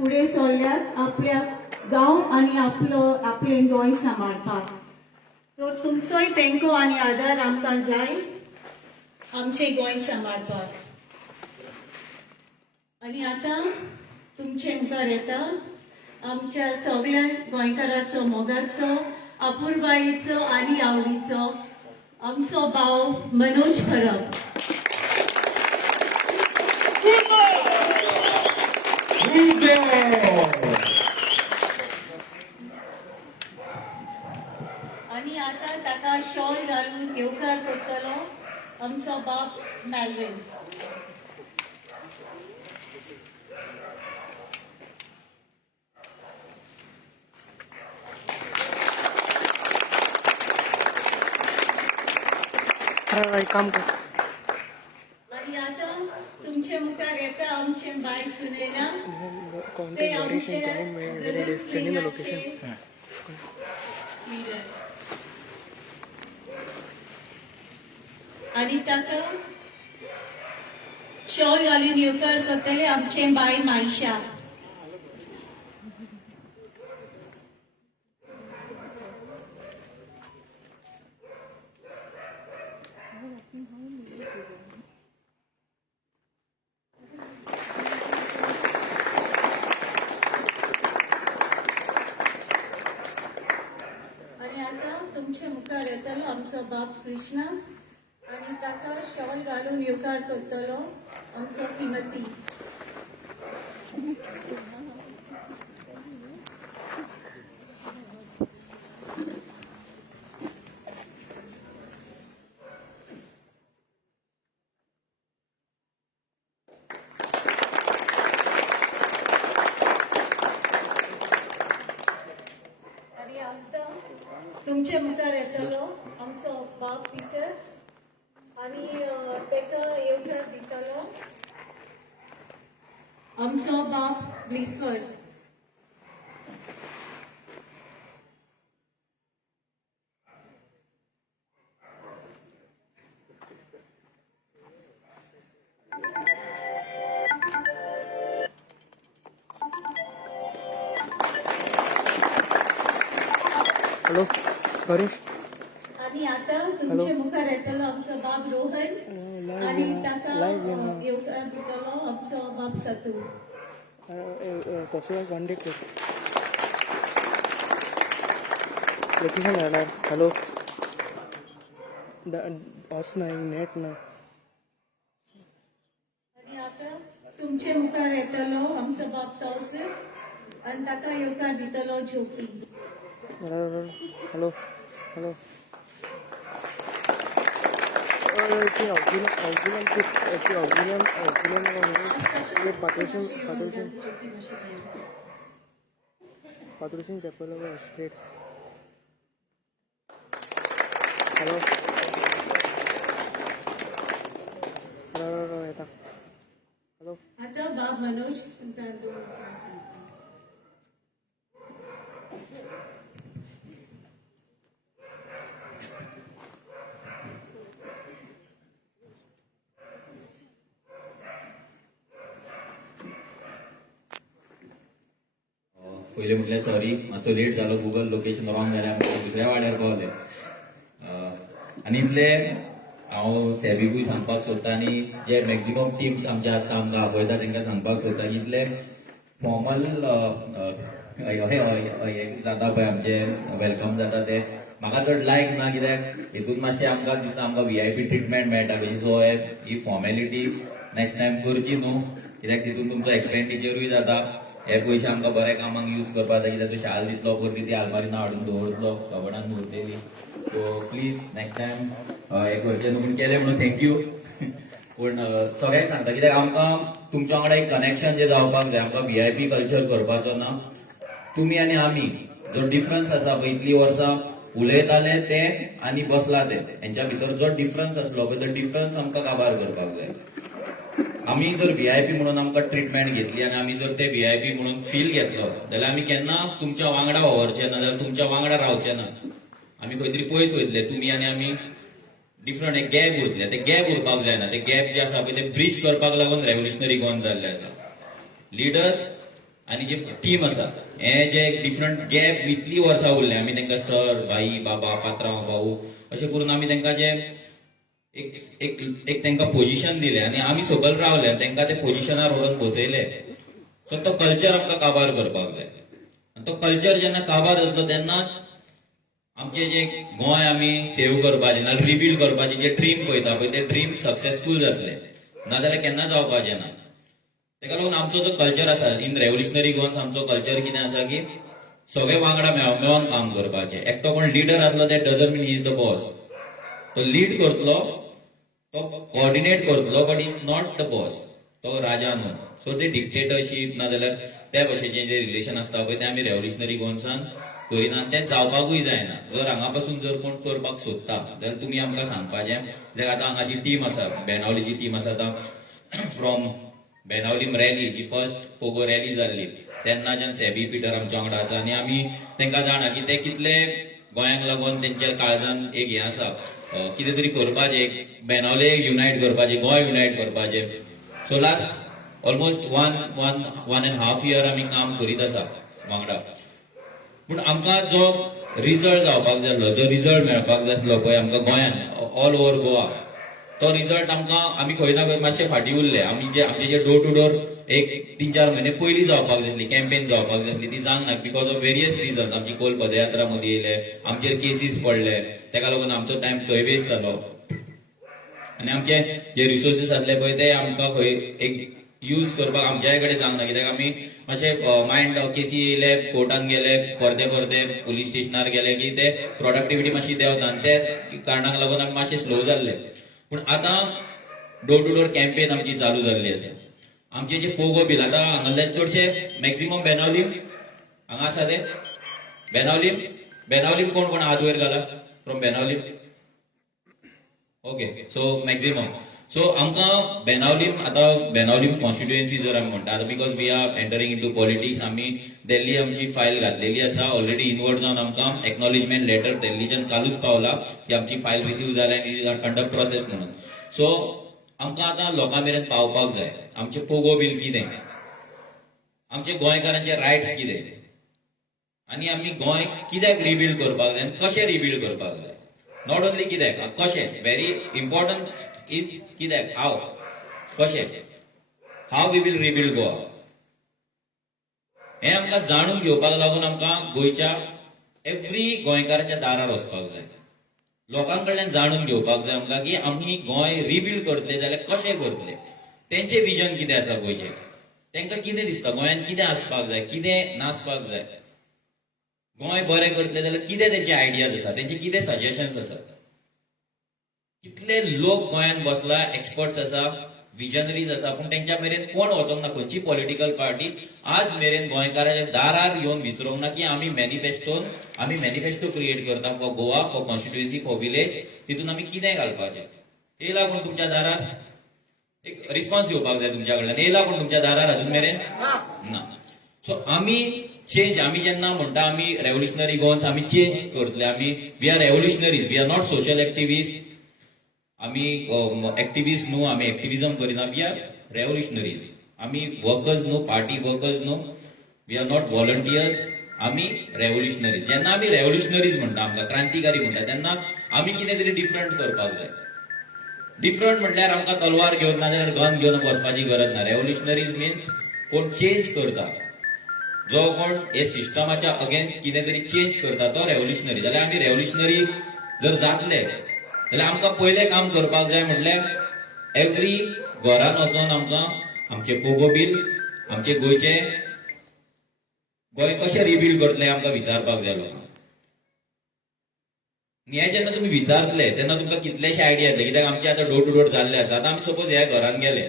फुडें सरल्यात आपल्या गांव आनी आपलें गोंय सांबाळपाक. तर तुमचोय तेंको आनी आदार आमकां जाय आमचें गोंय सांबाळपाक. आनी आतां तुमचे मुखार येता आमच्या सगळ्या गोंयकाराचो मोगाचो आपुरबायेचो आनी आवडीचो आमचो भाव मनोज परब. आनी आतां ताका शॉल घालून येवकार करतलो आमचो बाप मेल्विन. काम कर. आणि आता तुमचे मुखार येता आमचे बाय सुनेना ते आमचे गरजलेल्याचे लीडर. आणि ताका शॉल घालून येवकार करतले आमचे बाय मायशा. आणि आता तुमच्या मुखार येतलो आमचो बाप कृष्णा आणि ताका शॉल घालून येवकार करतलो आमचो तिमती. आणि आता तुमच्या मुखार येतलो आमचो बाप पिटर आणि तेका येवकार दितलो आमचो बाप ब्लिसवर्ड. हॅलो परेश. आणि आता तुमच्या मुखार येतलो आमचो बाप रोहन आणि ताका येवकार दितलो आमचो बाप सतू. तसं कॉन्टॅक्ट कर. लोकेशन राहणार. हॅलो बस नाही नेट ना. आणि आता तुमच्या मुखार येतलो आमचो बाप तवसर आणि ताका येवकार दितलो ज्योती. हॅलो हॅलो पात्रुशन चॅपल स्टेट. हॅलो येता. हॅलो आता बाप मनोज तुमकां दोन उतरां सांगता. पहिले म्हटल्यार सॉरी मातसो लेट जालो. गुगल लोकेशन रॉंग जालें आमकां दुसऱ्या वाड्यार पावले. आनी इतले हांव सॅबीकूय सांगपाक सोदता आनी जे मॅक्झिमम टिम्स आमचे आसता आमकां आपयता तांकां सांगपाक सोदता की इतले फॉर्मल हे जाता पळय आमचे वेलकम जाता ते म्हाका चड लायक ना. कित्याक हितून मातशें आमकां दिसता आमकां VIP ट्रिटमेंट मेळटा कशी. सो ही फॉर्मेलिटी नेक्स्ट टायम करची न्हू. कित्याक तितून तुमचो एक्सपेंडिचरूय जाता. हे पयशे आमकां बऱ्या कामाक यूज करपाक जाय. कित्याक तूं शाल दितलो परती ती आलमारीन हाडून दवरतलो कबडान उरलेली. सो प्लीज नेक्स्ट टायम हे करचें न्हू. पूण केलें म्हणून थँक्यू. पूण सगळ्यांक सांगता कित्याक आमकां तुमच्या वांगडा एक कनेक्शन जें जावपाक जाय. आमकां VIP कल्चर करपाचो ना. तुमी आनी आमी जो डिफरन्स आसा पळय इतलीं वर्सां उलयताले ते आनी बसला ते हेंच्या भितर जो डिफरन्स आसलो पळय तो डिफरन्स आमकां काबार करपाक जाय. आमी जर VIP म्हणून आमकां ट्रिटमेंट घेतली आनी आमी जर ते VIP म्हणून फील घेतलो जाल्यार आमी केन्ना तुमच्या वांगडा व्हरचे ना जाल्यार तुमच्या वांगडा रावचे ना. आमी खंय तरी पयस वयतले तुमी आनी आमी डिफरंट एक गॅप उरतले. ते गॅप उरपाक जायना. ते गॅप जे आसा पळय ते ब्रिज करपाक लागून रेव्होल्युशनरी गोवन जाल्ले आसा. लिडर्स आनी जे टीम आसा हे जे डिफरंट गॅप इतली वर्सां उरले आमी तांकां सर भाई बाबा पात्रांव भाऊ अशें करून आमी तांकां जे एक एक एक तांकां पोजिशन दिलें आनी आमी सकयल रावले आनी तांकां ते पोजिशनार व्हरून बसयले. सो तो कल्चर आमकां काबार करपाक जाय. आनी तो कल्चर जेन्ना काबार जातलो तेन्ना आमचे जे गोंय आमी सेव करपाचें ना रिबिल्ड करपाचें जे ड्रीम पळयता पळय ते ड्रीम सक्सेसफूल जातले नाजाल्यार केन्ना जावपाचें ना. तेका लागून आमचो जो कल्चर आसा इन रेव्होल्युशनरी गोन्स आमचो कल्चर कितें आसा की सगळे वांगडा मेळोन काम करपाचें. एकटो कोण लिडर आसलो ते doesn't mean he is the boss. तो लीड करतलो तो कोऑर्डिनेट करतलो but is not the boss. तो राजा न्हू. सो ते डिक्टेटरशीप नाजाल्यार त्या भशेचे जे रिलेशन आसता पळय ते आमी रेव्होल्युशनरी गोन्सान करिना. ते जावपाकूय जायना. जर हांगा पासून जर कोण करपाक सोदता जाल्यार तुमी आमकां सांगपाचें. कित्याक आतां हांगा जी टीम आसा बेनावलीची टीम आसा आतां फ्रॉम बेनावलीम रॅली जी फर्स्ट पोगो रॅली जाल्ली तेन्नाच्यान सेबी पिटर आमच्या वांगडा आसा आनी आमी तांकां जाणा की ते कितले गोंयांक लागून तेंच्या काळजान एक हें आसा कितें तरी करपाचें बेनावले युनायट करपाचें गोंय युनायट करपाचें. So last almost one end half year आमी काम करीत आसा वांगडा. पूण आमकां जो रिजल्ट जावपाक जाय आसलो जो रिजल्ट मेळपाक जाय आसलो पळय आमकां गोंयान ऑल ओव्हर गोवा तो रिजल्ट आमकां आमी खंय ना खंय मातशे फाटीं उरले. आमी जे आमचे जे डोर टू डोर एक 3-4 म्हयने पयलीं जावपाक जाय आसली कॅम्पेन जावपाक जाय आसली ती जावंक ना बिकॉज ऑफ वेरियस रिजन्स. आमची कोल पदयात्रा मदीं येयले आमचेर केसीस पडले तेका लागून आमचो टायम थंय वेस्ट जालो आनी आमचे जे रिसोर्सीस आसले पळय ते आमकां खंय एक यूज करपाक आमच्या कडेन जावंक ना. कित्याक आमी मातशे मायंड केसी येयले कोर्टान गेले परते पुलीस स्टेशनार गेले की ते प्रोडक्टिविटी मातशी देंवता आनी ते कारणाक लागून आमी मातशे स्लो जाल्ले. पूण आतां डोर टू डोर कॅम्पेन आमची चालू जाल्ली आसा. आमचे जे पोगो बील आतां हांगासले चडशे मॅक्झिमम बेनावलीम हांगा आसा ते बेनावलीम कोण कोण हात वयर घाला from Benaulim. Okay so maximum. So आमकां बेनावलीम कॉन्स्टिट्युएन्सी जर आमी म्हणटा आतां because we are entering in to politics आमी दिल्ली आमची फायल घातलेली आसा ऑलरेडी इनवर्ट जावन आमकां एक्नॉलेजमेंट लेटर दिल्लीच्यान कालूच पावला की आमची फायल रिसीव जाल्या आनी अंडर प्रोसेस म्हणून. सो आमकां आतां लोकां मेरेन पावपाक जाय आमचें पोगो बील कितें आमचे गोंयकारांचे रायट्स कितें आनी आमी गोंय कित्याक रिबिल्ड करपाक जाय आनी कशें रिबिल्ड करपाक जाय. नॉट ओन्ली कित्याक कशें व्हेरी इम्पॉर्टंट इज कित्याक हाव कशें हाव वी वील रिबिल्ड गोवा हें आमकां जाणून घेवपाक लागून आमकां गोंयच्या एव्हरी गोंयकाराच्या दारार वचपाक जाय. लोकां कडल्यान जाणून घेवपाक जाय आमकां की आमी गोंय रिबिल्ड करतले जाल्यार कशें करतले. तेंचें विजन कितें आसा गोंयचें तांकां कितें दिसता गोंयांत कितें आसपाक जाय कितें नासपाक जाय. गोंय बरें करतले जाल्यार कितें तेंचे आयडियाज आसा तेंचे कितें सजेशन्स आसात. कितले लोक गोंयांत बसला एक्सपर्ट्स आसा विजनरीज आसा पूण तेंच्या मेरेन कोण वचोंक ना. खंयची पॉलिटिकल पार्टी आज मेरेन गोंयकाराच्या दारार येवन विचारूंक ना की आमी मॅनिफेस्टो क्रिएट करता for Goa for constituency for village तितून आमी कितें घालपाचें. हे लागून तुमच्या दारार एक रिस्पॉन्स येवपाक जाय तुमच्या कडल्यान. हे लागून तुमच्या दारार अजून मेरेन ना. सो आमी चेंज आमी जेन्ना म्हणटा आमी रेव्होल्युशनरी गोन्स आमी चेंज करतले. आमी we are revolutionaries we are not social activist. आमी एक्टिविस्ट न्हू आमी एक्टिविजम करिना. We are revolutionaries. आमी वर्कर्स न्हू पार्टी वर्कर्स न्हू. We are not volunteers. आमी रेव्होल्युशनरीज. जेन्ना आमी रेव्होल्युशनरीज म्हणटा आमकां क्रांतिकारी म्हणटा तेन्ना आमी कितें तरी डिफरंट करपाक जाय. डिफरंट म्हटल्यार आमकां तलवार घेवन नाजाल्यार गन घेवन वचपाची गरज ना. रेव्होल्युशनरीज मिन्स कोण चेंज करता जो कोण हे सिस्टमाच्या अगेन्स्ट कितें तरी चेंज करता तो रेव्होल्युशनरी. जाल्यार आमी रेव्होल्युशनरी जर जातले जाल्यार आमकां पयलें काम करपाक जाय म्हटल्यार एव्हरी घरान वचोन आमकां आमचे पोगो बील आमचे गोंय कशें रिबिल्ड करतले आमकां विचारपाक जाय लोकांक. हे जेन्ना तुमी विचारतले तेन्ना तुमकां कितलेशे आयडिया येतले. कित्याक आमचे आतां डोर टू डोर जाल्ले आसा. आतां आमी सपोज ह्या घरान गेले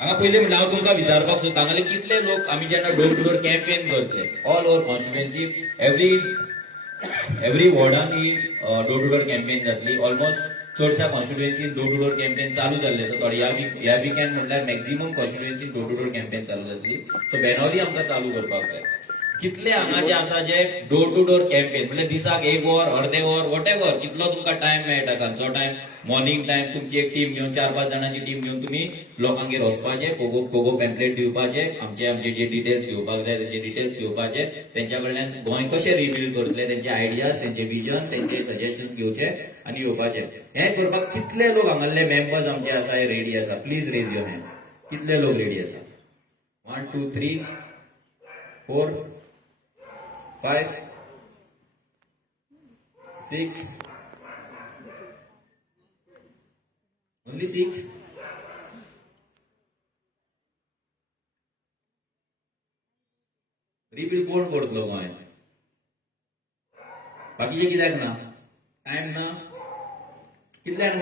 हांगा पयलीं म्हणटा हांव तुमकां विचारपाक सोदता हांगाले कितले लोक आमी जेन्ना डोर टू डोर कॅम्पेन करतले ऑल ओव्हर कॉन्स्टिट्युएन्सी एव्हरी वॉर्डान ही डोर टू डोर कॅम्पेन जातली. ऑलमोस्ट चडशा कॉन्स्टिट्युएन्सीन डोर टू डोर कॅम्पेन चालू जाल्ले आसा. थोडी ह्या विकेंड म्हटल्यार मॅक्झिमम कॉन्स्टिट्युएन्सीन डोर टू डोर कॅम्पेन चालू जातली. सो बेनावली आमकां चालू करपाक जाय कितले हांगा जे आसा जे डोर टू डोर कॅम्पेन म्हणजे दिसाक 1 वर अर्दे वर वॉटेवर कितलो तुमकां टाइम मेळटा सांजचो टाइम मॉर्निंग टाइम तुमची एक टीम घेवन 4-5 जाणांची टीम घेवन तुम्ही लोकांगेर वचपाचे कोगो पॅम्पलेट दिवपाचे आमचे जे डिटेल्स घेवपाक जाय तेंचे डिटेल्स घेवपाचे तेंच्या कडल्यान गोंय कशें रिबिल्ड करतले तेंचे आयडियाज तेंचे विजन तेंचे सजेशन्स घेवचे आनी येवपाचे हें करपाक कितले लोक हांगासले मेंबर्स आमचे आसा हे रेडी आसा प्लीज रेज युअर हँड कितले लोक रेडी आसा 1 2 3 4 5 6 only 6 रिबिल्ड कोण करतलो गोंय बाकीचे कित्याक ना टाइम ना कितल्याक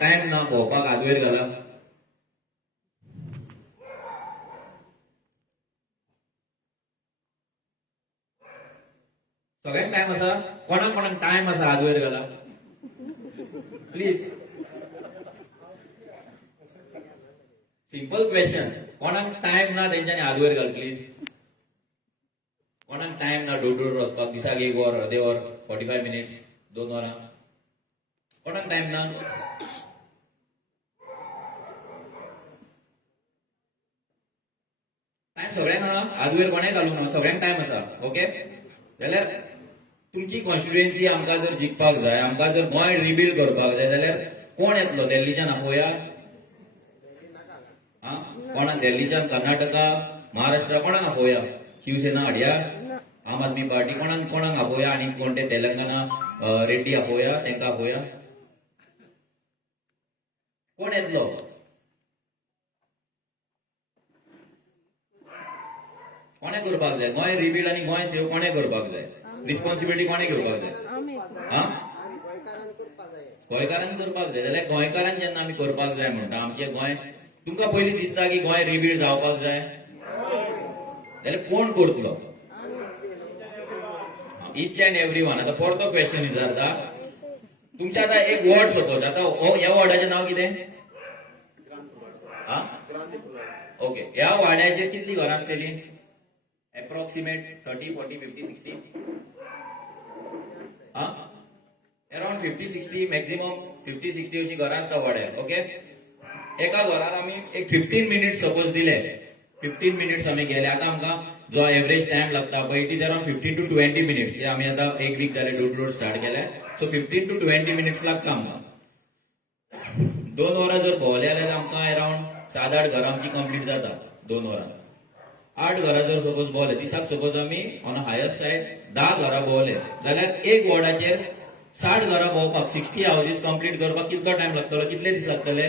टाइम ना भोंवपाक हातवेर घाला सगळ्यांक टाइम आसा कोणाक टाइम आसा हातवेर घाला प्लीज सिंपल क्वेश्चन कोणाक टाइम ना तेंच्यांनी हातवेर घाल प्लीज कोणाक टाइम ना डोर टू डोर वचपाक दिसाक 1 वर अर्दे वर 45 मिनिट्स 2 वरां कोणाक टाइम ना टाइम सगळ्यांक आहा हातवेर कोणें घालूंक ना सगळ्यांक टाइम आसा ओके जाल्यार तुमची कॉन्स्टिट्युएन्सी आमकां जर जिखपाक जाय आमकां जर गोंय रिबिल्ड करपाक जाय जाल्यार कोण येतलो दिल्लीच्यान आपोवया कोणाक दिल्लीच्यान कर्नाटका महाराष्ट्रा कोणाक आपोवया शिवसेना हाडया आम आदमी पार्टी कोणाक आपोवया आनी कोण ते तेलंगणा रेड्डी आपोवया तेंका आपोवया कोण येतलो कोणे करपाक जाय गोंय रिबिल्ड आनी गोंय सेव कोणे करपाक जाय रिस्पॉन्सिबिलिटी कोणे घेवपाक जाय गोंयकारांनी करपाक जाय जाल्यार गोंयकारांनी जेन्ना आमी करपाक जाय म्हणटा आमचे गोंय तुमकां पयलीं दिसता की गोंय रिबिल्ड जावपाक जाय जाल्यार कोण करतलो इच अँड एव्हरी वन आतां परतो क्वेश्चन विचारता तुमचे आतां एक वॉर्ड सपोज आतां ह्या वॉर्डाचें नांव कितें ओके ह्या वाड्याचेर कितलीं घरां आसतलीं approximate 30 40 50 60 around 50 60 maximum 50 60 अशी घरां आसता वाड्यार ओके एका घरान आमी एक 15 मिनिट्स सपोज दिले 15 मिनिट्स आमी गेले आतां आमकां जो एवरेज टाइम लागता पळय it is around 15 to 20 minutes हे आमी आतां एक वीक जाले डोर टू डोर स्टार्ट केले सो 15 to 20 मिनिट्स लागता आमकां 2 वरां जर भोंवले जाल्यार आमकां अराउंड 7-8 घरां आमची कंप्लीट जाता 2 वरां 8 घरां जर सपोज भोंवले दिसाक सपोज आमी ऑन हायस्ट सायड 10 घरां भोंवले जाल्यार एक वॉर्डाचेर 60 घरां भोंवपाक 60 हाऊसेस कंप्लीट करपाक कितलो टाइम लागतलो कितले दीस लागतले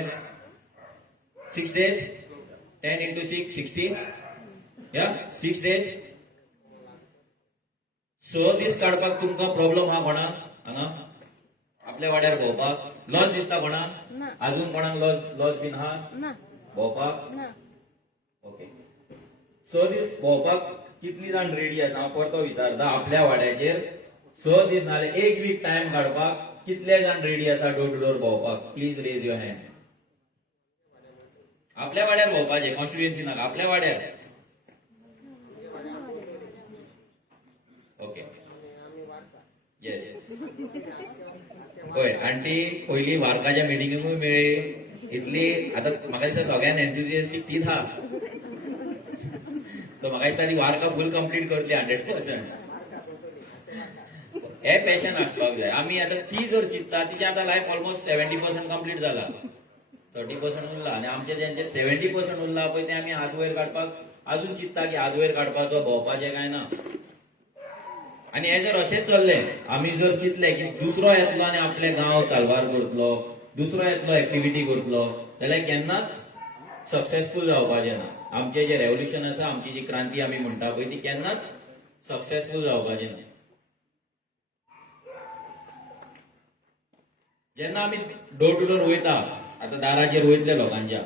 6 days 10 into 6 60 या 6 days 6 दीस काडपाक तुमकां प्रॉब्लेम हा कोणाक हांगा आपल्या वाड्यार भोंवपाक लॉज दिसता कोणाक अजून कोणाक लॉज बीन हा भोंवपाक ओके 6 दीस भोंवपाक कितली जाण रेडी आसा हांव परतो विचारता आपल्या वाड्याचेर 6 दीस नाल्यार एक वीक टाइम काडपाक कितले जाण रेडी आसा डोर टू डोर भोंवपाक प्लीज रेज युअर हँड आपल्या वाड्यार भोंवपाचें कॉन्स्टिट्युएन्सी नाका आपल्या वाड्यार ओके येस पळय आंटी पयली वार्काच्या मिटिंगेकूय मेळ्ळी इतली आतां म्हाका दिसता सगळ्यान एन्थुजियास्टीक तीच आहा सो म्हाका दिसता ती वार्का फुल कंप्लीट करतली 100%. हे पॅशन आसपाक जाय आमी आतां ती जर चिंतता तिचे आतां लायफ ऑलमोस्ट 70% कंप्लीट जाला 30% उरला आनी आमचे जेंचे 70% उरला पळय ते आमी हात वयर काडपाक अजून चिंतता की हात वयर काडपाचो भोंवपाचें काय ना आनी हे जर अशेंच चल्लें आमी जर चिंतले की दुसरो येतलो आनी आपले गांव साल्वार करतलो दुसरो येतलो एक्टिविटी करतलो जाल्यार केन्नाच सक्सेसफूल जावपाचें ना आमचें जे रेव्होल्युशन आसा आमची जी क्रांती आमी म्हणटा पळय ती केन्नाच सक्सेसफूल जावपाचें ना जेन्ना आमी डोर टू डोर वयता आतां दाराचेर वयतले लोकांच्या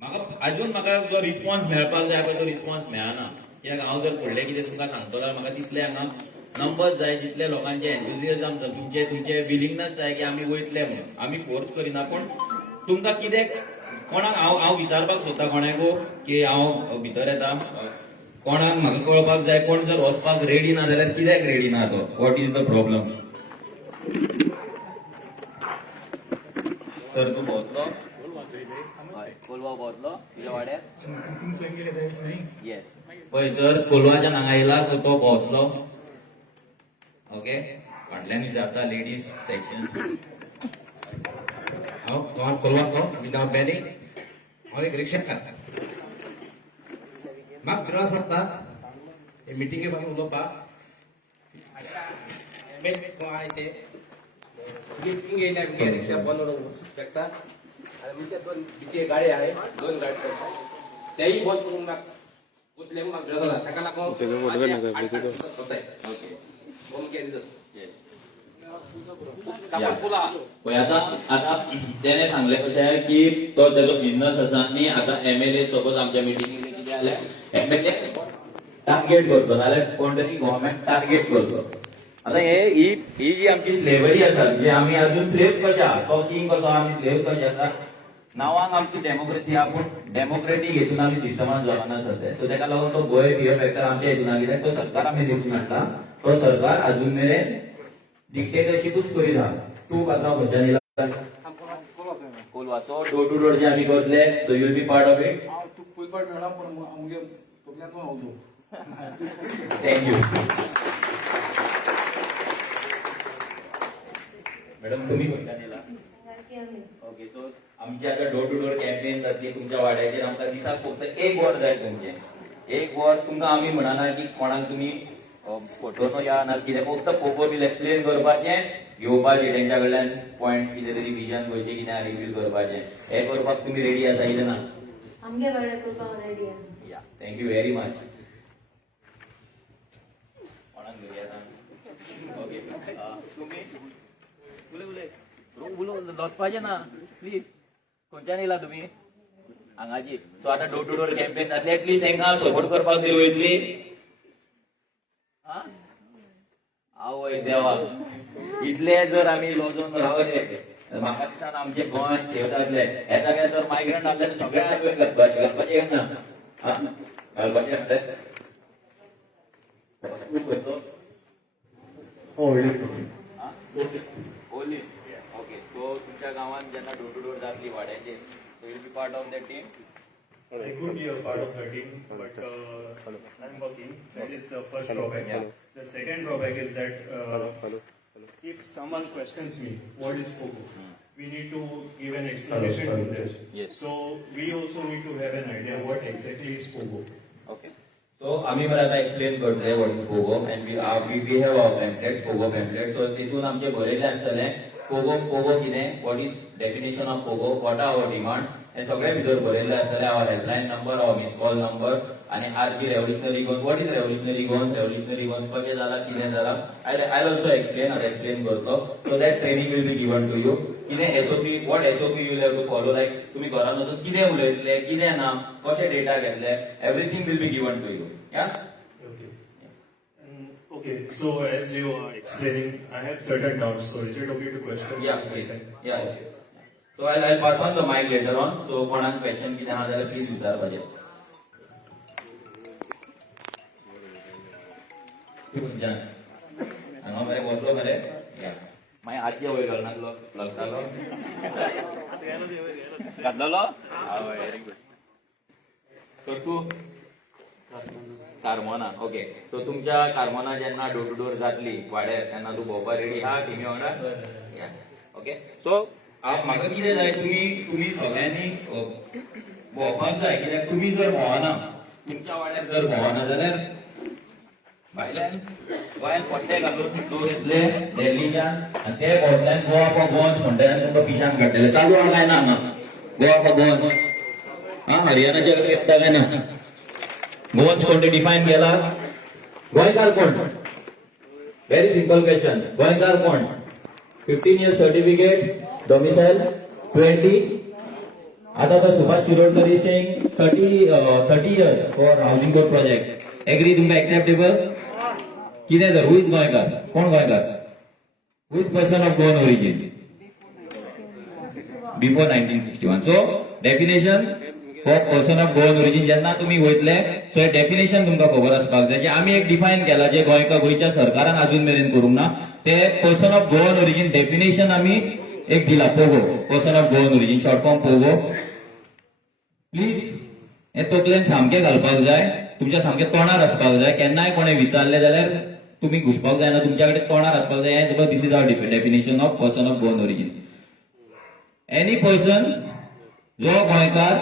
म्हाका जो रिस्पॉन्स मेळपाक जाय पळय तो रिस्पॉन्स मेळना कित्याक हांव जर फुडलें कितें तुमकां सांगतलो जाल्यार म्हाका तितले हांगा नंबर्स जाय जितले लोकांचे एन्थुजियाजम तुमचे विलिंगनेस जाय की आमी वयतले म्हणून आमी फोर्स करिना पूण तुमकां कितें कोणाक हांव विचारपाक सोदता कोणाकू की हांव भितर येता कोणाक म्हाका कळपाक जाय कोण जर वचपाक रेडी ना जाल्यार कित्याक रेडी ना तो what is the problem sir तू पोहोचलो हय कोलवा पोहोचलो तुझ्या वाड्यार येस पळय सर कोलवाच्या हांगा येयला सो तो पोहोचलो ओके फाटल्यान विचारता लेडीज सेक्शन हांव गोंयांत कोलवाचो म्हजें नांव बेनी हांव एक रिक्षाकार म्हाका त्रास जाता हे मिटिंगे पासून उलोवपाक गोंय ते मिटींग येयल्या आमगे रिक्षा बंद करूंक शकता आनी म्हणजे दोन बिचे गाडी आहे दोन गाडी करता तेही बंद करूंक म्हाका उतले म्हाका त्रास जाता ताका लागून ओके फोन कॅन्सल पळय आता त्याने सांगले कशें की तो त्याचो बिझनस आसा आनी आता MLA सपोज आमच्या मिटिंगेक कितें जाल्यार MLA टार्गेट करतो नाल्यार कोण तरी गव्हर्नमेंट टार्गेट करतो आता ही जी आमची स्लेवरी आसा म्हणजे आमी अजून स्लेव कशे आहा तो किंग कसो आमी स्लेव कशे आसा नांवांक आमची डेमोक्रेसी आहा पूण डेमोक्रेटीक हेतून आमी सिस्टमान जगना सध्या सो ताका लागून तो गोंय फियर फॅक्टर आमच्या हेतून कित्याक तो सरकार आमी देखून हाडटा तो सरकार अजून मेरेन डिक्टेटरशिपूच करीत आहा तूं आतां खंयच्यान येयला कोलवाचो डोर टू डोर जे आमी करतले so you will be part of it तू पयलीं मेळना पण आमगे तकल्यांतून हांव थँक्यू मॅडम तुम्ही खंयच्यान येयला ओके सो आमची आता डोर टू डोर कॅम्पेन जातली तुमच्या वाड्याचेर आमकां दिसाक फक्त एक वर जाय तुमचें एक वर तुमकां आमी म्हणना की कोणाक तुमी फोटो या ना कितें फक्त पोको बील एक्सप्लेन करपाचें घेवपाचें तेंच्या कडल्यान पॉयंट्स कितें तरी विजन खंयचें कितें रिव्हील करपाचें हें करपाक तुमी रेडी आसा कितें ना आमगे वाड्यार करपाक रेडी आहा या थँक्यू व्हेरी मच कोणाक घरी आसा ओके तुमी उलय वचपाचें ना प्लीज खंयच्यान येयला तुमी हांगाची सो आतां डोर टू डोर कॅम्पेन जातली एटलीस्ट तांकां सपोर्ट करपाक तरी वयतली आवय देवा इतले जर आमी लॉजून रावले म्हाका दिसता आमचे गोंय सेव जातले येता काय जर मायग्रंट आसले सगळ्यांक घालपाचे ना घालपाचे ओली ओके सो तुमच्या गांवांत जेन्ना डोर टू डोर जातली वाड्याचेर so will be part of that team I could be a part of the team, but I'm working. That is the first drawback. Yeah. The second drawback is that if someone questions me, what is Pogo? We need to give an explanation to them. Yes. So we also need to have an idea what exactly is Pogo. Okay. So आम्ही मला आता explain करतले what is POGO and we have our pamphlets POGO pamphlet so तितून आमचे बरयले आसतले POGO कितें what is definition of POGO what are our demands हे सगळे भितर बरयल्ले आसतले our helpline number our miss call number आणि RG revolutionary Goans what is revolutionary Goans कशें जाला कितें जाला आय ऑल्सो एक्सप्लेन आता एक्सप्लेन करतो so that training will be given to you कितें SOP what SOP you have to follow like तुमी घरान वचून कितें उलयतले कितें ना कशें डेटा घेतले everything will be given to you या Okay. Okay. So as you are explaining, I have certain doubts. So is it okay to question? Yeah, please. Yeah, okay. So I'll pass on the mic later on. So कोणाक question कितें आहा जाल्यार please विचारपाचें. खंयच्यान? हांगा मरे वतलो मरे? या. मागीर आजच्या वयर घालनासलो लागतालो. घातलेलो? आवय व्हेरी गुड. सो तूं कार्मोना ओके सो तुमच्या कार्मोना जेन्ना डोर टू डोर जातली वाड्यार तेन्ना तूं भोंवपाक रेडी आहा टिमी वांगडा ओके सो म्हाका कितें जाय तुमी सगळ्यांनी भोंवपाक जाय कित्याक तुमी जर भोंवना तुमच्या वाड्यार जर भोंवना जाल्यार भायल्यान गोंयान पट्टे घालून लोक येतले दिल्लीच्यान आनी ते भोंवतल्यान गोवा फॉर गोवन्स म्हणटा आनी तुमकां पिशान काडटले चालू आहा काय ना हांगा गोवा फॉर गोवन्स हरियाणाचे येता काय ना गोवन्स कोणते डिफाईन केला गोंयकार कोण व्हेरी सिंपल क्वेश्चन गोंयकार कोण 15 years सर्टिफिकेट डोमिसाइल 20 आता तर Subhash Shirodkar is saying 30 years for housing board project agree तुमकां एक्सेप्टेबल कितें तर हू इज गोंयकार कोण गोंयकार who is person of Goan origin before 1961 so definition for person of Goan origin जेन्ना तुम्ही वयतले सो हे डेफिनेशन तुमकां खबर आसपाक जाय जे आमी एक डिफायन केला जे गोंयच्या सरकारान अजून मेरेन करूंक ना ते person of Goan origin definition आमी एक दिला Pogo person of Goan origin short form Pogo please हे तकलेन सामकें घालपाक जाय तुमच्या सामकें तोंडार आसपाक जाय केन्नाय कोणे विचारले जाल्यार तुम्ही घुसपाक जायना तुमच्या कडेन तोंडार आसपाक जाय this is our definition of person of Goan origin any person जो गोंयकार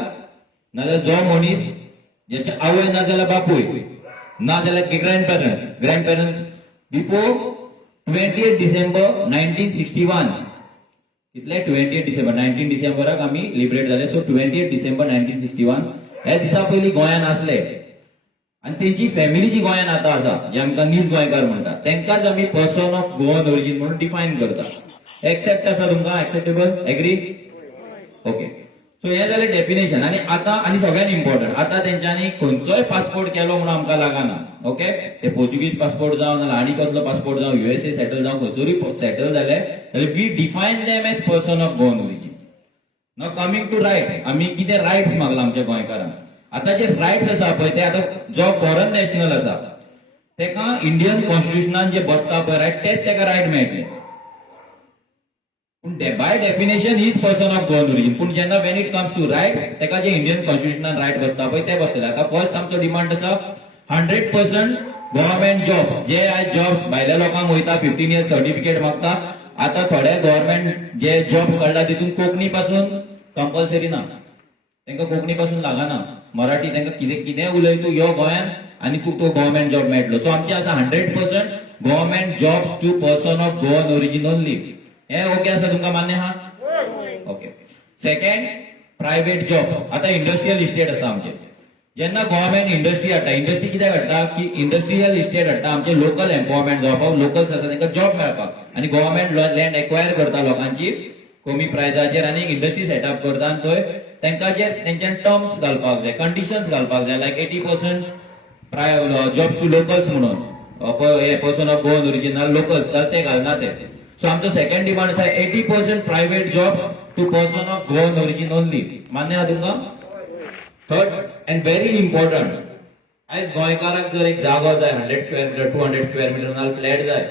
नाजाल्यार जो मनीस ज्याचे आवय ना जाल्यार बापूय ना जाल्यार ग्रँडपेरंट्स बिफोर 28 डिसेंबर 1961 इतले 28 डिसेंबर 19 डिसेंबराक आमी लिबरेट जाले सो 28 डिसेंबर 1961 हे दिसा पयलीं गोंयान आसले आणि त्यांची फॅमिली जी गोंयान आता आसा जे आमकां नीज गोंयकार म्हणटा तेंकाच आमी पर्सन ऑफ गोवन ओरिजिन म्हणून डिफायन करता एक्सेप्ट आसा तुमकां एक्सेप्टेबल एग्री ओके सो हे जालें डेफिनेशन आणि आता आणि सगळ्यात इम्पॉर्टंट आता तेंच्यांनी खंयचोय पासपोर्ट केलो म्हणून आमकां लागना ओके ते पोर्चुगीज पासपोर्ट जावं नाल्यार आनी कसलो पासपोर्ट जावं USA सेटल जावं खंयसरूय सेटल जाले जाल्यार we define them as person of Goan origin now coming to rights आमी कितें रायट्स मागला आमच्या गोंयकारांक आता जे रायट्स आसा पळय ते आता जो फॉरेन नॅशनल आसा तेका इंडियन कॉन्स्टिट्युशनान जे बसता पळय रायट तेच तेका रायट मेळटले पूण by definition he is person of Goan origin पूण जेन्ना when it comes to rights तेका जे इंडियन कॉन्स्टिट्युशनान रायट बसता पळय ते बसतले आता फर्स्ट आमचो डिमांड आसा 100% गव्हर्नमेंट जॉब जे आयज जॉब भायल्या लोकांक वयता 15 इयर्स सर्टिफिकेट मागता आता थोडे गव्हर्नमेंट जे जॉब काढला तितून कोंकणी पासून कंपल्सरी ना तांकां कोंकणी पासून लागना मराठी तांकां कितें उलय तूं यो गोंयान आनी तूं तो गव्हर्नमेंट जॉब मेळटलो सो आमचे आसा 100% government jobs to person of Goan origin only हे ओके आसा तुमकां मान्य आहा ओके सेकंड प्रायव्हेट जॉब्स आता इंडस्ट्रियल इस्टेट आसा आमचे जेन्ना गव्हर्नमेंट इंडस्ट्री हाडटा इंडस्ट्री कित्याक हाडटा की इंडस्ट्रियल इस्टेट हाडटा आमचे लोकल एम्पॉवरमेंट जावपाक लोकल्स आसा तांकां जॉब मेळपाक आनी गव्हर्नमेंट लँड एक्वायर करता लोकांची कमी प्रायजाचेर आनी इंडस्ट्री सेटअप करता आनी थंय तांकां जे तेंच्यान टर्म्स घालपाक जाय कंडिशन्स घालपाक जाय लायक 80% जॉब्स टू लोकल्स म्हणून person of Goan origin locals जाल्यार ते घालना ते सो आमचो सेकंड डिमांड आसा 80% private jobs to person of Goan origin only मान्य आहा तुमकां थर्ड अँड व्हेरी इम्पॉर्टंट आयज गोंयकाराक जर एक जागो जाय 100 स्क्वेअर मिटर 200 स्क्वेअर मिटर नाल्यार फ्लॅट जाय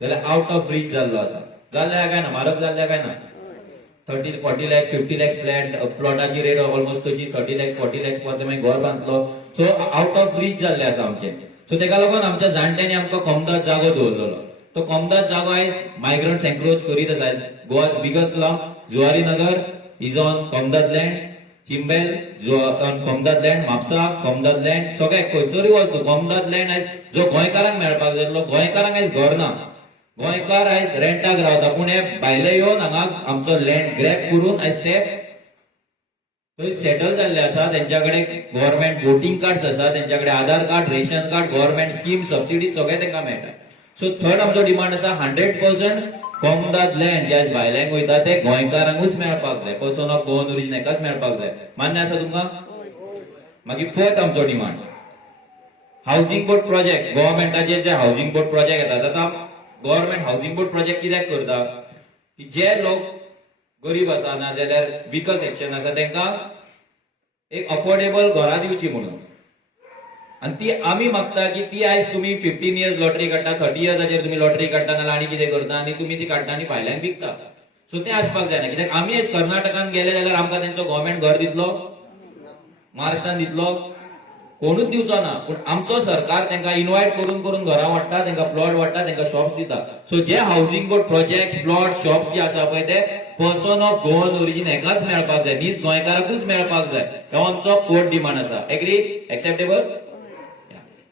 जाल्यार आउट ऑफ रीच जाल्लो आसा जाल्ल्या काय ना म्हारग जाल्ल्या काय ना 30-40 lakhs 50 lakhs फ्लॅट प्लॉटाची रेट ऑलमोस्ट तशी 30 lakhs 40 lakhs पर्यंत मागीर घर बांदलो सो आउट ऑफ रीच जाल्ले आसा आमचे सो तेका लागून आमच्या जाणट्यांनी आमकां कोमदाद जागो दवरलेलो तो कोमदाद जागो आयज मायग्रंट्स एन्क्रोच करीत आसा Goa's biggest slum Zuari Nagar is on कोमदाद लँड चिंबेल कोमदाद लँड म्हापसा कोमदाद लँड सगळे खंयसरूय वच कोमदाद लँड आयज जो गोंयकारांक मेळपाक जाय गोंयकारांक आयज घर ना गोंयकार आयज रेंटाक रावता पूण हे भायले येवन हांगा आमचो लँड ग्रॅब करून आयज ते थंय सेटल जाल्ले आसा तेंच्या कडेन गव्हर्नमेंट वोटिंग कार्ड्स आसा तेंच्या कडेन Aadhaar card ration card government scheme subsidy सगळे तांकां मेळटा सो थर्ड आमचो डिमांड आसा 100% कोमदाद लँड जे आयज भायल्यांक वयता ते गोंयकारांकूच मेळपाक जाय पर्सन ऑफ गोवन ओरिजिन एकाच मेळपाक जाय मान्य आसा तुमकां मागीर फोर्थ आमचो डिमांड हाऊसिंग बोर्ड प्रोजेक्ट गव्हर्नमेंटाचे जे हाऊसिंग बोर्ड प्रोजेक्ट येतात आतां गव्हर्नमेंट हाऊसिंग बोर्ड प्रोजेक्ट कित्याक करता की जे लोक गरीब आसा ना जाल्यार विकर सेक्शन आसा तांकां एक अफोर्डेबल घरां दिवची म्हणून आनी ती आमी मागता की ती आयज तुमी 15 इयर्स लॉटरी काडटा 30 इयर्साचेर तुमी लॉटरी काडटा नाल्यार आनी कितें करता आनी तुमी ती काडटा आनी भायल्यांक विकता सो तें आसपाक जायना कित्याक आमी आयज कर्नाटकान गेले जाल्यार आमकां तेंचो गव्हर्नमेंट घर दितलो महाराष्ट्रान दितलो कोणूच दिवचो ना पूण आमचो सरकार तांकां इन्वायट करून करून घरां वाडटा तांकां प्लॉट वाडटा तांकां शॉप्स दिता सो जे housing board project plot shops जे आसा पळय ते पर्सन ऑफ गोवन ओरिजिन एकाच मेळपाक जाय नीज गोंयकाराकूच मेळपाक जाय हो आमचो फोर्थ डिमांड आसा एग्री एक्सेप्टेबल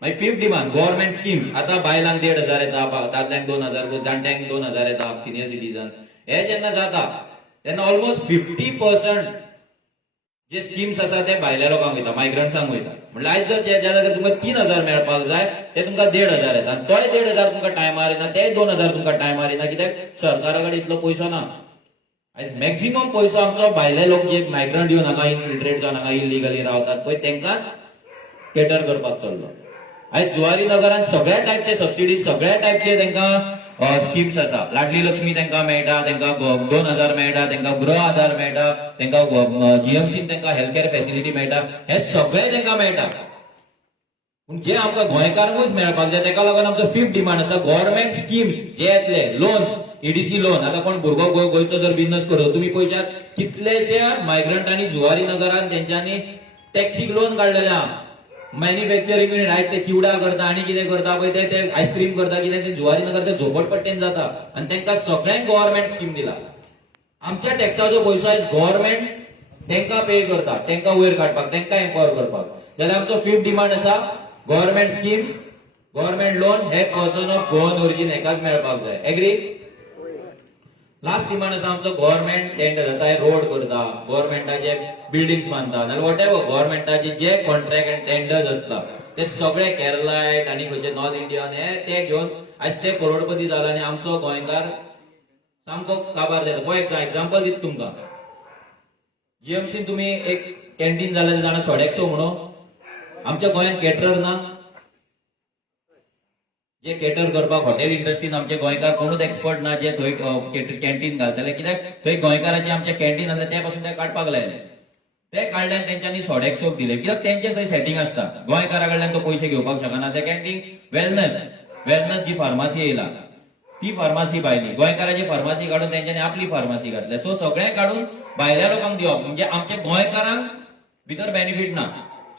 मागीर फिफ्थ डिमांड गव्हर्नमेंट स्कीम्स आतां बायलांक 1,500 येता दादल्यांक 2,000 जाणट्यांक 2,000 येता सिनियर सिटीजन हे जेन्ना जाता तेन्ना ऑलमोस्ट 50% जे स्कीम्स आसा ते भायल्या लोकांक वयता मायग्रंट्सांक वयता म्हणल्यार आयज जर ज्या जाग्यार तुमकां 3,000 मेळपाक जाय ते तुमकां 1,500 येता आनी तोय 1,500 तुमकां टायमार येना ते 2,000 तुमकां टायमार येना कित्याक सरकारा कडेन इतलो पयसो ना आयज मॅक्झिमम पयसो आमचो भायले लोक जे मायग्रंट येवन हांगा इनफिल्ट्रेट जावन हांगा इलिगली रावतात पळय तांकांच केटर करपाक चल्लो आयज जुवारी नगरात सगळ्या टायपचे सबसिडी सगळ्या टायपचे तांकां स्किम्स आसा. लाडली लक्ष्मी तांकां मेळटा, तांकां 2,000 मेळटा, तांकां गृह आधार मेळटा, तांकां जीएमसीन तांकां हेल्थ केअर फॅसिलिटी मेळटा, हे सगळे तांकां मेळटा. पूण जे आमकां गोंयकारांकूच मेळपाक जाय ताका लागून आमचो 5th डिमांड आसा गव्हर्नमेंट स्किम्स जे येतले लोन्स ईडीसी लोन. आता कोण भुरगो गोंयचो जर बिझनेस करता तुम्ही पळयशात कितलेशे मायग्रंटांनी जुवारी नगरांत तेंच्यांनी टॅक्सीक लोन काडलेले आहा. मॅन्युफॅक्चरिंग युनिट आयज ते चिवडा करता आनी कितें करता पळय ते आयस्क्रीम करता कितें ते जुवारी नगर ते झोपडपट्टेन जाता आनी तांकां सगळ्यांक गव्हर्नमेंट स्कीम दिला. आमच्या टॅक्साचो पयसो आयज गव्हर्नमेंट तांकां पे करता, तांकां वयर काडपाक, तांकां एम्पावर करपाक. जाल्यार आमचो 5th डिमांड आसा गव्हर्नमेंट स्किम्स गव्हर्नमेंट लोन हे पर्सन ऑफ गोवन ओरिजीन हेकाच मेळपाक जाय. एग्री? लास्ट डिमांड आसा आमचो गव्हर्नमेंट टेंडर जाता रोड करता, गव्हर्नमेंटाचे बिल्डिंग्स बांधता नाल्यार वॉट एव्हर गव्हर्नमेंटाचे जे कॉन्ट्रॅक्ट एंड टेंडर्स असता ते सगळे केरलायट आनी खंयचे नॉर्थ इंडियन हे ते घेवन आयज ते करोडपती जाला आनी आमचो गोंयकार सामको काबार जाता. फॉर एक्झाम्पल दिता तुमकां जीएमसीन तुमी एक कॅन्टीन जाल्यार जाणा सोडेक्सो म्हणून आमच्या गोंयांत केटरर ना. जे केटर करपाक हॉटेल इंडस्ट्रीन आमचे गोंयकार कोणूच एक्सपर्ट ना जे थंय कॅन्टीन घालतले कित्याक थंय गोंयकारांचे आमचे कॅन्टीन आसले ते पासून ते काडपाक लायले. ते काडल्यान तेंच्यांनी सोडेक्सोक दिले कित्याक तेंचे थंय सेटिंग आसता. गोंयकारा कडल्यान तो पयशे घेवपाक शकना. सेकंड थिंग वेलनेस जी फार्मासी येयला ती फार्मासी भायली गोंयकाराची फार्मासी काडून तेंच्यांनी आपली फार्मासी घातल्या. सो सगळें काडून भायल्या लोकांक दिवप म्हणजे आमच्या गोंयकारांक भितर बेनिफीट ना.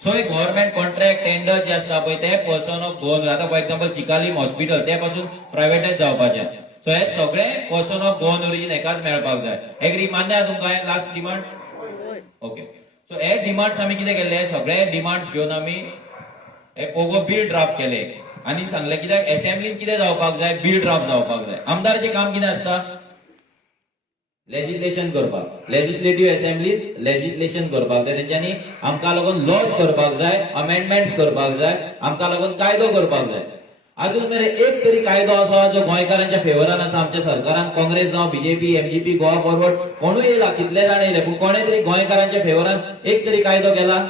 सो एक गव्हर्नमेंट कॉन्ट्रॅक्ट टेंडर जे आसता पळय ते पर्सन ऑफ गोवन आता फॉर एक्झाम्पल चिकालीम हॉस्पिटल ते पासून प्रायव्हेटायज जावपाचे. सो हे सगळे पर्सन ऑफ गोवन ओरिजीन हेकाच मेळपाक जाय. एग्री? मान्य आहा तुमकां हे लास्ट डिमांड? ओके. सो हे डिमांड्स आमी कितें केले सगळे डिमांड्स घेवन आमी हे पोगो बिल ड्राफ्ट केले आनी सांगले कित्याक असेंब्लीन कितें जावपाक जाय बिल ड्राफ्ट जावपाक जाय. आमदारचें काम कितें आसता लेजिस्लेशन करपाक. लेजिस्लेटिव्ह असेंब्लीत लेजिस्लेशन करपाक जाय. तेंच्यांनी आमकां लागून लॉज करपाक जाय, अमेंडमेंट्स करपाक जाय, आमकां लागून कायदो करपाक जाय. अजून मेरेन एक तरी कायदो आसा जो गोंयकारांच्या फेवरान आसा. आमच्या सरकारान काँग्रेस जावं बीजेपी एमजीपी गोवा फॉरवर्ड कोणूय येयला कितले जाण येयले पूण कोणे तरी गोंयकारांच्या फेवरान एक तरी कायदो केला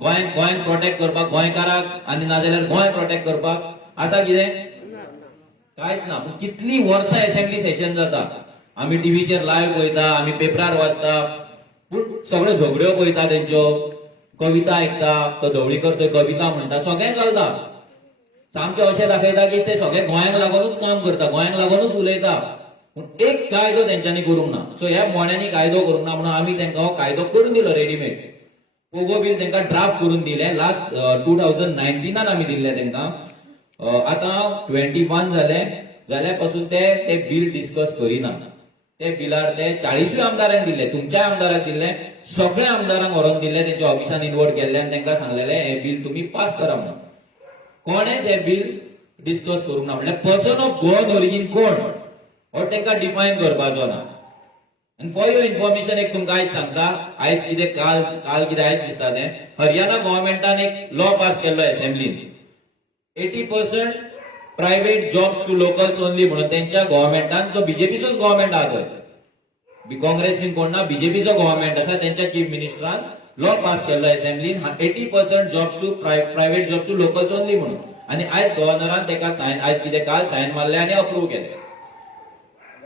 गोंय प्रोटेक्ट करपाक गोंयकाराक आनी नाजाल्यार गोंय प्रोटेक्ट करपाक आसा कितें? कांयच ना. पूण कितली वर्सां असेंब्ली सेशन जाता आमी टीव्हीचेर लायव्ह पळयता, आमी पेपरार वाचता, पूण सगळ्यो झगड्यो पळयता तेंच्यो, कविता आयकता, तो ढवळीकर थंय कविता म्हणटा, सगळें चलता. सामकें अशें दाखयता की ते सगळे गोंयांक लागूनच काम करता, गोंयांक लागूनच उलयता. पूण एक कायदो तेंच्यांनी करूंक ना. सो ह्या मोण्यानी कायदो करूंक ना म्हणून आमी तांकां हो कायदो करून दिलो रेडीमेड. पोगो बील तांकां ड्राफ्ट करून दिले. लास्ट 2019 आमी दिल्ले तांकां. आतां 21 जाल्या पासून ते बिल डिस्कस करिना. ते बिलार ते 40 आमदारांक दिले, तुमच्या आमदाराक दिले, सगळ्या आमदारांक व्हरोन दिले, तेंच्या ऑफिसान इन्वॉल्व केल्ले आनी तांकां सांगलेले हे बिल तुमी पास करा म्हणून. कोणेच हे बिल डिस्कस करूंक ना. म्हणल्यार पर्सन ऑफ गोवन ओरिजीन कोण हो तांकां डिफायन करपाचो ना. आनी फॉर युअर इन्फॉर्मेशन एक तुमकां आयज सांगता आयज कितें काल कितें आयज दिसता तें हरियाणा गव्हर्नमेंटान एक लॉ पास केल्लो असेंब्लीन 80% private jobs to locals only म्हणून त्यांच्या गव्हर्नमेंटान जो बीजेपीचोच गव्हर्नमेंट आहा थंय काँग्रेस बीन कोण ना बीजेपीचो गव्हर्नमेंट आसा त्यांच्या चीफ मिनिस्टरान लॉ पास केल्लो असेंब्लीन 80% jobs to private jobs to locals only म्हणून. आनी आयज गव्हर्नरान तेका सायन आयज कितें काल सायन मारले आनी अप्रूव्ह केले.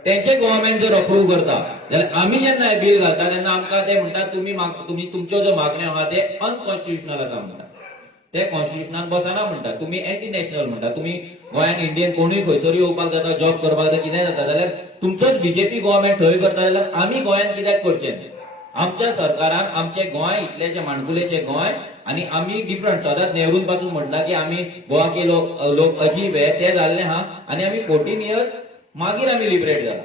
तेंचे गव्हर्नमेंट जर अप्रूव्ह करता जाल्यार आमी जेन्ना हे बिल घालता तेन्ना आमकां ते म्हणटा तुमी तुमच्यो ज्यो मागण्यो आहा ते अनकॉन्स्टिट्युशनल आसा म्हणटा. ते कॉन्स्टिट्युशनान बसना म्हणटा. तुमी एंटी नॅशनल म्हणटा. तुमी गोंयान इंडियन कोणूय खंयसर येवपाक जाता जॉब करपाक जाता कितें जाता जाल्यार तुमचोच बीजेपी गव्हर्नमेंट थंय करता जाल्यार आमी गोंयान कित्याक करचें? आमच्या सरकारान आमचे गोंय इतलेशे माणकुलेशे गोंय आनी आमी डिफरंट सदांच नेहरून पासून म्हणटा की आमी गोवा के लोक अजीब है ते जाल्ले आहा आनी आमी 14 years मागीर आमी लिबरेट जाला.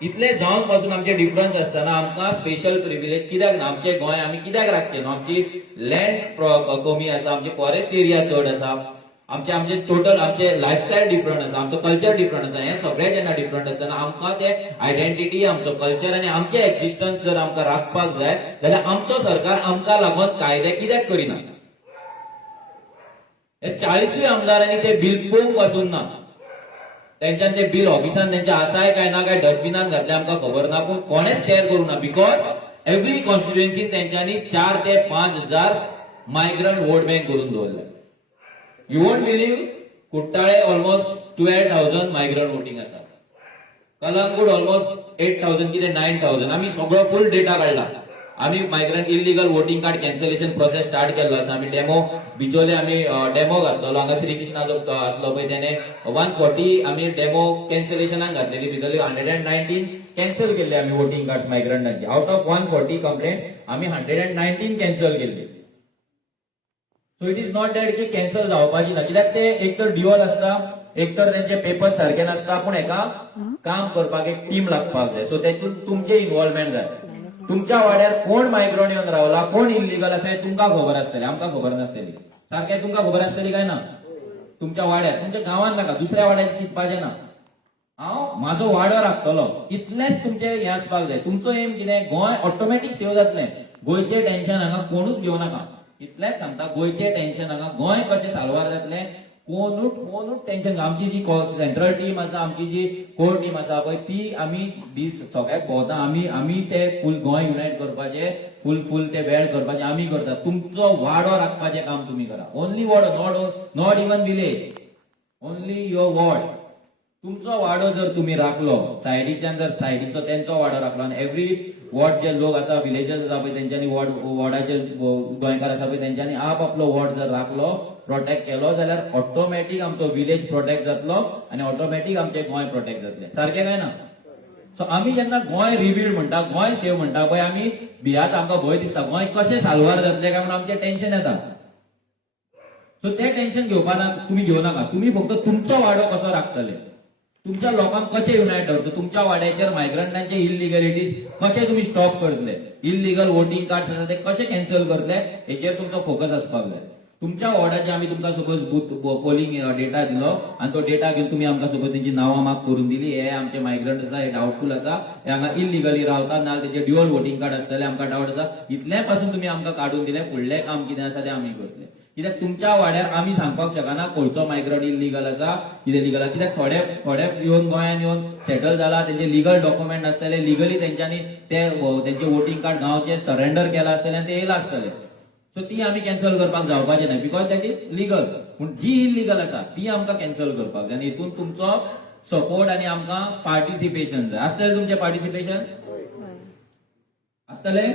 इतले जावन पासून आमचे डिफरन्स आसतना आमकां स्पेशल प्रिविलेज कित्याक ना? आमचे गोंय आमी कित्याक राखचे न्हू? आमची लँड कमी आसा, आमची फॉरेस्ट एरिया चड आसा, आमचे टोटल आमचे लायफस्टायल डिफरंट आसा, आमचो कल्चर डिफरंट आसा. हे सगळे जेन्ना डिफरंट आसतना आमकां ते आयडेंटिटी आमचो कल्चर आनी आमचे एक्झिस्टन्स जर आमकां राखपाक जाय जाल्यार आमचो सरकार आमकां लागून कायदे कित्याक करिना? हे 40 आमदारांनी ते बिल पळोवंक पासून ना. तेंच्यान ते बिल ऑफिसान तेंच्या आसाय काय ना काय डस्टबिनान घातले आमकां खबर ना. पूण कोणेच केअर करूं ना बिकॉज एव्हरी कॉन्स्टिट्युएन्सी तेंच्यांनी 4 ते 5 हजार मायग्रंट वोट बँक करून दवरले. यू वोंट बिलीव कुट्टाळे ऑलमोस्ट 12,000 मायग्रंट वोटिंग आसा. कलंगूट ऑलमोस्ट 8,000 कितें 9,000. आमी सगळो फुल डेटा काढला. आम्ही migrant illegal voting card cancellation process start केल्लो आसा. आमी डेमो बिचोले आमी डेमो घातलो. हांगा श्री कृष्णा जो आसलो पळय त्याने 140 आमी डेमो कॅन्सलेशनाक घातलेली. भितरली 119 कॅन्सल केल्ले आमी वोटिंग कार्ड मायग्रंटांची. आउट ऑफ 140 कंप्लेंट्स आमी 119 कॅन्सल केल्ले. So it is not that की कॅन्सल जावपाची ना, कित्याक ते एक तर ड्युअल आसता, एक तर त्यांचे पेपर सारखे नासता, पूण हेका काम करपाक एक टीम लागपाक जाय. सो तेतून तुमचे इन्व्हॉल्वमेंट जाय. तुमच्या वाड्यार कोण मायग्रंट येवन रावला, कोण इलिगल आसा हे तुमकां खबर आसतलें, आमकां खबर नासतली. सारकें तुमकां खबर आसतली काय ना? तुमच्या वाड्यार, तुमच्या गांवांत नाका, दुसऱ्या वाड्याचें चिंतपाचें ना. हांव म्हाजो वाडो राखतलो, इतलेंच तुमचें हें आसपाक जाय. तुमचो एम कितें, गोंय ऑटोमॅटीक सेव जातलें. गोंयचें टेन्शन हांगा कोणूच घेवं नाका. इतलेंच सांगता, गोंयचें टेन्शन हांगा गोंय कशें साल्वार जातलें कोणूच टेन्शन. आमची जी सेंट्रल टीम आसा, आमची जी कोर टीम आसा पळय, ती आमी दीस सगळ्याक भोंवता. आमी ते फूल गोंय युनायट करपाचे, फूल ते वेळ करपाचे आमी करता. तुमचो वाडो राखपाचें काम तुमी करा. ओन्ली वाडो, not even village, only your ward. तुमचो वाडो जर तुम्ही राखलो, सायडीच्यान जर सायडीचो तेंचो वाडो राखलो, आनी एव्हरी वॉर्ड जे लोक आसा, विलेजर्स आसा पळय तेंच्यांनी वॉर्डाचे गोंयकार आसा पळय तेंच्यांनी आपलो वॉर्ड जर राखलो, प्रोटेक्ट केलो, जाल्यार ऑटोमॅटीक आमचो विलेज प्रोटेक्ट जातलो आनी ऑटोमॅटीक आमचें गोंय प्रोटेक्ट जातलें. सारकें काय ना? सो आमी जेन्ना गोंय रिबिल्ड म्हणटा, गोंय सेव म्हणटा पळय, आमी भियात, आमकां भंय दिसता गोंय कशें साल्वार जातलें काय म्हणून आमचें टेन्शन येता. सो तें टेन्शन घेवपाना तुमी घेवं नाका. तुमी फक्त तुमचो वाडो कसो राखतले, तुमच्या लोकांक कशें युनायट दवरतले, तुमच्या वाड्याचेर मायग्रंटांचे इलिगलिटीज कशें तुमी स्टॉप करतले, इलिगल वोटिंग कार्ड्स आसा ते कशें कॅन्सल करतले, हेचेर तुमचो फोकस आसपाक जाय. तुमच्या वॉर्डाचे आमी तुमकां सपोज बूथ पोलिंग डेटा दिलो आनी तो डेटा घेवन तुमी आमकां सपोज तेंची नांवां माप करून दिली, हे आमचे मायग्रंट आसा, हे डाउटफुल आसा, हे हांगा इलिगली रावतात, ना तेचे ड्युअल वोटिंग कार्ड आसतले, आमकां डाउट आसा, इतले पासून तुमी आमकां काडून दिले, फुडलें काम कितें आसा तें आमी करतले. कित्याक तुमच्या वाड्यार आमी सांगपाक शकना खंयचो मायग्रंट इलिगल आसा, कितें लिगल आसा. कित्याक थोडे येवन गोंयान येवन सेटल जाला, तेंचे लिगल डॉक्युमेंट आसतले, लिगली तेंच्यांनी तेंचे वोटिंग कार्ड गांवचे सरेंडर केला आसतले आनी ते येयला आसतले. सो ती आमी कॅन्सल करपाक जावपाचें ना, बिकॉज दॅट इज लिगल. पूण जी इलिगल आसा ती आमकां कॅन्सल करपाक जाय. आनी हितून तुमचो सपोर्ट आनी आमकां पार्टिसिपेशन जाय. आसतलें तुमचें पार्टिसिपेशन? आसतलें?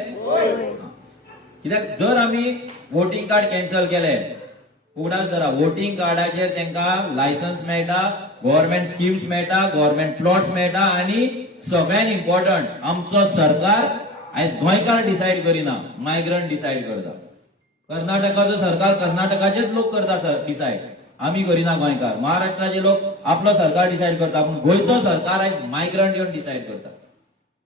कित्याक जर आमी वोटिंग कार्ड कॅन्सल केले, उगडास धरा, वोटिंग कार्डाचेर तांकां लायसन्स मेळटा, गव्हर्नमेंट स्किम्स मेळटा, गव्हर्नमेंट प्लॉट्स मेळटा, आनी सगळ्यात इम्पॉर्टंट आमचो सरकार आयज गोंयकार डिसायड करिना, मायग्रंट डिसायड करता. कर्नाटकाचो सरकार कर्नाटकाचेच लोक करता डिसायड, आमी करिना गोंयकार. महाराष्ट्राचे लोक आपलो सरकार डिसायड करता, पूण गोंयचो सरकार आयज मायग्रंट येवन डिसायड करता.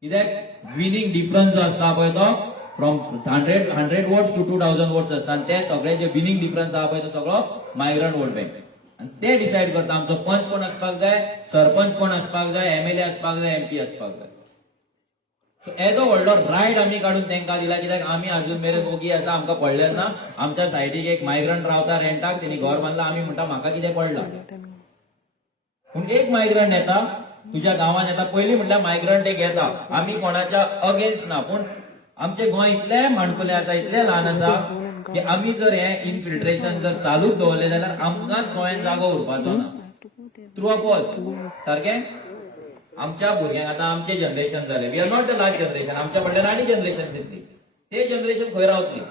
कित्याक विनिंग डिफरन्स जो आसता पळय तो फ्रॉम 100 वोट्स टू 2000 वोट्स आसता, आनी ते सगळे जे विनिंग डिफरन्स आहा पळय तो सगळो मायग्रंट वोट बँक, आनी ते डिसायड करता आमचो पंच कोण आसपाक जाय, सरपंच कोण आसपाक जाय, MLA आसपाक जाय, MP आसपाक जाय. सो येदो व्हडलो रायट आमी काडून तांकां दिला, कित्याक आमी अजून मेरेन ओगी आसा, आमकां पडलें ना. आमच्या सायडीक एक मायग्रंट रावता रेंटाक, तेणी घर बांदला, आमी म्हणटा म्हाका कितें पडला. पूण एक मायग्रंट येता तुज्या गांवांत येता, पयलीं म्हटल्यार मायग्रंट एक येता, आमी कोणाच्या अगेन्स्ट ना, पूण आमचे गोंय इतले माणकुले आसा, इतले ल्हान आसा की आमी जर हें इनफिल्ट्रेशन जर चालूच दवरलें जाल्यार आमकांच गोंयांत जागो उरपाचो ना. True or false? सारकें? आमच्या भुरग्यांक आतां आमचें जनरेशन जालें, we are not the last generation, आमच्या फाटल्यान आनी जनरेशन येतली, ते जनरेशन खंय रावतली.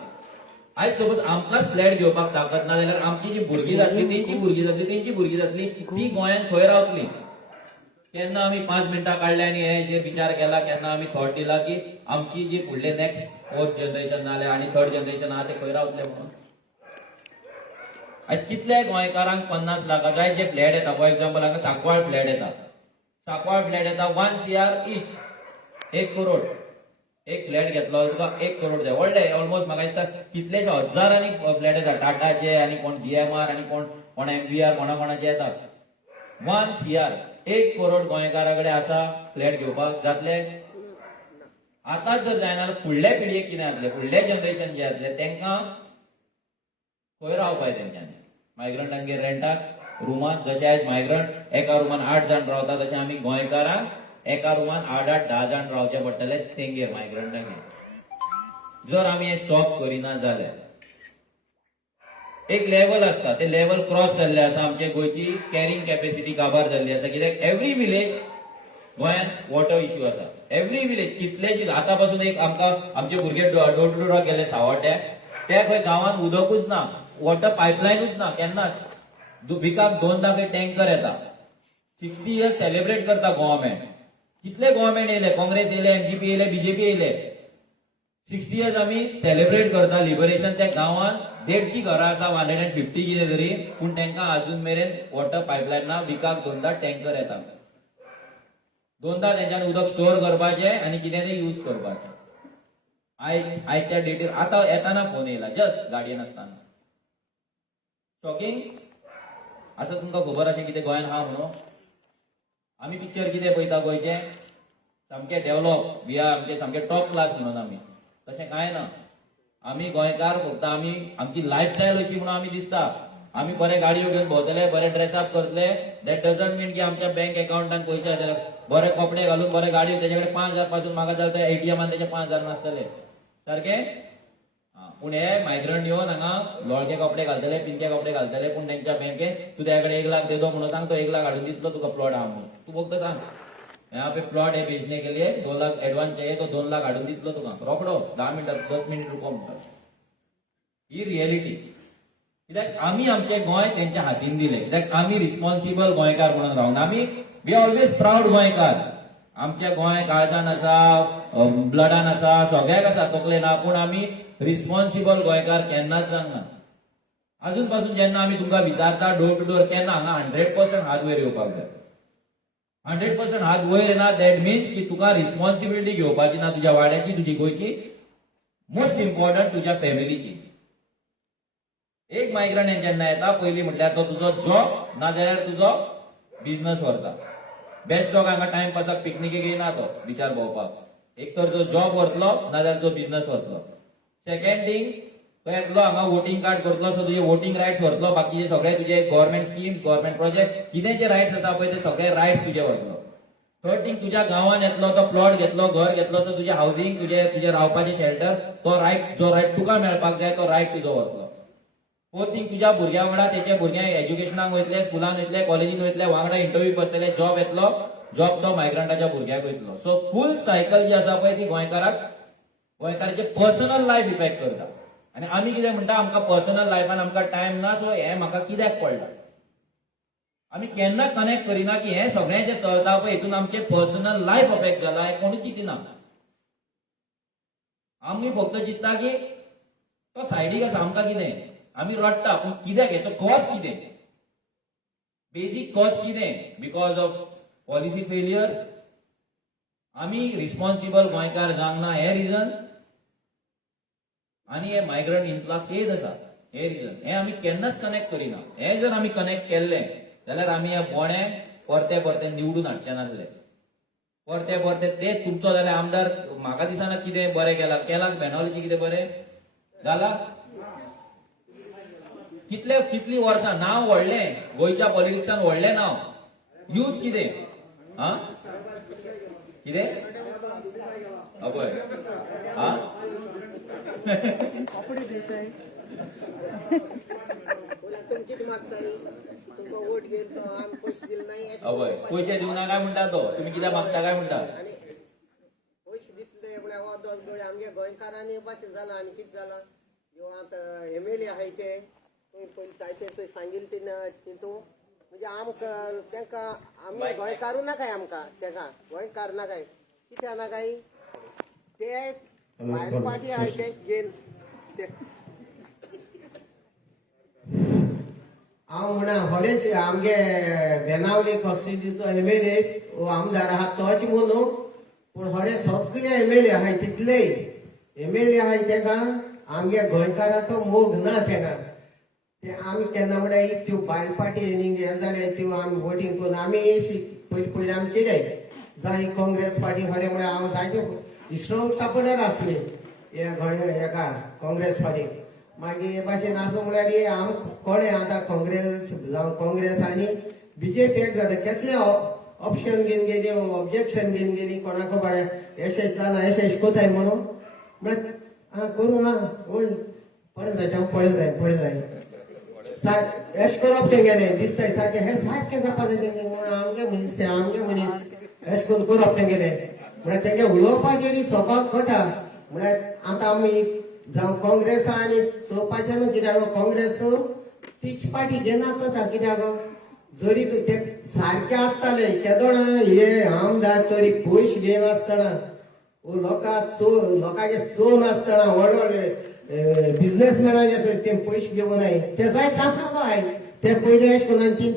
आयज सपोज आमकांच फ्लॅट घेवपाक ताकद ना जाल्यार आमची जी भुरगीं जातली, तेंची भुरगीं जातली, तेंची भुरगीं जातली, ती गोंयांत खंय रावतली. केन्ना आमी 5 मिनटां काडले आनी हेचेर विचार केला, केन्ना आमी थॉट दिला की आमची जी फुडले नेक्स्ट 4th जनरेशन जालें आनी 3rd जनरेशन आहा ते खंय रावतले म्हणून. आयज कितले गोंयकारांक 50 लाखाचो आयज जे फ्लॅट येता, फॉर एक्झाम्पल हांगा सांकवाळ फ्लॅट येता, सांकवाळ फ्लॅट येता 1 CR इच, 1 करोड. एक फ्लॅट घेतलो तुका 1 करोड जाय, व्हडले ऑलमोस्ट म्हाका दिसता कितलेशे हजारांनी फ्लॅट येता, टाटाचे आनी कोण GMR आनी कोण MVR कोणाचे येतात. 1 CR 1 करोड गोंयकारा कडेन आसा, फ्लॅट घेवपाक जातले. आतांच जर जायना जाल्यार फुडल्या पिळगेक कितें जातलें, फुडले जनरेशन जे जातले तांकां खंय रावपाक तेंच्यांनी. मायग्रंटांगेर रेंटाक रुमांत, जशे आयज मायग्रंट एका रुमान 8 जाण रावता, तशें आमी गोंयकारांक एका रुमान 8-8, 10 जाण रावचे पडटले तेंगेर मायग्रंटांगेर. जर आमी हें स्टॉप करिना जाल्यार एक लेवल असता ते लेवल क्रॉस जाल्ले आसा आमचे गोंयची कॅरिंग कॅपॅसिटी काबार जाल्ली आसा कित्याक एव्हरी विलेज गोंयांत वॉटर इश्यू आसा एव्हरी विलेज कितलेशीच आतां पासून एक आमकां आमचे भुरगे डोर टू डोर गेले सावड्ड्या त्या खंय गांवांत उदकूच ना वॉटर पायपलायनूच ना केन्नाच विकाक 2दा खंय टँकर येता 60 इयर्स सेलिब्रेट करता गव्हर्मेंट कितले गव्हर्मेंट येयले काँग्रेस येयले एनजीपी येयले बीजेपी येयले 60 इयर्स आमी सेलिब्रेट करता लिबरेशन त्या गांवांत 150 घरां आसा 150 कितें तरी पूण तांकां अजून मेरेन वॉटर पायपलायन ना विकाक 2दा टँकर येता 2दा तेंच्यानी उदक स्टोर करपाचें आनी कितें तें यूज करपाचें आयच्या डेटीर आतां येताना फोन येयला जस्ट गाडयेन आसतना शॉकिंग असं तुमकां खबर अशें कितें गोंयान आहा म्हणून आमी पिक्चर कितें पळयता गोंयचे सामके डेव्हलप वी आर आमचे सामके टॉप क्लास म्हणून आमी तशें कांय ना आमी गोंयकार फक्त आमी आमची लायफस्टायल अशी म्हणून आमी दिसता आमी बरे गाडयो घेवन भोंवतले बरे ड्रेसअप करतले दॅट डजंट मीन की आमच्या बँक अकाउंटान पयशे आसतले बरे कपडे घालून बरे गाडयो तेजे कडेन 5,000 पासून म्हाका जाल्यार ते एटीएमान तेजे 5,000 नासतले सारकें पूण हे मायग्रंट येवन हांगा लोळके कपडे घालतले पिंके कपडे घालतले पूण तेंच्या बँकेन तूं त्याकडे 1 लाख दे दो म्हणून सांग तो 1 लाख हाडून दितलो तुका प्लॉट आहा म्हणून तू फक्त सांग यहाँ पे प्लॉट है बेचने के लिए 2 लाख एडवांस चाहिए तो 2 लाख हाडून दितलो तुका रोकडो 10 मिनिटात 10 मिनिट रुको म्हणटा ही रियलिटी कित्याक आमी आमचे गोंय तेंच्या हातीन दिले कित्याक आमी रिस्पॉन्सिबल गोंयकार म्हणून रावन आमी वी ऑलवेज प्राऊड गोंयकार आमचे गोंय काळजान आसा ब्लडान आसा सगळ्याक आसा तकले ना पूण आमी रिस्पॉन्सिबल गोंयकार केन्नाच जावना अजून पासून जेन्ना आमी तुमकां विचारता डोर टू डोर केन्ना हांगा 100% हात वयर येवपाक जाय 100% हात वयर येना दॅट मिन्स की तुका रिस्पॉन्सिबिलिटी घेवपाची ना तुज्या वाड्याची तुजी गोंयची मोस्ट इम्पॉर्टंट तुज्या फॅमिलीची एक मायग्रंट जेन्ना येता पयलीं म्हटल्यार तो तुजो जॉब नाजाल्यार तुजो बिझनस व्हरता बेस्ट डॉग हांगा टायम पासाक पिकनिकेक येयना तो बिचार भोंवपाक एक तर तो जॉब व्हरतलो नाजाल्यार तो बिझनस व्हरतलो सेकंड थिंग तो येतलो हांगा वोटिंग कार्ड करतलो सो तुजे वोटिंग रायट्स व्हरतलो बाकीचे सगळे तुजे गव्हर्मेंट स्किम्स गव्हर्मेंट प्रोजेक्ट कितें जे रायट्स आसा पळय ते सगळे रायट्स तुजे व्हरतलो थर्ड थिंग तुज्या गांवांत येतलो तो प्लॉट घेतलो घर घेतलो सो तुजे हावसिंग तुजे रावपाचे शेल्टर तो रायट जो रायट तुका मेळपाक जाय तो रायट तुजो व्हरतलो फोर्थ थिंग तुज्या भुरग्या वांगडा तेचे भुरगे एज्युकेशनाक वयतले स्कुलान वयतले कॉलेजीन वयतले वांगडा इंटरव्यू बसतले जॉब येतलो जॉब तो मायग्रंटाच्या भुरग्याक वयतलो सो फूल सायकल जी आसा पळय ती गोंयकाराचे पर्सनल लायफ इफेक्ट करता आनी आमी कितें म्हणटा आमकां पर्सनल लायफान आमकां टायम ना सो हें म्हाका कित्याक पडला आमी केन्ना कनेक्ट करिना की हें सगळें जें चलता पळय हितून आमचें पर्सनल लायफ अफेक्ट जाला हें कोणूच चिंतिना आमी फक्त चिंतता की तो सायडीक आसा आमकां कितें आमी रडटा पूण कित्याक हेचो कॉज कितें बेजीक कॉज कितें बिकॉज ऑफ पॉलिसी फेलियर आमी रिस्पॉन्सिबल गोंयकार जावंक ना हें रिजन आनी हे मायग्रंट इन्फ्लक्स हेच आसा हे रिजन हें आमी केन्नाच कनेक्ट करिना हें जर आमी कनेक्ट केल्लें जाल्यार आमी हे बोणे परते परते निवडून हाडचे नासले परते परते तेच तुमचो जाल्यार आमदार म्हाका दिसना कितें बरें केलां बेनॉलजी कितें बरें जाला कितली वर्सां नांव व्हडलें गोंयच्या पॉलिटिक्सान व्हडलें नांव यूज कितें आं कितें पळय आं अवय पयशे दिवना काय म्हणटा तो तुम्ही कित्याक मागता काय म्हणटा पयशे दितले म्हळ्यार आमगे गोंयकारांनी भाशेन जाला आनी कितें जाला ह्यो आतां एमएलए आहाय ते पयलीं जायते थंय सांगिल्ले तितू म्हणजे आमकां तांकां आमी गोंयकारू नाकाय आमकां ताका गोंयकार नाकाय कित्याक नाकाय ते भायर पार्टी आहाय ते घेन हांव म्हणा होडेच आमगे बेनावली कॉन्स्टिट्युन्सीचो एमएलए आमदार आहा तोच म्हणून पूण होडे सगळे एमएलए आहाय तितले एमएलए आहाय तेका आमगे गोंयकाराचो मोग ना तेका ते आमी केन्ना म्हळ्यार त्यो भायर पार्टी हे जाल्यार त्यो आमी वोटींग करून आमी पयलीं आमी कितें जाय काँग्रेस पार्टी खरें म्हळ्यार हांव जायत्यो स्ट्रॉंग सपोर्टर आसले हेका काँग्रेस पार्टीक मागीर हे भाशेन आसूं म्हळ्यार हांव कोणे आतां काँग्रेस आनी बीजेपीक जाता कसले ऑप्शन घेवन गेली ऑब्जेक्शन घेवन गेली कोणाक खबर एशेच जालां एशेच कोताय म्हणून म्हळ्यार करूं आं वय पळय जाय पळय जाय एश करप तेंगेले दिसताय सारखे हे सारखे जावपाचे तेंगे आमगे मनीस ते आमगे मनीस एश करून करप तेंगेले म्हळ्यार तेंगे उलोवपाचेर सगळो कटा म्हळ्यार आतां आमी जावं काँग्रेस आनी चोवपाचें न्हू कित्याक काँग्रेस तीच पार्टी घेनासता कित्याक जरी ते सारखे आसताले केदोण हे आमदार तरी पयशे घेयन आसतना लोकांचे चोन आसतना व्हड व्हड बिझनेसमॅनाचे तर ते पयशे घेवनाय ते जाय सांगलो हाय ते पयले अशें करून तीं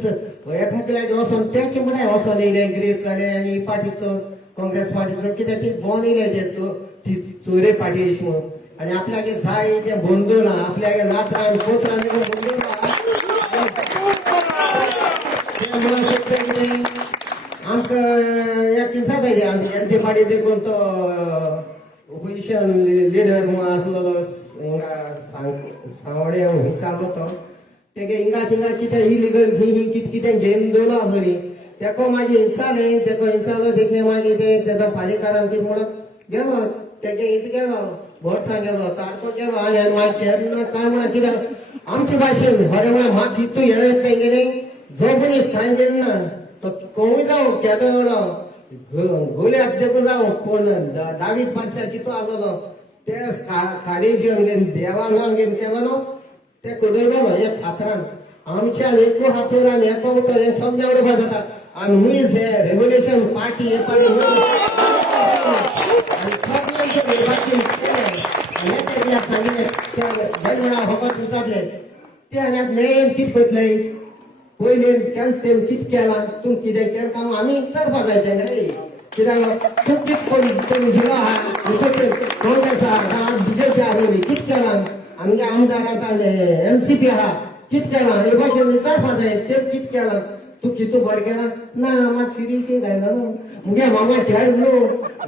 एकामेकांक वचोन तेचे म्हळ्यार वचोन येयले ग्रेस जाले आनी पार्टीचो काँग्रेस पार्टीचो कित्याक ती बोन येयले ते चोरे पार्टी अशी म्हणून आनी आपल्यागे जाय ते बंदूला आपल्यागे नात्रान पोत्रान बंदूला आमकां एक दिसा पयली आमची एंटी पार्टी देखून तो ओपोजिशन लिडर म्हणून आसलो सांगोडे विचारलो तो तेगे हिंगा थिंगा कितें इलिगल ही कितें कितें घेवन दवरलो आसली तेका मागीर हिंचाले तेका हिंचालो तेचे मागीर तेका पालिकारान कितें म्हणून गेलो तेगे हित गेलो बोर्डसां गेलो सारको गेलो आनी मागीर केन्ना काय म्हणून कित्याक आमचे भाशेन बरें म्हळ्यार म्हाका हितू हें येता गेले जो मनीस थंय गेलो ना तो कोणूय जावं केदो गोल्याक देखू जावं पूण दावीद बादशाह कितू आसलो ते काडेजीन देवान घेवन केलो न्हू ते कुदरलो एक हातरान आमच्या एकू हातोरान एका उतर हें समजा उडोवपा जाता आनी मीस हे रेव्होल्युशन पार्टी हे पार्टी आनी सगळ्यांचे निर्वाचन केलें आनी एकट्याक सांगिल्लें ते जनगणा फकत विचारले ते आनी नेम कितें पयतले पयले केलें तें कितें केलां तूं कितें केलें काम आमी विचारपा जाय तें कित्याक तूं कितें करून दिलो आहा काँग्रेस आहा बीजेपी आहा कितें केलां आमगे आमदार आतां एनसीपी आहा कितें केलां हे भाशेन विचारपा जाय तें कितें केलां तूं कितू बरें केलां ना म्हाका सिरियसली घायलो न्हू मुगे मामा चेड न्हू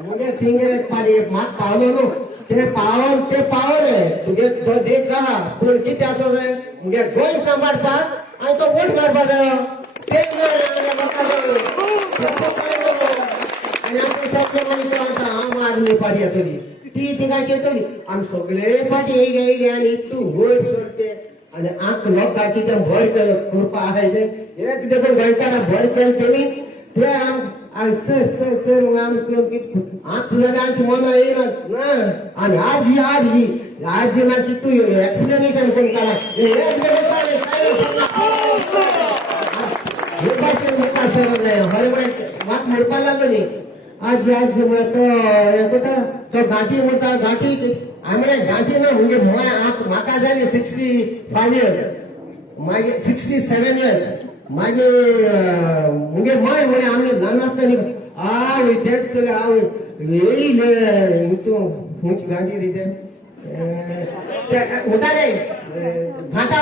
मुगे थिंगे पाडी म्हाका पावलो न्हू ते पावले तुगे तो देख आहा पूण कितें आसा जाय मुगे गोंय सांबाळपाक आनी तो वोट मारपा जायो तेच आनी आमचे सगळे मनीस आतां आम आदमी पार्टी येतली ती थिंगाची येतली आमी सगळे पार्टी येयले आनी इतू वयर सरते आनी आंक लोकांक कितें भर करपा आहाय ते एक देखून घंटारा भर केलें तेमी ते सर सर सर आमी करून कितें आतां जाल्यार आमची मना येयना ना आनी आजी ना कितू एक्सप्लेनेशन करून काडा एक देखून हे भाशेन मुखार सरप जाय हर म्हाका म्हणपा लागलो न्ही आज म्हळ्यार तो हें करता तो घाटी म्हणटा घाटी हांवें म्हळ्यार घाटी ना म्हणजे म्हाका जाली 65 इयर्स मागीर 67 इयर्स मागीर मुगे मय म्हळ्यार आमी ल्हान आसतना आवय तेच चले आवय येयले तूं खंयची घाटी रे ते म्हणटा रे घाटा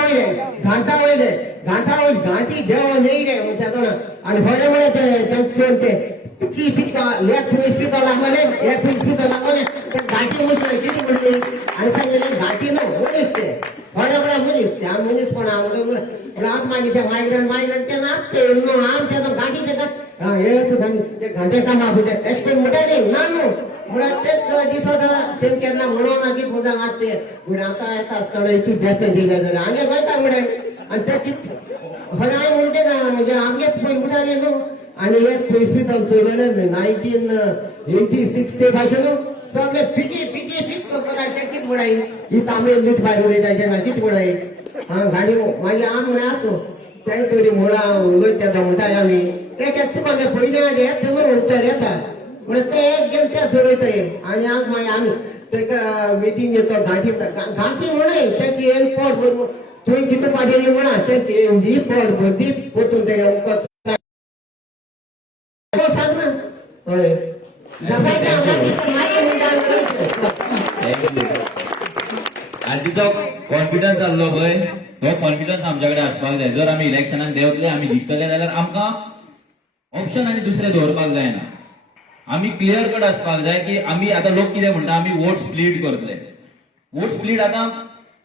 वयले घाटी देंवन येयले म्हणटा आनी बरें म्हळ्यार ते चड ते पिचका एक स्पीकर लागले एक स्पीकर लागले ते घाटी म्हणले कितें म्हणली आनी सांगिल्लें घाटी न्हू मनीस ते बरें म्हळ्यार मनीस ते आमी मनीस कोण म्हळ्यार आमी मागीर ते मायग्रंट ते ना ते न्हू आम ते घाटी ते हे तूं ते घाटे कामा ते एश करून म्हणटा न्ही ना न्हू म्हळ्यार तेच दिसता तेम केन्ना म्हणोना की मुदां आत ते म्हळ्यार आतां येता आसतना इतू बेसन दिले जाल्यार आनी वयता म्हळ्यार आनी ते कितें खरें हांवें म्हणटे ना म्हणजे आमगेच पळय म्हणटाले न्हू आनी एक हॉस्पिटल चोयलेलें 1986 ते भाशेन सगळे पिच करता ते कितें म्हणाय ही तामेल मीठ भायर उडयता तेन्ना कितें म्हणाय गाडी मागीर आमी म्हळ्यार आसूं ते तरी म्हणा उलयता म्हणटाय आमी ते चुकोन ते पयले येता म्हणून उरतर येता म्हळ्यार ते एक गेले ते चोरयताय आनी मागीर आमी तेका मिटींग येतो घाटी म्हणाय ते एक पोट थंय कितें पाडयली म्हणा ते ही पोट भरती परतून ते सांग ना हय आजचो कॉन्फिडन्स आसलो पळय तो कॉन्फिडन्स आमच्या कडेन आसपाक जाय जर आमी इलेक्शनान देंवतले आमी जिखतले जाल्यार आमकां ऑप्शन आनी दुसरे दवरपाक जायना आमी क्लियर कट आसपाक जाय की आमी आतां लोक कितें म्हणटा आमी वोट स्प्लीट करतले वोट स्प्लीट आतां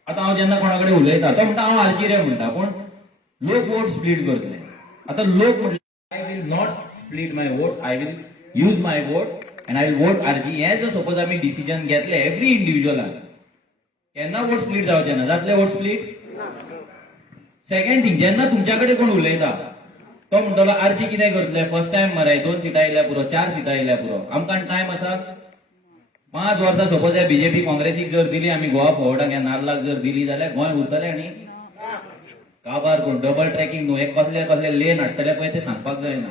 हांव जेन्ना कोणा कडेन उलयता तो म्हणटा हांव आरजी रे म्हणटा पूण लोक वोट स्प्लीट करतले आतां लोक म्हणटा I will not split my votes I will use my vote and I will vote RG हें जर सपोज आमी डिसिजन घेतले एवरी इंडिविज्युअलान केन्ना वोट स्प्लीट जावचे ना जातले वोट स्प्लीट सेकंड थिंग, जेन्ना तुमच्याकडे कोण उलयता तो म्हणटलो आरजी कितें करतले, फर्स्ट टाइम मरे 2 सिटां येयल्या पुरो, 4 सिटां येयल्या पुरो, आमकां टायम आसा. 5 वर्सां सपोज बीजेपी काँग्रेसीक जर दिली, आमी गोवा फॉरवर्डाक ह्या नाल्लाक जर दिली जाल्यार गोंय उरतलें. आनी काबार करून डबल ट्रॅकिंग न्हू, एक कसले कसले लेन हाडटले पळय ते सांगपाक जायना.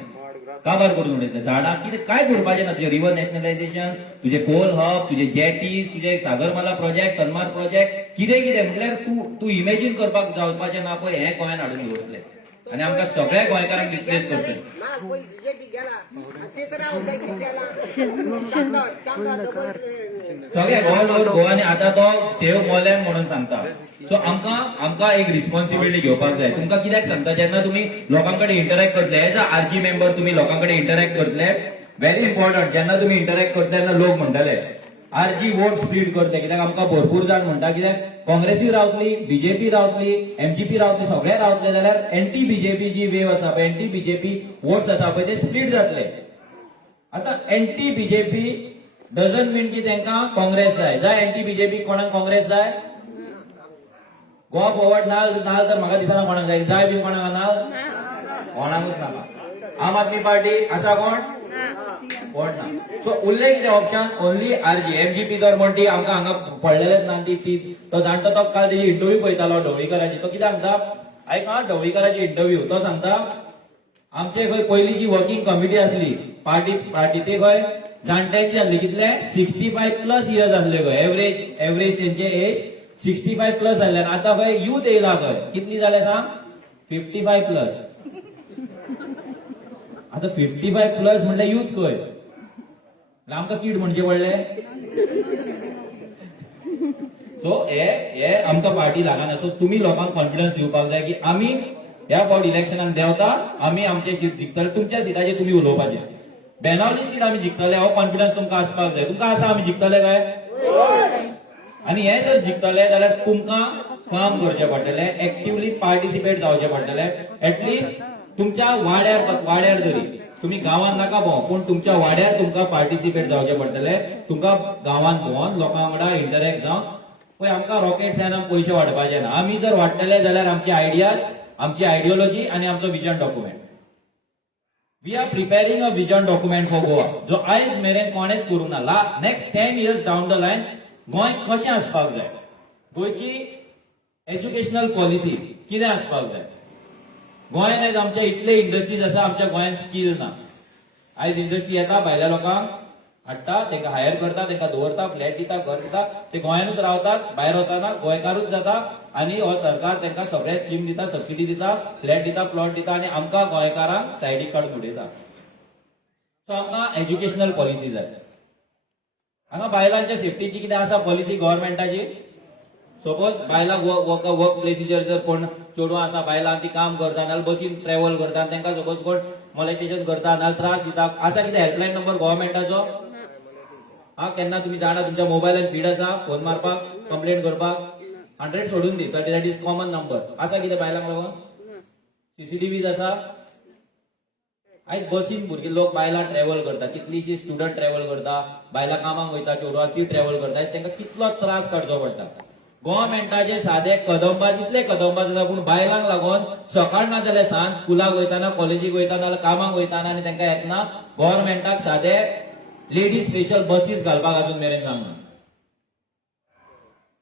काबार करून उडयतले झाडां, कितें काय करपाचें ना. तुजें रिव्हर नॅशनलायझेशन, तुजे कोल हब, तुजे जेटीज, तुजे सागरमाला प्रोजेक्ट, कलमार प्रोजेक्ट, कितें कितें म्हटल्यार तूं इमेजीन करपाक जावपाचें ना पळय, हें गोंयान हाडून दवरतले आनी आमकां सगळ्या गोंयकारांक डिस्प्लेस करतले. सगळे ऑल ओव्हर गोवा आनी आतां तो सेव्ह मोलॅम म्हणून सांगता. सो आमकां एक रिस्पॉन्सिबिलिटी घेवपाक जाय. तुमकां कित्याक सांगता, जेन्ना तुमी लोकां कडेन इंटरॅक्ट करतले, एज अ आरजी मेंबर तुमी लोकां कडेन इंटरॅक्ट करतले, व्हेरी इम्पॉर्टंट. जेन्ना तुमी इंटरॅक्ट करतले तेन्ना लोक म्हणटले आरजी वोट स्प्लीट करतले, कित्याक आमकां भरपूर जाण म्हणटा कित्याक काँग्रेसूय रावतली, बीजेपी रावतली, एमजीपी रावतली, सगळे रावतले जाल्यार एंटी बीजेपी जी वेव आसा पळय, एंटी बीजेपी वोट्स आसा पळय, ते स्प्लीट जातले. आता एंटी बीजेपी डजंट मीन की तांकां काँग्रेस जाय एंटी बीजेपी कोणाक काँग्रेस जाय. गोवा फॉरवर्ड नाल तर म्हाका दिसना कोणाक जाय बी कोणाक नाल, कोणाकूच नाका. आम आदमी पार्टी आसा कोण ना. सो उरले कितें ऑप्शन, ओन्ली आरजी. एमजीपी जर म्हणटी आमकां हांगा पडलेलेच ना ती, तो जाणटो तो काल तेजी इंटरव्यू पळयतालो ढवळीकराची, तो कितें सांगता, आयका ढवळीकराची इंटरव्यू, तो सांगता आमचे खंय पयली जी वर्किंग कमिटी आसली पार्टी ते खंय जाणट्यांची आसली, कितले 65+ इयर्स आसले खंय, एव्हरेज तेंचे एज 65+ जाल्ले. आतां खंय यूथ येयला, खंय कितली जाले सांग, 55+. आता 55+ म्हणल्यार यूथ खंय, आमकां किड म्हणजे पडले. सो हे आमकां पार्टी लागना. सो तुमी लोकांक कॉन्फिडन्स दिवपाक जाय की आमी ह्या फावट इलेक्शनाक देंवता, आमी आमचे सीट जिखतले. तुमच्या सिटाचेर तुमी उलोवपाचे, बेनावली सीट आमी जिखतले, हो कॉन्फिडन्स तुमकां आसपाक जाय. तुमकां आसा आमी जिखतले काय, आनी हे जर जिखतले जाल्यार तुमकां काम करचें पडटलें, एक्टिवली पार्टिसिपेट जावचें पडटलें. एटलिस्ट तुमच्या वाड्यार जरी तुम्ही गांवांत नाका भोंव, पूण तुमच्या वाड्यार तुमकां पार्टिसिपेट जावचें पडटलें. तुमकां गांवांत भोंवन लोकां वांगडा इंटरॅक्ट जावन पळय, आमकां रॉकेट सायन्सान पयशे वाडपाचे ना. आमी जर वाडटले जाल्यार आमची आयडियाज, आमची आयडियोलॉजी आनी आमचो vision document. We are preparing a vision document for Goa, जो आयज मेरेन कोणेच करूंक ना. Next 10 years down the line Goem कशें आसपाक जाय, गोंयची एज्युकेशनल पॉलिसी कितें आसपाक जाय. गोंयांत आयज आमच्या इतले इंडस्ट्रीज आसा, आमच्या गोंयांत स्कील ना. आयज इंडस्ट्री येता, भायल्या लोकांक हाडटा, तांकां हायर करता, तांकां दवरता, फ्लॅट दिता, घर दिता, ते गोंयानूच रावतात, भायर वचना, गोंयकारूच जाता. आनी हो सरकार तांकां सगळे स्कीम दिता, सबसिडी दिता, फ्लॅट दिता, प्लॉट दिता, आनी आमकां गोंयकारांक सायडीक काडून उडयता. सो आमकां एज्युकेशनल पॉलिसी जाय. हांगा बायलांच्या सेफ्टीची कितें आसा पॉलिसी गव्हर्मेंटाची. सपोज बायलांक वर्क प्लेसीचेर जर कोण चेडवां आसा, बायलां ती काम करता, नाल्यार बसीन ट्रॅव्हल करता, तांकां सपोज कोण मॉलेस्टेशन करता, नाल्यार त्रास दिता, आसा कितें हेल्पलायन नंबर गव्हर्मेंटाचो. केन्ना तुमी जाणा तुमच्या मोबायलान फीड आसा, फोन मारपाक, कंप्लेंट करपाक, 100 सोडून दी, दॅट इज कॉमन नंबर. आसा कितें बायलांक लागून, CCTVs आसा. आयज बसीन भुरगे लोक बायलां ट्रॅव्हल करता, कितलीशीं स्टुडंट ट्रॅव्हल करता, बायलां कामाक वयता, चेडवां ती ट्रॅव्हल करता, तांकां कितलो त्रास काडचो पडटा. गव्हर्मेंटाचे सादे कदंबाज, इतले कदंबाज आसा, पूण बायलांक लागून सकाळ ना जाल्यार सांज स्कुलाक वयताना, कॉलेजीक वयताना, नाल्यार कामाक वयताना, आनी तांकां येतना गव्हर्मेंटाक सादे लेडीज स्पेशल बसीस घालपाक अजून मेरेन सांगना.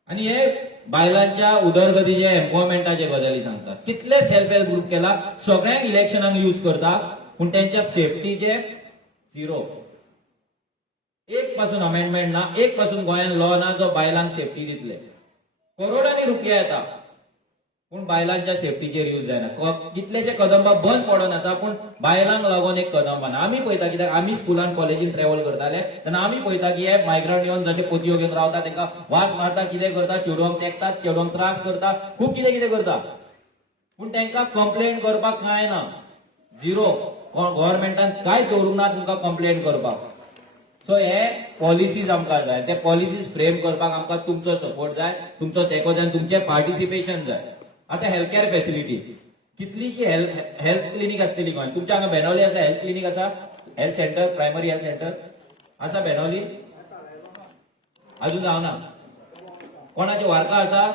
आनी हे बायलांच्या उदरगतीचे एम्पॉवरमेंटाचे गजाली सांगतात. कितले सेल्फ हेल्प ग्रुप केला, सगळ्यांक इलेक्शनाक यूज करता, पूण त्यांच्या सेफ्टीचे 0. एक पासून अमेंडमेंट ना, एक पासून गोंयान लॉ ना जो बायलांक सेफ्टी दितले. करोडांनी रुपया येता, पूण बायलांच्या सेफ्टीचेर यूज जायना. कितलेशे कदंबा बंद पडून आसा, पूण बायलांक लागून एक कदंबा ना. आमी पळयता, कित्याक आमी स्कुलान कॉलेजीन ट्रॅव्हल करताले तेन्ना आमी पळयता की हे मायग्रंट येवन जशे पोतयो घेवन रावता, तांकां वास मारता, कितें करता, चेडवांक तेंकतात, चेडवांक त्रास करता, खूब कितें कितें करता, पूण तांकां कंप्लेंट करपाक कांय ना, 0. गव्हर्मेंटान कांयच दवरूंक ना तुमकां कंप्लेंट करपाक. सो हे पॉलिसीज आमकां जाय, ते पॉलिसीज फ्रेम करपाक आमकां तुमचो सपोर्ट जाय, तुमचो तेंको जाय, तुमचें पार्टिसिपेशन जाय. आता हेल्थ केअर फॅसिलिटीज, कितलीशी हेल्थ क्लिनीक आसतली गोंयांत. तुमच्या हांगा बेनावली आसा हेल्थ क्लिनीक आसा, health centre, primary health centre आसा बेनावली, अजून जावना. कोणाची वार्का आसा,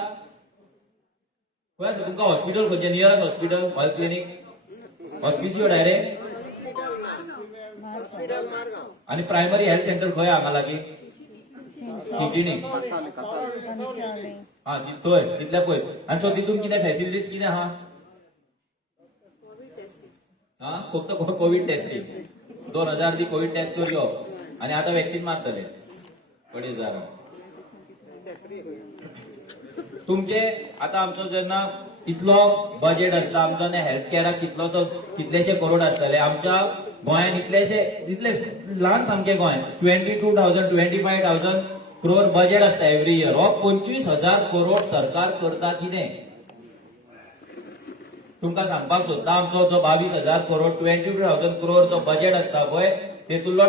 खंय आसा तुमकां हॉस्पिटल खंयचे nearest hospital health clinic Hospicio direct आणि प्रायमरी हेल्थ सेंटर खंय हांगा लागीं खिचिणी हा थंय तितले पळय आनी सो तितून कितें फॅसिलिटीज कितें आहा हा फक्त कोविड टेस्टिंग 2000 दी कोविड टेस्ट करूं आणि आता वॅक्सिन मारतले 2,500 तुमचे आता आमचो जेन्ना इतलो बजेट आसता आमचो हेल्थ केअराक कितलेशे करोड आसतले आमच्या गोंयान इतले ल्हान सामके गोंय 22,000 25,000 करोड बजेट आसता एव्हरी इयर हो 25,000 करोड सरकार करता कितें तुमकां सांगपाक सोदता आमचो जो 22,000 करोड 22,000 करोड जो बजेट आसता पळय तेतूंतलो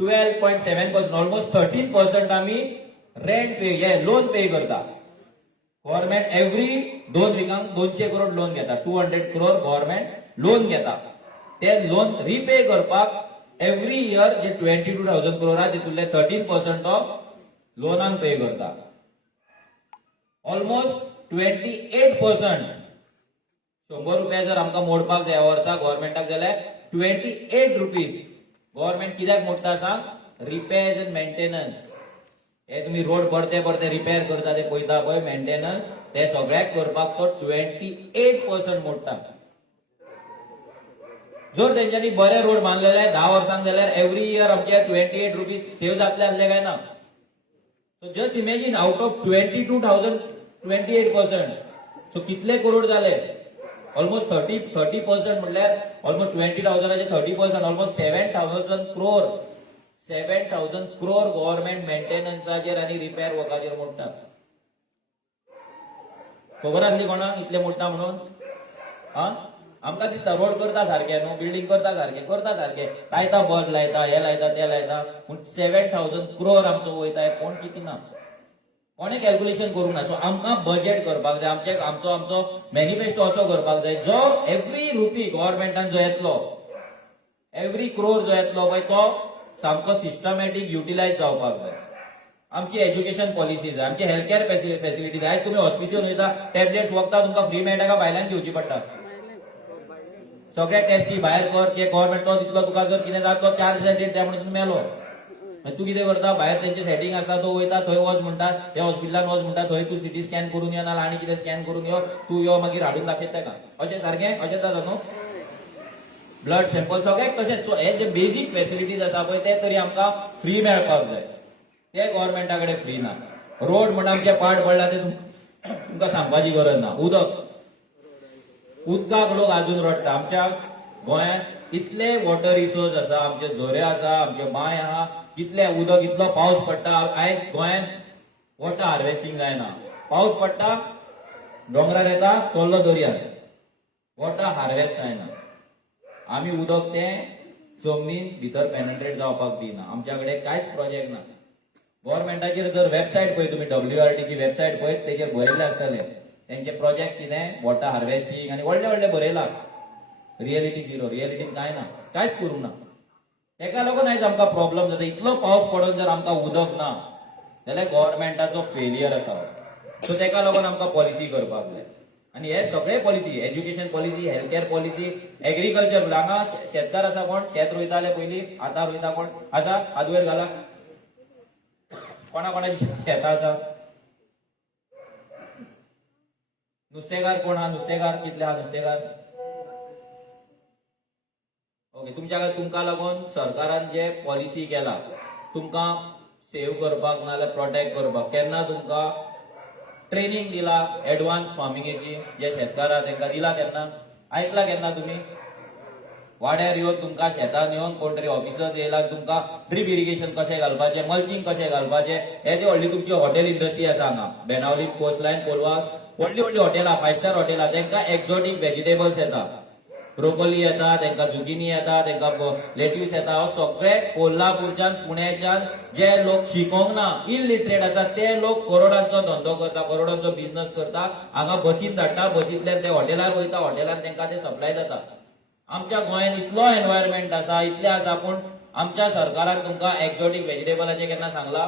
12.7% ऑलमोस्ट 13% आमी रेंट पे लोन पे करता गव्हर्नमेंट एव्हरी 2 विकांक 200 करोड लोन घेता 200 करोड गव्हर्नमेंट लोन घेता ते लोन रिपे करपाक एव्हरी इयर जे 22,000 करोड आहा तितूंतले 13% तो लोनान पे करता ऑलमोस्ट 28% 100 रुपया जर आमकां मोडपाक जाय वर्सा गव्हर्नमेंटाक जाल्यार 28 रुपीज गव्हर्नमेंट कित्याक मोडटा सांग रिपेअर्स एंड मेंटेनन्स हे तुम्ही रोड परते रिपेअर करता ते पळयता पळय मेंटेनन्स ते सगळ्याक करपाक तो 28% मोडटा जर तेंच्यांनी बरे रोड बांधले जाल्यार 10 वर्सांक जाल्यार एव्हरी इयर आमचे 28 रुपीज सेव्ह जातले असले काय ना so just imagine out of 22,000 28% so कितले करोड जाले ऑलमोस्ट 30% म्हटल्यार almost 20,000 30% almost 7,000 crore 7,000 crore government मेंटेनन्साचेर आनी रिपेअर वर्काचेर मोडटा खबर आसली कोणाक इतले मोडटा म्हणून हा आमकां दिसता रोड करता सारखे न्हू बिल्डिंग करता सारखे लायता बल्ब लायता हे लायता ते लायता पूण 7,000 करोड आमचो वयता कोण चिंतना कोणे कॅल्क्युलेशन करूंक ना सो आमकां बजेट करपाक जाय आमचो मॅनिफेस्टो असो करपाक जाय जो एव्हरी रुपी गव्हर्नमेंटान जो येतलो एव्हरी करोड जो येतलो पळय तो सामको सिस्टमॅटीक युटिलायज जावपाक जाय आमची एज्युकेशन पॉलिसी जाय आमची हेल्थ केअर फॅसिलिटी जाय तुम्ही हॉस्पिटल वयता टॅबलेट्स वखदां तुमकां फ्री मेळटा काय भायल्यान घेवची पडटा सगळे टेस्टी भायर कर ते गव्हर्नमेंट तो तितलो तुका जर कितें जाता तो 4 दिसांचेर त्या म्हणून मेलो तू कितें करता भायर तेंचे सेटिंग आसता तो वयता थंय वच म्हणटा त्या हॉस्पिटलान वच म्हणटा थंय तू सिटी स्कॅन करून यो ना आनी कितें स्कॅन करून यो तू यो मागीर हाडून दाखयत तेका अशें सारकें अशें जाता न्हू ब्लड सॅम्पल सगळ्याक तशेंच सो हे जे बेजीक फॅसिलिटीज आसा पळय ते तरी आमकां फ्री मेळपाक जाय ते गव्हर्नमेंटा कडेन फ्री ना रोड म्हणून आमचे पाड पडला ते तुमकां सांगपाची गरज ना उदकाक लोक आजून रडटा आमच्या गोंयांत इतले वॉटर रिसोर्स आसा आमचे झरे आसा आमचे बांय आहा कितले उदक इतलो पावस पडटा आयज गोंयांत वॉटर हार्वेस्टिंग जायना पावस पडटा डोंगरार येता चल्लो दर्यार वॉटर हार्वेस्ट जायना आमी उदक तें जमनीन भितर पेनेट्रेट जावपाक दिना आमच्या कडेन कांयच प्रोजेक्ट ना गव्हर्नमेंटाचेर जर वेबसायट पळय तुमी WRTची वेबसायट पळय तेचेर बरयल्ले आसतले तेंचे प्रोजेक्ट कितें वॉटर हार्वेस्टिंग आनी व्हडले बरयला रियलिटी झिरो रियलिटीन कांय ना कांयच करूंक ना तेका लागून आयज आमकां प्रॉब्लम जाता इतलो पावस पडून जर आमकां उदक ना जाल्यार गव्हर्नमेंटाचो फेलियर आसा सो तेका लागून आमकां पॉलिसी करपाक जाय आनी हे सगळे policy education policy health care policy agriculture हांगा शेतकार आसा कोण शेत रोयताले पयलीं आतां रोयता कोण आसा हात वयर घाला कोणाची शेतां आसा नुस्तेकार कोण आहा नुस्तेकार कितले आहा नुस्तेकार ओके तुमकां लागून सरकारान जे पॉलिसी केला तुमकां सेव्ह करपाक नाल्यार प्रोटेक्ट करपाक केन्ना तुमकां ट्रेनिंग दिला एडवान्स फार्मिंगेची जे शेतकार आहा तांकां दिला केन्ना आयकला केन्ना तुमी वाड्यार येवन तुमकां शेतान येवन कोण तरी ऑफिसर्स येयला तुमकां ड्रीप इरिगेशन कशें घालपाचें मल्चिंग कशें घालपाचें हे जी व्हडली तुमची हॉटेल इंडस्ट्री आसा हांगा बेनावली कोस्ट लायन कोलवा व्हडली हॉटेलां 5 स्टार हॉटेलां तांकां एक्झॉटीक व्हेजिटेबल्स येता ब्रोकोली येता तांकां झुकिनी येता तांकां लेट्यूस येता हो सगळे कोल्हापूरच्यान पुण्याच्यान जे लोक शिकोंक ना इलिटरेट आसा ते लोक करोडांचो धंदो करता करोडांचो बिझनस करता हांगा बसीन धाडटा बसींतल्यान ते हॉटेलार वयता हॉटेलान तांकां ते सप्लाय जाता आमच्या गोंयांत इतलो एनवायरमेंट आसा इतले आसा पूण आमच्या सरकारान तुमकां एक्झॉटीक व्हेजिटेबलाचें केन्ना सांगला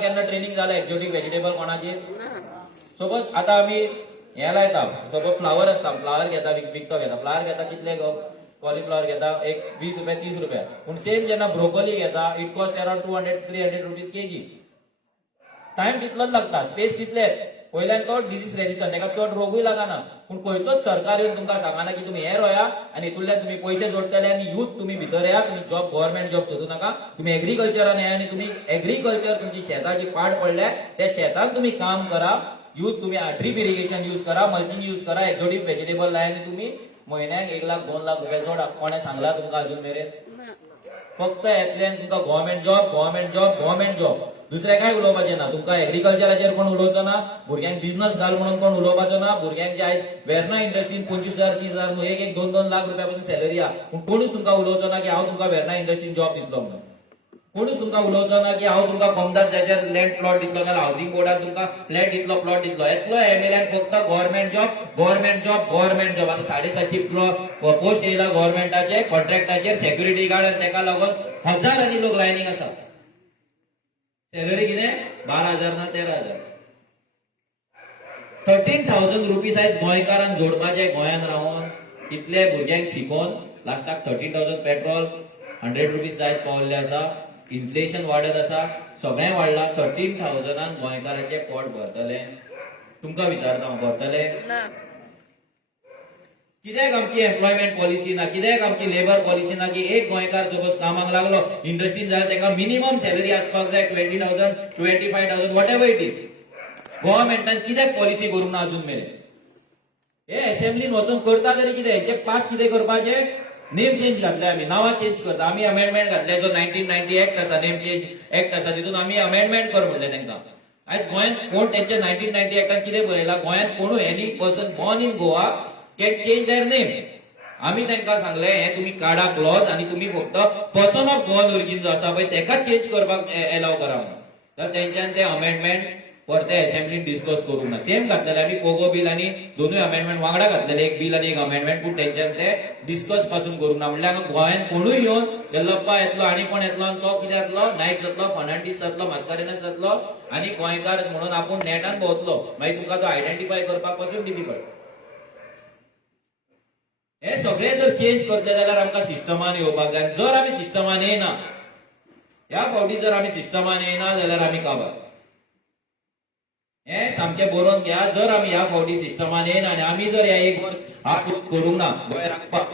केन्ना ट्रेनिंग जालें एक्झॉटीक व्हेजिटेबल कोणाचेर सपोज आतां आमी हे लायता सपोज फ्लावर असता फ्लावर घेता विकतो घेता फ्लावर घेता कितले कॉलीफ्लावर घेता एक 20 रुपया 30 रुपया पूण सेम जेन्ना ब्रोकोली घेता it cost around 200-300 rupees KG time तितलोच लागता स्पेस तितलेच वयल्यान तो डिजीज रेजिस्टंट ताका चड रोगूय लागना पूण खंयचोच सरकार येवन तुमकां सांगना की तुमी हे रोया आनी हितूंतल्यान तुमी पयशे जोडटले आनी यूथ तुमी भितर या तुमी जॉब गव्हर्नमेंट जॉब सोदू नाका तुमी एग्रीकल्चरान या आनी तुमी एग्रीकल्चर तुमची शेताची पाड पडल्या त्या शेतान तुमी काम करा यूथ तुमी ड्रीप इरिगेशन यूज करा मल्चिंग यूज करा एक्झोटिक व्हेजिटेबल लाय आनी तुमी म्हयन्याक 1 लाख 2 लाख रुपया जोडा कोणे सांगला तुमकां अजून मेरेन फक्त येतल्यान तुमकां गव्हर्नमेंट जॉब दुसरे काय उलोवपाचें ना तुमकां एग्रीकल्चराचेर कोण उलोवचो ना भुरग्यांक बिझनस घाल म्हणून कोण उलोवपाचो ना भुरग्यांक जे आयज वेर्ना इंडस्ट्रीन 25,000-30,000 न्हू एक 2-2 लाख रुपया पासून सॅलरी आहा पूण कोणूच तुमकां उलोवचो ना की हांव तुमकां वेर्ना इंडस्ट्रीन जॉब दितलो म्हणून कोणूच तुमकां उलोवचो ना की हांव तुमकां कोमदार त्याचेर लँड प्लॉट दितलो नाल्यार हावसिंग बोर्डान तुमकां फ्लॅट दितलो प्लॉट दितलो येतलो एमएलएन फक्त गव्हर्नमेंट जॉब आतां 750 पोस्ट येयला गव्हर्नमेंटाचे कॉन्ट्रॅक्टाचेर सेक्युरिटी गार्ड आनी तेका लागून हजारांनी लोक लायनीक आसा सॅलरी कितें 12,000 ना 13,000 13,000 रुपीज आयज गोंयकारांक जोडपाचे गोंयान रावन इतले भुरग्यांक शिकोवन लास्टाक 13,000 पेट्रोल 100 रुपीज जायत पावल्ले आसा इन्फ्लेशन वाडत आसा सगळें वाडलां 13,000 गोंयकारांचे पोट भरतले तुमकां विचारता हांव भरतले कित्याक आमची एम्प्लॉयमेंट पॉलिसी ना कित्याक आमची लेबर पॉलिसी ना की एक गोंयकार सपोज कामाक लागलो इंडस्ट्रीन जाल्यार ताका मिनिमम सॅलरी आसपाक जाय 20,000 25,000 वॉट एव्हर इट इज गव्हर्नमेंटान कित्याक पॉलिसी करूंक ना अजून मेरेन हे असेंब्लीन वचून करता तरी कितें हेचे पास कितें करपाचे नेम चेंज घातले आमी नांवां चेंज करता आमी अमेंडमेंट घातले जो 1990 एक्ट आसा नेम चेंज एक्ट आसा तितून आमी अमेंडमेंट कर म्हणले तांकां आयज गोंयांत कोण तेंचे 1990 एक्टान कितें बरयलां गोंयांत कोणूय any person born in Goa can change there name आमी तांकां सांगले हे तुमी काडा क्लॉज आनी तुमी फक्त पर्सन ऑफ गोवन ओरिजीन जो आसा पळय तेका चेंज करपाक एलाव करा म्हणून तर तेंच्यान ते अमेंडमेंट परते असेंब्लीन डिस्कस करूंक ना सेम घातलेले आमी पोगो बील आनी दोनूय अमेंडमेंट वांगडा घातलेले एक बील आनी एक अमेंडमेंट पूण तेंच्यान ते डिस्कस पासून करूंक ना म्हणल्यार हांगा गोंयांत कोणूय येवन येल्लप्पा येतलो आनी कोण येतलो आनी तो कितें जातलो नायक जातलो फर्नांडीस जातलो मास्कारेनस जातलो आनी गोंयकार म्हणून आपूण नेटान भोंवतलो मागीर तुमकां तो आयडेंटिफाय करपाक पासून डिफिकल्ट हे सगळे जर चेंज करतले जाल्यार आमकां सिस्टमान येवपाक जाय जर आमी सिस्टमान येयना ह्या फावटी जर आमी सिस्टमान येयना जाल्यार आमी काबार हे सामकें बरोवन घ्या जर आमी ह्या फावटी सिस्टमान येयना आनी आमी जर ह्या एक वर्स हात करूंक ना गोंय राखपाक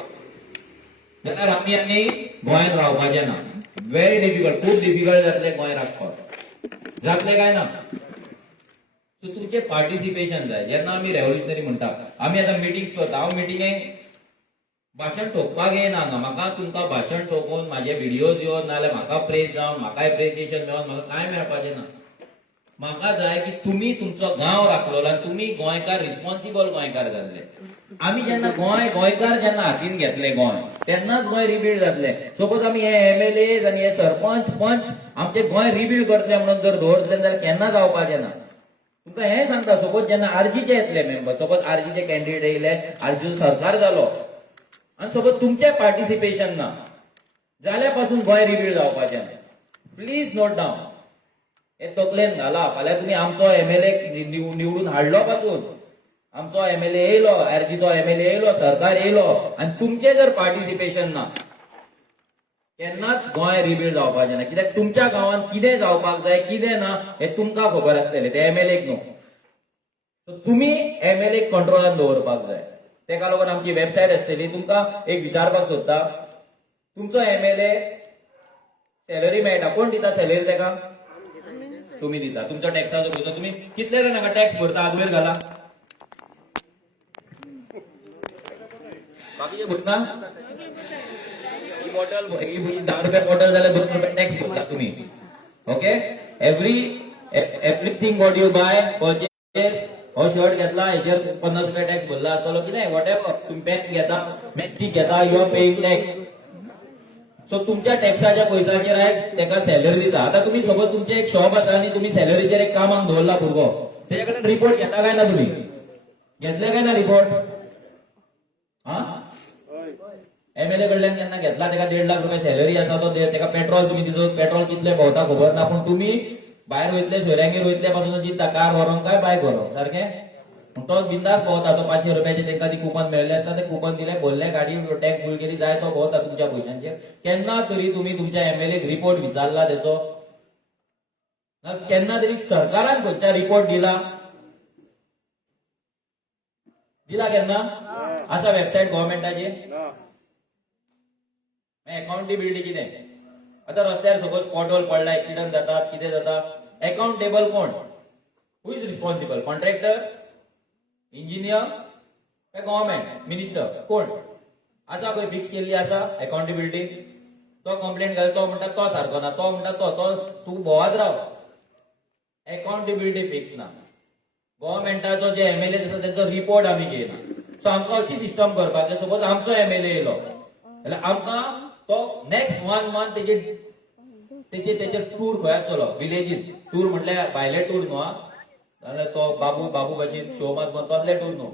जाल्यार आमी गोंयांत रावपाचें ना व्हेरी डिफिकल्ट खूब डिफिकल्ट जातलें गोंय राखपाक जातलें काय ना सो तुमचें पार्टिसिपेशन जाय जेन्ना आमी रेव्होल्युशनरी म्हणटा आमी आतां मिटिंग्स करता हांव मिटिंगेक भाशण ठोकपाक येना हांगा म्हाका तुमकां भाशण ठोकून म्हाजे व्हिडियोज येवन नाल्यार म्हाका प्रेज जावन म्हाका एप्रिसिएशन मेळोन म्हाका कांय मेळपाचें ना म्हाका जाय की तुमी तुमचो गांव राखलो आनी तुमी गोंयकार रिस्पॉन्सिबल गोंयकार जाल्ले आमी जेन्ना गोंयकार जेन्ना हातीन घेतले गोंय तेन्नाच गोंय रिबिल्ड जातले सपोज आमी हे एमएलएज आनी हे सरपंच पंच आमचे गोंय रिबिल्ड करतले म्हणून जर दवरतले जाल्यार केन्ना जावपाचें ना तुमकां हें सांगता सपोज जेन्ना आरजीचे येतले मेंबर सपोज आरजीचे कॅन्डिडेट येयले आरजीचो सरकार जालो आनी सपोज तुमचें पार्टिसिपेशन ना जाल्यार पासून गोंय रिबिल्ड जावपाचें ना प्लीज नोट डावन हे तकलेन घाला फाल्यां तुमी आमचो एमएलए निवडून हाडलो पासून आमचो एमएलए येयलो आरजीचो एमएलए येयलो सरकार येयलो आनी तुमचें जर पार्टिसिपेशन ना केन्नाच गोंय रिबिल्ड जावपाचें ना कित्याक तुमच्या गांवांत कितें जावपाक जाय कितें ना हें तुमकां खबर आसतलें ते एमएलएक न्हू सो तुमी एमएलएक कंट्रोलान दवरपाक जाय तेका लागून आमची वेबसायट आसतली तुमकां एक विचारपाक सोदता तुमचो एमएलए सॅलरी मेळटा कोण दिता सॅलरी तेका तुमी दिता तुमच्या टॅक्साचो पयसो तुमी कितले जाणांका टॅक्स भरता आदवयर घाला बाकीचे भरता ही बॉटल 10 रुपया बॉटल जाल्यार 2 रुपया टॅक्स भरता तुमी okay everything what you buy purchase हो शर्ट घेतला हेचेर 50 रुपया टॅक्स भरला आसतलो कितें वॉट एव्हर तुमी पेन घेता मॅचस्टिक घेता you are paying tax so तुमच्या टॅक्साच्या पैशाचेर आयज तेका सॅलरी दिता आतां तुमी सपोज तुमचें एक शॉप आसा आनी तुमी सॅलरीचेर एक कामाक दवरला भुरगो तेजे कडेन रिपोर्ट घेता काय ना तुमी घेतले काय ना रिपोर्ट हा एमएलए कडल्यान केन्ना घेतला तेका 1.5 लाख रुपया सॅलरी आसा तो तेका पेट्रोल तुमी दितो पेट्रोल कितले भोंवता खबर ना पूण तुमी भायर वयतले सोयऱ्यांगेर वयतले पासून चिंतता कार व्हरोंक काय बायक व्हरोंक सारकें मग तो बिंदास भोवता, तो 500 रुपयाचे त्यांना ती कुपन मेळ्ळे असता, ते कुपन दिले, बोलले गाडी टँक फुल केली, जाय तो भोवता तुमच्या पयशांचेर. केन्ना तरी तुम्ही तुमच्या एमएलएक रिपोर्ट विचारला त्याचो? केन्ना तरी सरकारान खंयच्या रिपोर्ट दिला केन्ना? असा वेबसाईट गव्हर्नमेंटाची? अकाउंटेबिलिटी कितें? आता रस्त्यार सपोज पॉटहोल पडला, एक्सिडंट जातात, कितें जाता, अकाउंटेबल कोण? Who is responsible? Contractor, engineer काय गव्हर्नमेंट, मिनिस्टर, कोण असा खंय फिक्स केल्ली आसा अकाउंटेबिलिटी? तो कंप्लेंट घाल, तो म्हणटा तो सारको ना, तो म्हणटा तो तू भोवात राव. अकाउंटेबिलिटी फिक्स ना. गव्हर्नमेंटाचो जे एमएलए आसा त्यांचो रिपोर्ट आमी घेयना. सो आमकां अशी सिस्टम करपाक जाय, सपोज आमचो एमएलए येयलो जाल्यार आमकां तो नेक्स्ट 1 मंथ तेचे टूर खंय आसतलो, विलेजीत टूर म्हटल्यार भायले टूर न्हू, जाल्यार तो बाबू भाशेन शो मास तसले टूर न्हू,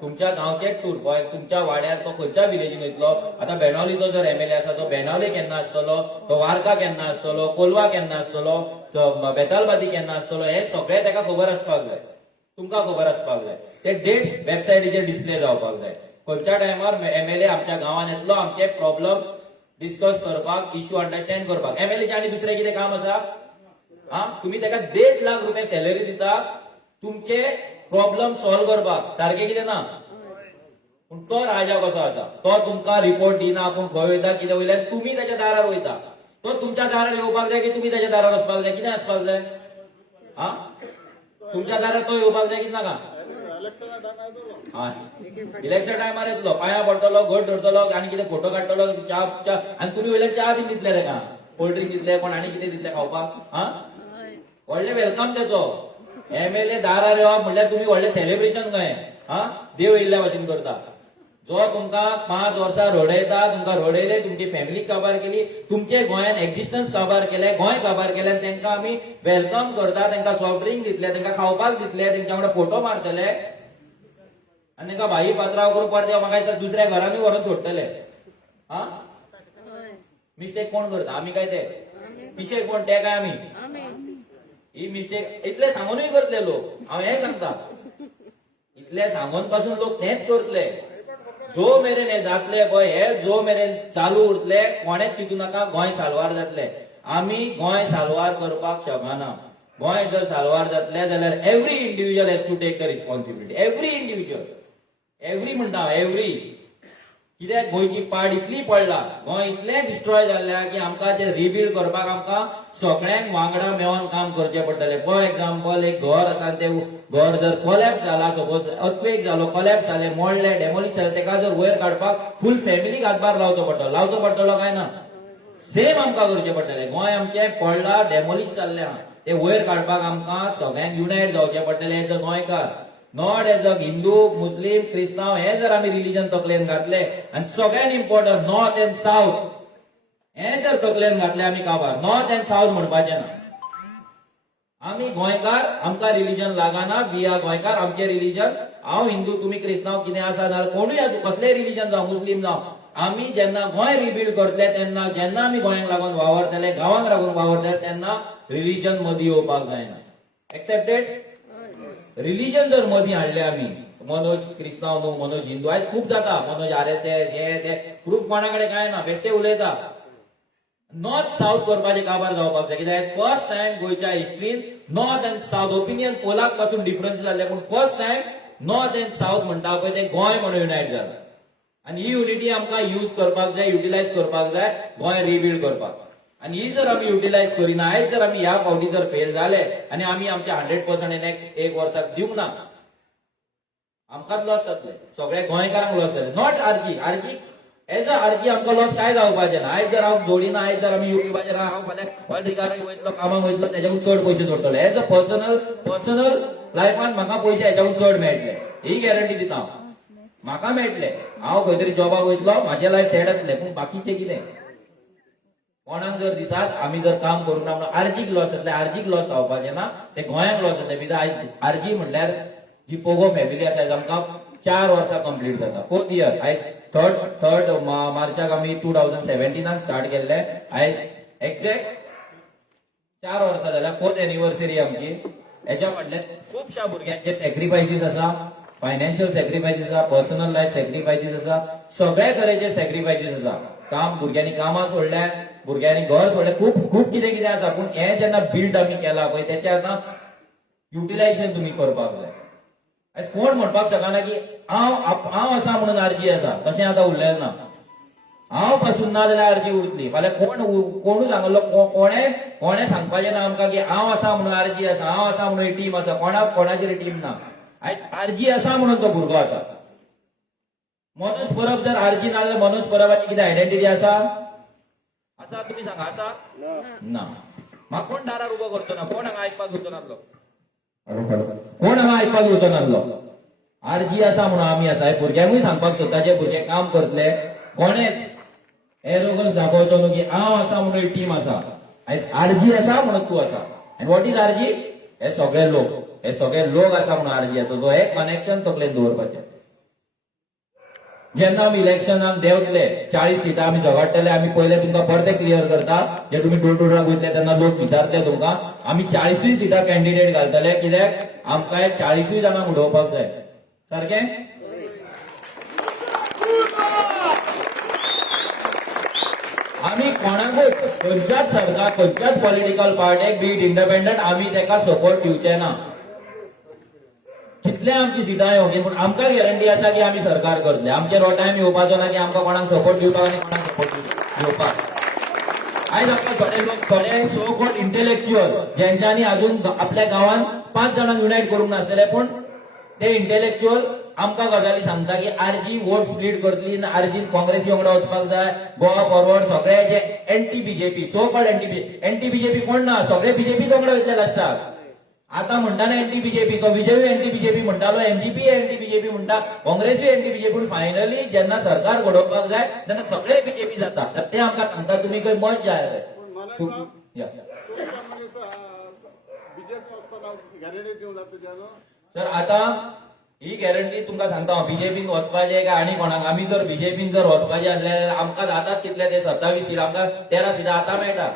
तुमच्या गांवचे टूर. तुमच्या वाड्यार तो खंयच्या विलेजीन वयतलो. आता बेनावलीचो जर एमएलए आसा तो बेनावली केन्ना आसतलो, तो वार्का केन्ना आसतलो, कोलवा केन्ना आसतलो, बेतालबाती केन्ना आसतलो, हे सगळें ताका खबर आसपाक जाय, तुमकां खबर आसपाक जाय. ते डेट्स वेबसायटीचेर डिस्प्ले जावपाक जाय. खंयच्या टायमार एमएलए आमच्या गांवांत येतलो, आमचे प्रॉब्लेम्स डिस्कस करपाक, इश्यू अंडरस्टँड करपाक. एमएलएचे आनी दुसरें कितें काम आसा? तुम्ही ताका 1.5 लाख रुपये सॅलरी दिता तुमचे प्रॉब्लेम सॉल्व करपाक, सारखे कितें ना? पूण तो राजा कसो आसा, तो तुमकां रिपोर्ट दिना, पूण खंय वयता, कितें वयल्यार तुमी त्याच्या दारार वयता. तो तुमच्या दारार येवपाक जाय की तुमी त्याच्या दारार वचपाक जाय? कितें आसपाक जाय? तुमच्या दारार तो येवपाक जाय की नाका? इलेक्शन टायमार येतलो, पांया पडटलो, घट धरतलो, आनी कितें फोटो काडटलो, च्या आनी तुमी वयल्यार च्या बीन दितले ताका, कोल्ड ड्रिंक दितले, कोण आनी कितें दितले खावपाक? व्हडले वेलकम त्याचो. एमएलए दारार येवप म्हटल्यार तुमी व्हडले सेलिब्रेशन कहें, देव येयल्ल्या भशेन करता. जो तुमकां 5 वर्सां रडयता, तुमकां रडयले, तुमची फॅमिली काबार केली, तुमचे गोंयान एक्झिस्टन्स काबार केले, गोंय काबार केले, तांकां आमी वेलकम करता, तांकां सॉफ्ट ड्रिंक दितले, तांकां खावपाक दितले, तांच्या वांगडा फोटो मारतले, आनी तांकां भाई पात्रांव करून परत म्हाका दुसऱ्या घरांनी व्हरून सोडटले. मिस्टेक कोण करता? आमी काय ते पिशे कोण? ते काय आमी? ही मिस्टेक इतले सांगूनय करतले लोक. हांव हें सांगता, इतले सांगून पासून लोक तेच करतले. जो मेरेन हे जातले पळय, हे जो मेरेन चालू उरतले, कोणेच चिंतू नाका गोंय साल्वार जातले. आमी गोंय साल्वार करपाक शकना. गोंय जर साल्वार जातले जाल्यार every individual has to take the responsibility. Every individual, every म्हणटा एव्हरी. कित्याक गोंयची पाड इतली पडला, गोंय इतलें डिस्ट्रॉय जाल्ल्या की आमकां ते रिबिल्ड करपाक आमकां सगळ्यांक वांगडा मेळोन काम करचें पडटलें. फॉर एक्झाम्पल, एक घर आसा, तें घर जर कोलॅप्स जाला, सपोज अर्थक्वेक जालो, कोलॅप्स जाले, मोडले, डेमोलिश जाले, तेका जर वयर काडपाक फूल फॅमिलीक हातभार लावचो पडटलो काय ना? सेम आमकां करचें पडटलें. गोंय आमचें पडला, डेमोलिश जाल्लें आहा, ते वयर काडपाक आमकां सगळ्यांक युनायट जावचें पडटलें एज अ गोंयकार. नॉट एज अ हिंदू, मुस्लिम, क्रिस्तांव, हे जर आमी रिलीजन तकलेन घातले, आनी सगळ्यात इम्पॉर्टंट नॉर्थ अँड साऊथ, हे जर तकलेन घातले आमी काबार. नॉर्थ अँड साऊथ म्हणपाचें ना. आमी गोंयकार, आमकां रिलीजन लागना, वी आर गोंयकार, आमचें रिलीजन. हांव हिंदू, तुमी क्रिस्तांव, कितें आसा जाल्यार कोणूय आसूं, कसलेय रिलीजन जावं, मुस्लिम जावं, आमी जेन्ना गोंय रिबिल्ड करतले, तेन्ना जेन्ना आमी गोंयाक लागून वावरतले, गांवांक लागून वावरतले, तेन्ना रिलीजन मदीं येवपाक जायना. एक्सेप्टेड? रिलीजन जर मदीं हाडले आमी, मनोज क्रिस्तांव न्हू, मनोज हिंदू, आयज खूब जाता, मनोज RSS, हे ते प्रूफ कोणा कडेन काय ना, बेश्टे उलयता. नॉर्थ साऊथ करपाचे काबार जावपाक जाय. कित्याक फर्स्ट टायम गोंयच्या हिस्ट्रीन north and south, opinion Pollock पासून डिफरन्स जाल्ले, पूण first time north and south म्हणटा पळय ते गोंय म्हणून युनायट जाला. आनी ही युनिटी आमकां यूज करपाक जाय, युटिलायज करपाक जाय, गोंय रिबिल्ड करपाक. आनी ही जर आमी युटिलायज करिना, आयज जर आमी ह्या फावटी जर फेल जाले आनी आमी आमचे 100% नेक्स्ट 1 वर्साक दिवंक ना, आमकांच लॉस जातले, सगळ्या गोंयकारांक लॉस जातले. Not RG as a RG आमकां लॉस काय जावपाचें ना. आयज जर हांव जोडिना, आयज जर आमी युट्यूबाचेर हांव फाल्यां वॉलरिकाराक वयतलो, कामाक वयतलो, तेच्याकून चड पयशे जोडटलो. एज अ पर्सनल लायफान म्हाका पयशे हेच्याकून चड मेळटले, ही गॅरंटी दिता हांव. म्हाका मेळटले, हांव खंय तरी जॉबाक वयतलो, म्हाजें लायफ सेट जातलें. पूण बाकीचें कितें? कोणाक जर दिसात आमी जर काम करूं ना, आरजीक लॉस जातले. आरजीक लॉस जावपाचें ना, ते गोंयाक लॉस जातले. बिकॉज आयज आरजी म्हटल्यार जी पोगो फॅमिली आसा, आमकां 4 वर्सां कंप्लीट जाता, 4th इयर. आयज थर्ड मार्चाक आमी 2017 स्टार्ट केल्ले, आयज एक्झॅक्ट 4 वर्सां जाल्या, 4th एनिवर्सरी आमची. हेच्या फाटल्यान खुबश्या भुरग्यांचे सॅक्रिफायसीस आसा, फायनान्शियल सॅक्रिफायसीस आसा, पर्सनल लायफ सॅक्रिफायसीस आसा, सगळे तरेचे सॅक्रिफायसीस आसा. काम भुरग्यांनी कामां सोडल्या, भुरग्यांनी घर सोडलें, खूप खूप कितें कितें आसा. पूण हें जेन्ना बिल्ड आमी केला पळय तेचें आतां युटिलायझेशन तुमी करपाक जाय. आयज कोण म्हणपाक शकना की हांव आसा म्हणून आरजी आसा, तशें आतां उरलेलें ना. हांव पासून ना जाल्यार आरजी उरतली. फाल्यां कोणूय सांगलो, कोणें सांगपाचें ना आमकां की हांव आसा म्हणून आरजी आसा, हांव आसा म्हणून ही टीम आसा. कोणाचेर टीम ना. आयज आरजी आसा म्हणून तो भुरगो आसा. मनोज परब जर आरजी ना जाल्यार मनोज परबाची कितें आयडेंटिटी आसा? तुमी सांगा, आसा? ना. म्हाका कोण दारार उबो करचो ना, कोण हांगा आयकपाक येवचो नासलो, कोण हांगा आयकपाक येवचो नासलो. आरजी आसा म्हणून आमी आसा. हे भुरग्यांकूय सांगपाक सोदता, जे भुरगे काम करतले, कोणेच एरोगन्स दाखोवचो न्हू की हांव आसा म्हणून ही टीम आसा. आयज आरजी आसा म्हणून तूं आसा. आनी वॉट इज आरजी? हे सगळे लोक आसा म्हणून आरजी आसा. सो हे कनेक्शन तकलेन दवरपाचें. जेन्ना आमी इलेक्शनाक देंवतले, 40 सिटां आमी झगडटले, आमी पयले तुमकां परते क्लियर करता, जे तुमी डोर टू डोराक वयतले तेन्ना लोक विचारतले तुमकां, आमी 40 सिटां कॅन्डिडेट घालतले. कित्याक आमकां 40 जाणांक उडोवपाक जाय. सारकें? आमी कोणाकूय खंयच्याच सरकार, खंयच्याच पॉलिटिकल पार्टीक बीट इंडिपेंडंट आमी तेका सपोर्ट दिवचे ना. कितले आमची सिटां येवंकी, पूण आमकां गॅरंटी आसा की आमी सरकार करतले. आमचेर हो टायम येवपाचो ना की आमकां कोणाक सपोर्ट दिवपाक आनी कोणाक सपोर्ट घेवपाक. आयज आमकां थोडे लोक, थोडे सो कॉल्ड इंटेलेक्च्युअल, जेंच्यांनी अजून आपल्या गांवांत 5 जाणांक युनायट करूंक नासलेले, पूण ते इंटेलेक्च्युअल आमकां गजाली सांगता की आरजी वोट स्प्लीट करतली, आरजी काँग्रेसी वांगडा वचपाक जाय, गोवा फॉरवर्ड. सगळे जे anti BJP, so called anti BJP कोण ना, सगळे बीजेपी वांगडा वयतले लास्टाक. आता म्हणटा ना एंटी बीजेपी, तो विजय एंटी बीजेपी म्हणटालो, एमजीपी एंटी बीजेपी म्हणटा, काँग्रेसूय एंटी बीजेपी. पूण फायनली जेन्ना सरकार घडोवपाक जाय तेन्ना सगळे बीजेपी जाता. तर ते आमकां सांगता तुमी खंय मत जाय. सर आतां ही गॅरंटी तुमकां सांगता हांव, बीजेपीन वचपाचें काय आनी कोणाक. आमी जर बीजेपीन जर वचपाचें आसल्यार आमकां जातात कितले ते 27 सीट, आमकां 13 सीटां आतां मेळटा.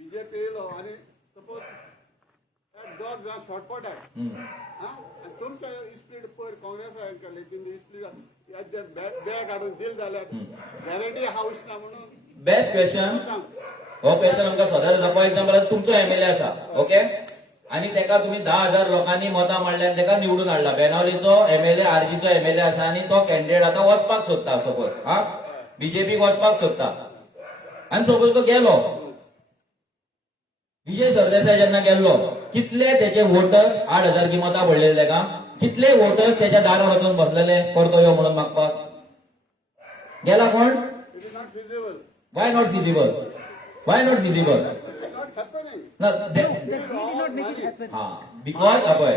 बीजेपी येयलो आनी सपोज दोग जाण शॉर्टकट आहे तुमच्या स्पीड पयर काँग्रेस केले तुम्ही स्पीड बॅग हाडून दिल जाल्यार गॅरंटी हाऊस ना म्हणून. Best question. हो क्वेश्चन आमकां सदांच येता. फॉर एक्झाम्पल तुमचो एमएलए आसा, ओके, आनी तेका तुमी 10,000 लोकांनी मतां मारल्यान तेका निवडून हाडला. बेनावलीचो एमएलए, आरजीचो एमएलए आसा आनी तो कॅन्डिडेट आतां वचपाक सोदता. सपोज बीजेपीक वचपाक सोदता आनी सपोज तो गेलो, विजय सरदेसाय जेन्ना गेल्लो, कितले तेचे वोटर्स 8,000 की मतां पडलेले तेका, कितले वोटर्स तेच्या दारार वचून बसलेले परतो यो म्हणून मागपाक. गेला कोण? Why not feasible? Why not feasible? Because पळय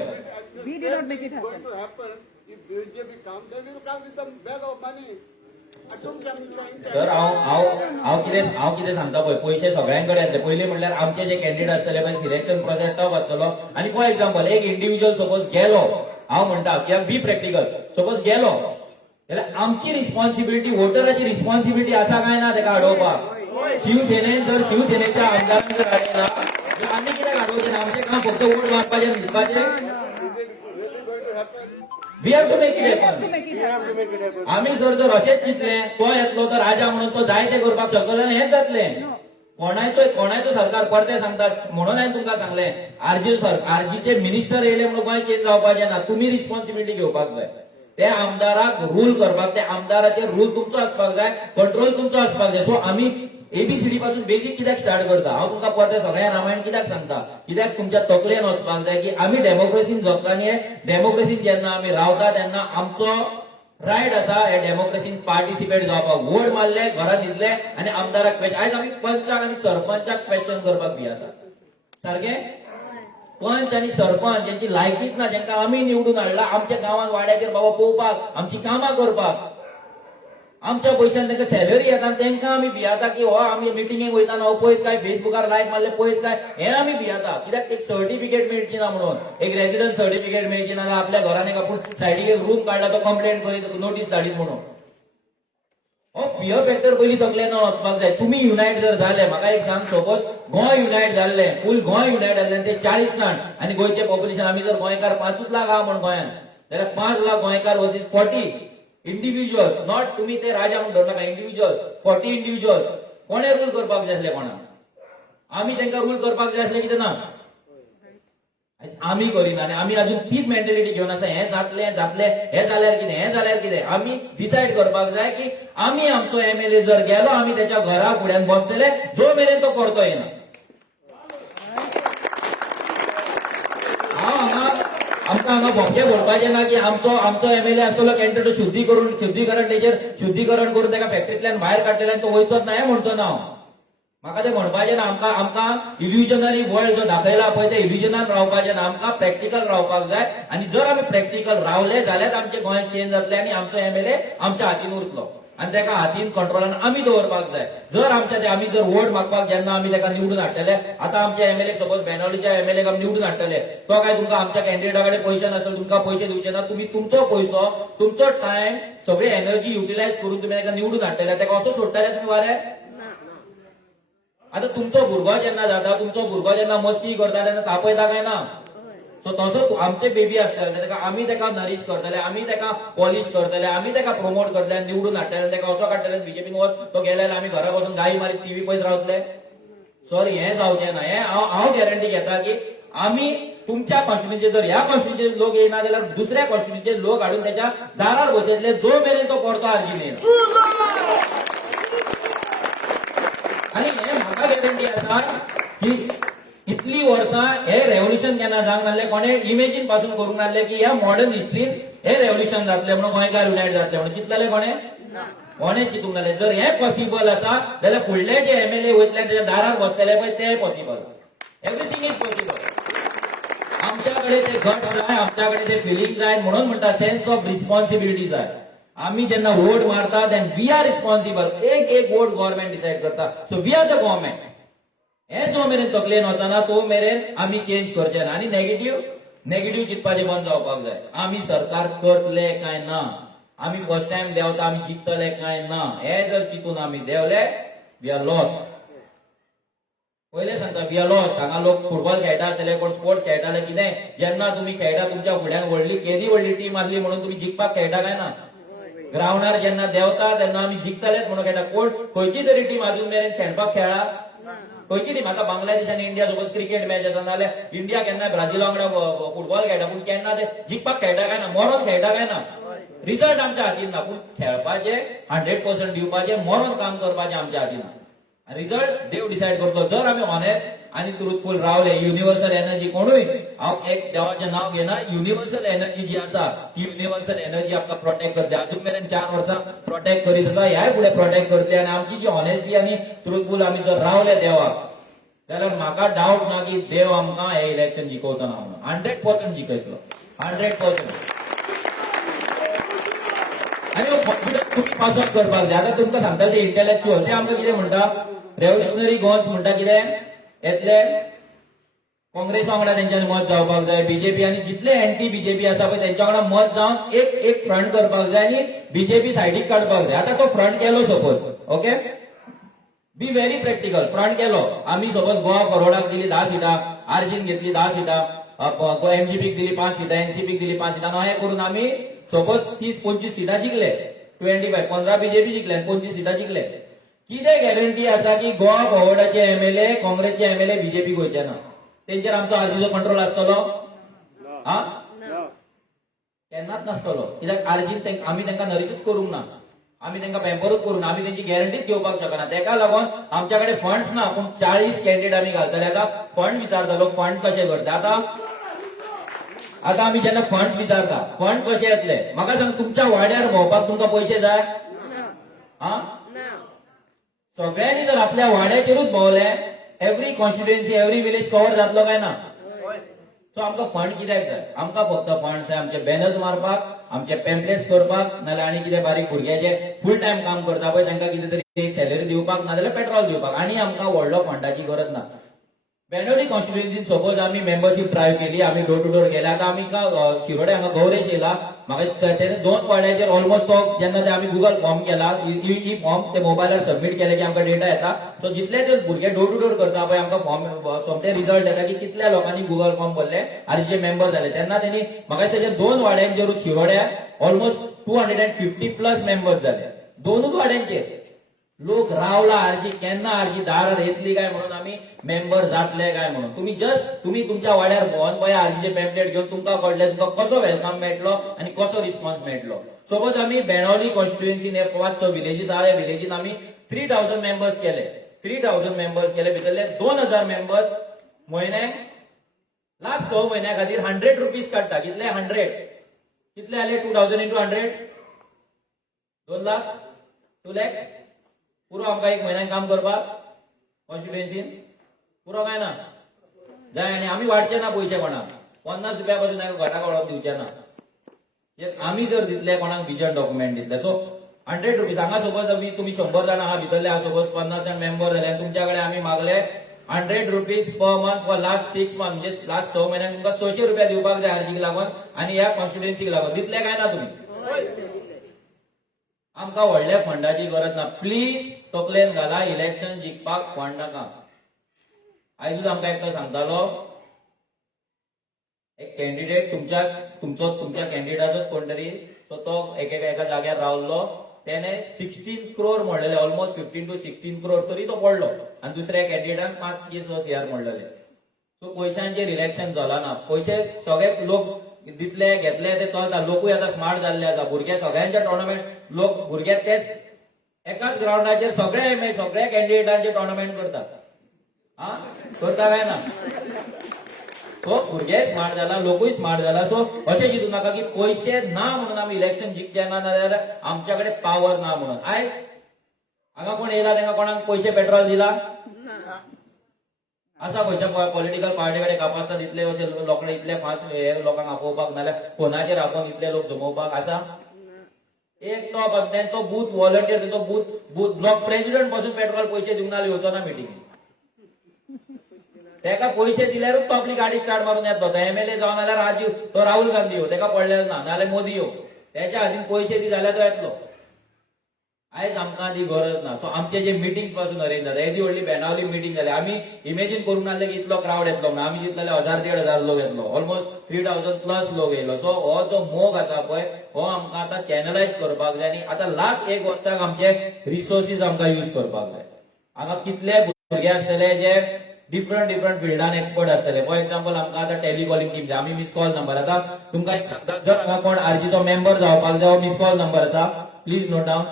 सर हांव कितें सांगता पळय, पयशे सगळ्यांकडे येतले. पयलीं म्हणल्यार आमचे जे कॅन्डिडेट आसतले पळय, सिलेक्शन प्रोसेस टफ आसतलो. आनी फॉर एक्झाम्पल एक इंडिव्हिज्युअल सपोज गेलो, हांव म्हणटा कित्याक बी प्रॅक्टिकल, सपोज गेलो जाल्यार आमची रिस्पॉन्सिबिलिटी, वोटराची रिस्पॉन्सिबिलिटी आसा काय ना तेका हाडोवपाक. शिवसेनेन जर शिवसेनेच्या आमदारांक जर हाडयना जाल्यार आमी कित्याक हाडोवचें ना? आमचें काम फक्त वोट मागपाचें, न्हिदपाचें. We have to make it happen. आमी जर अशेंच चिंतले तो येतलो तो राजा म्हणून तो जाय ते करपाक शकतलो आनी हेंच जातलें. कोणाचो सरकार परते सांगतात म्हणून हांवें तुमकां सांगलें, आरजीचे मिनिस्टर येयले म्हणून गोंय चेंज जावपाचें ना. तुमी रिस्पॉन्सिबिलिटी घेवपाक जाय. त्या आमदाराक रूल करपाक, त्या आमदाराचेर रूल तुमचो आसपाक जाय, कंट्रोल तुमचो आसपाक जाय. सो आमी एबीसीडी पासून बेजीक कित्याक स्टार्ट करता. हांव तुमकां परते सगळ्या रामायण कित्याक सांगता, कित्याक तुमच्या तकलेन वचपाक जाय की आमी डेमोक्रेसीन जगता आनी हे डेमोक्रेसीन जेन्ना आमी रावता तेन्ना आमचो रायट आसा हे डेमोक्रेसीन पार्टिसिपेट जावपाक. वोट मारले, घरांत न्हिदले आनी आमदाराक क्वेश्चन. आयज आमी पंचाक आनी सरपंचाक क्वेश्चन करपाक भियाता. सारकें? पंच आनी सरपंच जेंची लायकीच ना, जेंकां आमी निवडून हाडला आमच्या गांवांत वाड्याचेर बाबा पळोवपाक, आमची कामां करपाक, आमच्या पयशान तांकां सॅलरी येता, तांकां आमी भियाता की हो आमी मिटिंगेक वयताना हो पळयत काय, फेसबुकार लायक मारले पळयत काय, हें आमी भियाता. कित्याक एक सर्टिफिकेट मेळची ना म्हणून, एक रेजिडंट सर्टिफिकेट मेळची ना, आपल्या घरान एक आपूण सायडीक एक रूम काडला तो कंप्लेंट करीत, नोटीस धाडीत म्हणून. हो फियर फॅक्टर पयलीं तकलेन वचपाक जाय. तुमी युनायट जर जाले, म्हाका एक सांग, सपोज गोंय युनायट जाल्लें, फूल गोंय युनायट जाल्लें, ते 40 जाण आनी गोंयचे पॉप्युलेशन आमी जर गोंयकार 5 लाख आहा म्हण गोंयांत, जाल्यार 5 लाख गोंयकार वर्सीस 40 इंडिव्हिज्युअल्स, नॉट तुमी ते राजा म्हणून धरनाका, इंडिव्हिज्युअल 40 इंडिव्हिज्युअल्स. कोणे रूल करपाक जाय आसले कोणाक? आमी तांकां रूल करपाक जाय आसले कितें ना? आमी करिना आनी आमी अजून तीच मेंटेलिटी घेवन आसा, हें जातलें हें जाल्यार कितें, हें जाल्यार कितें. आमी डिसायड करपाक जाय की आमी आमचो MLA जर गेलो, आमी त्याच्या घरा फुड्यान बसतले जो मेरेन तो परतो येना. आमकां हांगा भोपके भरपाचे ना की आमचो MLA आसतलो कॅन्डिडेट शुद्धीकरण करून ताका फॅक्टरींतल्यान भायर काडटले तो वयचोच ना, हें म्हणचो ना हांव. म्हाका ते म्हणपाचें ना. आमकां इल्युजनरी वर्ल्ड जो दाखयला पळय ते इल्युजनान रावपाचें ना. आमकां प्रॅक्टिकल रावपाक जाय आनी जर आमी प्रॅक्टिकल रावले जाल्यार आमचें गोंय चेंज जातलें आनी आमचो MLA आमच्या हातीन उरतलो आनी ताका हातीन कंट्रोलान आमी दवरपाक जाय. जर आमी जर वोट मागपाक जेन्ना आमी ताका निवडून हाडटले, आतां आमचे MLA सपोज बेनावलीच्या MLA आमी निवडून हाडटले, तो काय तुमकां आमच्या कॅन्डिडेटा कडेन पयशे नासतले, तुमकां पयशे दिवचे ना. तुमी तुमचो पयसो, तुमचो टायम, सगळी एनर्जी युटिलायज करून तुमी ताका निवडून हाडटले, ताका असो सोडटले तुमी वारे? आता तुमचो भुरगो जेन्ना जाता, तुमचो भुरगो जेन्ना मस्ती करता तेन्ना तापयता काय ना? सो तसो आमचे बेबी आसतले, ताका आमी ताका नरीश करतले, आमी ताका पॉलिश करतले, आमी ताका प्रमोट करतले, निवडून हाडटले, ताका असो काडटले बीजेपीन वच, तो गेल्यार आमी घरा बसून गाई मारीत टीव्ही पळयत रावतले. सॉरी, हें जावचें ना. हें हांव गॅरंटी घेता की आमी तुमच्या कॉन्स्टिट्युन्सीचे जर ह्या कॉन्स्टिट्युन्सीचे लोक येना जाल्यार दुसऱ्या कॉन्स्टिट्युन्सीचे लोक हाडून त्याच्या दारार बसयतले जो मेरेन तो परतो हाडची येना. आणि हे म्हाका गॅरंटी आसा की इतली वर्सां हे रेव्होल्युशन केन्ना जावंक नासलें, कोणे इमेजीन पासून करूंक नासलें की ह्या मॉडर्न हिस्ट्रीन हे रेव्होल्युशन जातलें म्हणून, गोंयकार युनायट जातले म्हणून. चिंतलें कोणे चिंतूंक नासलें. जर हें पॉसिबल आसा जाल्यार फुडले जे MLA वयतले त्याच्या दारार बसतले पळय ते पॉसिबल. Everything is possible. आमच्याकडे ते गट जाय, आमच्याकडे ते फिलिंग जाय. म्हणून म्हणटा सेन्स ऑफ रिस्पॉन्सिबिलिटी जाय. आम्ही जेन्ना वोट मारता देन वी आर रिस्पॉन्सिबल. एक वोट गव्हर्नमेंट डिसाइड करता. So we are the government. हे जो मेरेन तकलेन वचना तो मेरेन आमी चेंज करचे ना. आनी नेगेटिव्ह चिंतपाचें बंद जावपाक जाय. आमी सरकार करतले काय ना, आमी फर्स्ट टाइम देंवता आमी जिखतले काय ना, हे जर चिंतून आमी देंवले वी आर लॉस्ट. पहिले सांगता वी आर लॉस्ट. हांगा लोक फुटबॉल खेळटा आसतले, कोण स्पोर्ट्स खेळटाले, कितें जेन्ना तुमी खेळटा तुमच्या फुड्यान व्हडली टीम आसली म्हणून तुमी जिखपाक खेळटा काय ना? ग्राउंडार जेन्ना देंवता तेन्ना आमी जिखतलेच म्हणून खेळटा. कोण खंयची तरी टीम अजून मेरेन शेणपाक खेळ्ळा? खंयची टीम? आता बांगलादेश आनी इंडिया सोबत क्रिकेट मॅच आसा नाल्यार इंडिया केन्ना ब्राझीला वांगडा फुटबॉल खेळटा, पूण केन्ना ते जिखपाक खेळटा काय ना, मरोन खेळटा काय ना? रिझल्ट आमच्या हातीन ना, पूण खेळपाचे 100% दिवपाचे, मरोन काम करपाचे आमच्या हातीन ना. रिझल्ट देव डिसाइड करतो. जर आमी ऑनेस्ट आणि ट्रुथफुल रावले, युनिव्हर्सल एनर्जी कोणूय, हांव एक देवाचें नाव घेना, युनिव्हर्सल एनर्जी जी आसा ती युनिव्हर्सल एनर्जी आमकां प्रोटेक्ट करता. अजून मेरेन 4 वर्सां प्रोटेक्ट करीत आसा, ह्याय फुडें प्रोटेक्ट करतली. आनी आमची जी ऑनेस्टी आनी ट्रुथफुल आमी जर रावले देवाक, जाल्यार म्हाका डावट ना की देव आमकां हे इलेक्शन जिखोवचो ना म्हणून. 100% जिखयतलो, 100%. आनी हो कॉन्फिडन्स तुमी पास ऑफ करपाक जाय. आतां तुमकां सांगता ते इंटेलेक्च्युअल ते आमकां कितें म्हणटा, रेव्होल्युशनरी गोन्स म्हणटा कितें, येतले काँग्रेस वांगडा तेंच्यांनी मत जावपाक जाय, बीजेपी आनी जितले एंटी बीजेपी आसा पळय तेंच्या वांगडा मत जावन एक फ्रंट करपाक जाय आनी बीजेपी सायडीक काडपाक जाय. आतां तो फ्रंट केलो सपोज, ओके, बी व्हेरी प्रॅक्टिकल. फ्रंट केलो आमी, सपोज गोवा फॉरवर्डाक दिली 10 सिटां, आर्जीन घेतली 10 सिटां, MGPक दिली 5 सिटां, NCPक दिली 5 सिटां, हे करून आमी सपोज 30-25 सिटां जिखले, 25 15 बीजेपी जिखले आनी 25 सिटां जिखले. कितें गॅरंटी आसा की गोवा फॉरवर्डाचे MLA, काँग्रेसचे MLA बीजेपीक वयचे ना? तेंचेर आमचो आर्जीचो कंट्रोल आसतलो? हा, केन्नाच नासतलो. कित्याक आर्जीन आमी तांकां नरिशूच करूंक ना, आमी तांकां पॅम्परूच करूंक ना, आमी तेंची गॅरंटीच घेवपाक शकना. तेका लागून आमच्या कडेन फंड्स ना, पूण 40 कॅन्डिडेट आमी घालतले. आतां फंड विचारतलो, फंड कशे करता. आतां आमी जेन्ना फंड्स विचारता, फंड कशे येतले? म्हाका सांग, तुमच्या वाड्यार भोंवपाक तुमकां पयशे जाय? हा, सगळ्यांनी जर आपल्या वाड्याचेरूच भोंवले, every constituency, every village cover जातलो काय ना? सो आमकां फंड कित्याक जाय? आमकां फक्त फंड जाय आमचे बॅनर्स मारपाक, आमचे पॅम्पलेट्स करपाक, नाल्यार आनी कितें बारीक भुरग्याचे फूल टायम काम करता पळय तांकां कितें तरी एक सॅलरी दिवपाक, नाजाल्यार पेट्रोल दिवपाक. आनी आमकां व्हडलो फंडाची गरज ना. बेनोली कॉन्स्टिट्युएन्सीन सपोज आम्ही मेंबरशिप ड्राईव्ह केली, आम्ही डोर टू डोर गेले. आता आम्ही शिरोडे हांगा गौरेश येयला, म्हाका तेणे 2 वाड्याचेर ऑलमोस्ट तो जेन्ना ते आम्ही गुगल फॉर्म केला, ई फॉर्म ते मोबायलार सबमिट केले की आमकां डेटा येता. सो जितले ते भुरगे डोर टू डोर करता पळय, आमकां फॉर्म सोमते रिजल्ट येता की कितल्या लोकांनी गुगल फॉर्म भरले आनी जे मेंबर झाले. तेन्ना त्यांनी म्हाका तेजे 2 वाड्यांचेर शिरोड्या ऑलमोस्ट 250+ मेंबर्स झाले. 2 वाड्यांचेर लोक रावला आरजी, केन्ना आरजी दारार येतली काय म्हणून आम्ही मेंबर जातले काय म्हणून. तुम्ही तुमच्या वाड्यार भोंवन पळया आरजीचे पॅम्पलेट घेऊन, तुमकां कळटलें तुमकां कसो वेलकम मेळटलो आनी कसो रिस्पॉन्स मेळटलो. सपोज आम्ही बेनोली कॉन्स्टिट्युएन्सीन 5-6 विलेजीस आहा, त्या विलेजीन आम्ही 3000 मेंबर्स केले. 3000 मेंबर्स केले, भितरले 2000 मेंबर्स म्हयन्याक लास्ट 6 म्हयन्या खातीर 100 रुपीज काडटा. कितले 100 कितले जाले? 2000 into 100 2 लाख 2 lakhs पुरो आमकां 1 म्हयन्याक काम करपाक कॉन्स्टिट्युएन्सीन पुरो काय ना जाय. आनी आमी वाडचे ना पयशे कोणाक, 50 रुपया पासून घटाक वळप दिवचे ना. आमी जर दितले कोणाक विजन डॉक्युमेंट दितले. सो 100 रुपीज हांगा सपोज तुम्ही 100 जाण आहा, भितरले हांव सपोज 50 जाण मेंबर जाले, तुमच्या कडेन आमी मागले 100 rupees per month for last 6 month, म्हणजे लास्ट 6 म्हयन्याक तुमकां 600 रुपया दिवपाक जाय आरजीक लागून आनी ह्या कॉन्स्टिट्युएन्सीक लागून. दितले काय ना तुम्ही? आमकां व्हडल्या फंडाची गरज ना. प्लीज तकलेन घाला, इलेक्शन जिखपाक फंड नाका. आयजूच आमकां एकटो सांगतालो, एक कॅन्डिडेट तुमच्या कॅन्डिडेटाचोच कोण तरी, सो तो एका जाग्यार रावल्लो, त्याने 16 crore म्हणलेले, ऑलमोस्ट 15 to 16 crore तरी तो पडलो. आणि दुसऱ्या कॅन्डिडेटान 5-6 CR म्हणलेले. सो पयशांचेर इलेक्शन जाला ना. पयशे सगळे लोक दितले घेतले ते चलता. लोकूय आता स्मार्ट जाल्ले आसा. भुरगे सगळ्यांचे टोर्नामेंट, लोक भुरगे तेच एकाच ग्राउंडाचेर सगळ्या कॅन्डिडेटांचे टोर्नामेंट करतात. हा करता काय ना. सो भुरगे स्मार्ट जाला, लोकूय स्मार्ट जाला. सो अशें चिंतू नाका की पयशे ना म्हणून आमी इलेक्शन जिखचे ना, नाजाल्यार आमच्या कडेन पावर ना म्हणून. आयज हांगा कोण येयला तांकां कोणाक पयशे पेट्रोल दिला असा? खंयच्या पॉलिटिकल पार्टी कडेन कापासता दितले अशे लोकांना इतले फास्ट हे लोकांक आपोवपाक, नाल्यार फोनाचेर आपोवन इतले लोक जमोवपाक आसा? एक तो त्यांचो बूथ व्हॉलंटियर, तेचो बूथ ब्लॉक प्रेसिडेंट पासून पेट्रोल पयशे दिवंक नाल्यार येवचो ना मिटिंगेक. तेका पयशे दिल्यारूच तो आपली गाडी स्टार्ट मारून येतलो. तो MLA जावन जाल्यार तो राहुल गांधी येवं, तेका पडलेलो ना, नाल्यार मोदी येवं, त्याच्या हातीन पयशे दी जाल्यार तो येतलो. आयज आमकां ती गरज ना. सो आमचे जे मिटिंग्स पासून अरेंज जाता, येदी व्हडली बेनावली मिटिंग जाली. आमी इमेजीन करूंक नासले की इतलो क्राउड येतलो म्हणून. आमी चिंतलेले 1000-1500 लोक येतलो, ऑलमोस्ट 3000+ लोक येयलो. सो हो जो मोग आसा पळय, हो आमकां आतां चॅनलायज करपाक जाय. आनी आतां लास्ट 1 वर्साक आमचे रिसोर्सीस आमकां यूज करपाक जाय. हांगा कितले भुरगे आसतले जे डिफरंट फिल्डान एक्सपर्ट आसतले. फॉर एक्झाम्पल आमकां आतां टेलिकॉलिंग टीम जाय, आमी मिस कॉल नंबर, आतां तुमकां एक सांगता, जर हांगा कोण आरजीचो मेंबर जावपाक जाय, मिस कॉल नंबर आसा, प्लीज नोट डावन.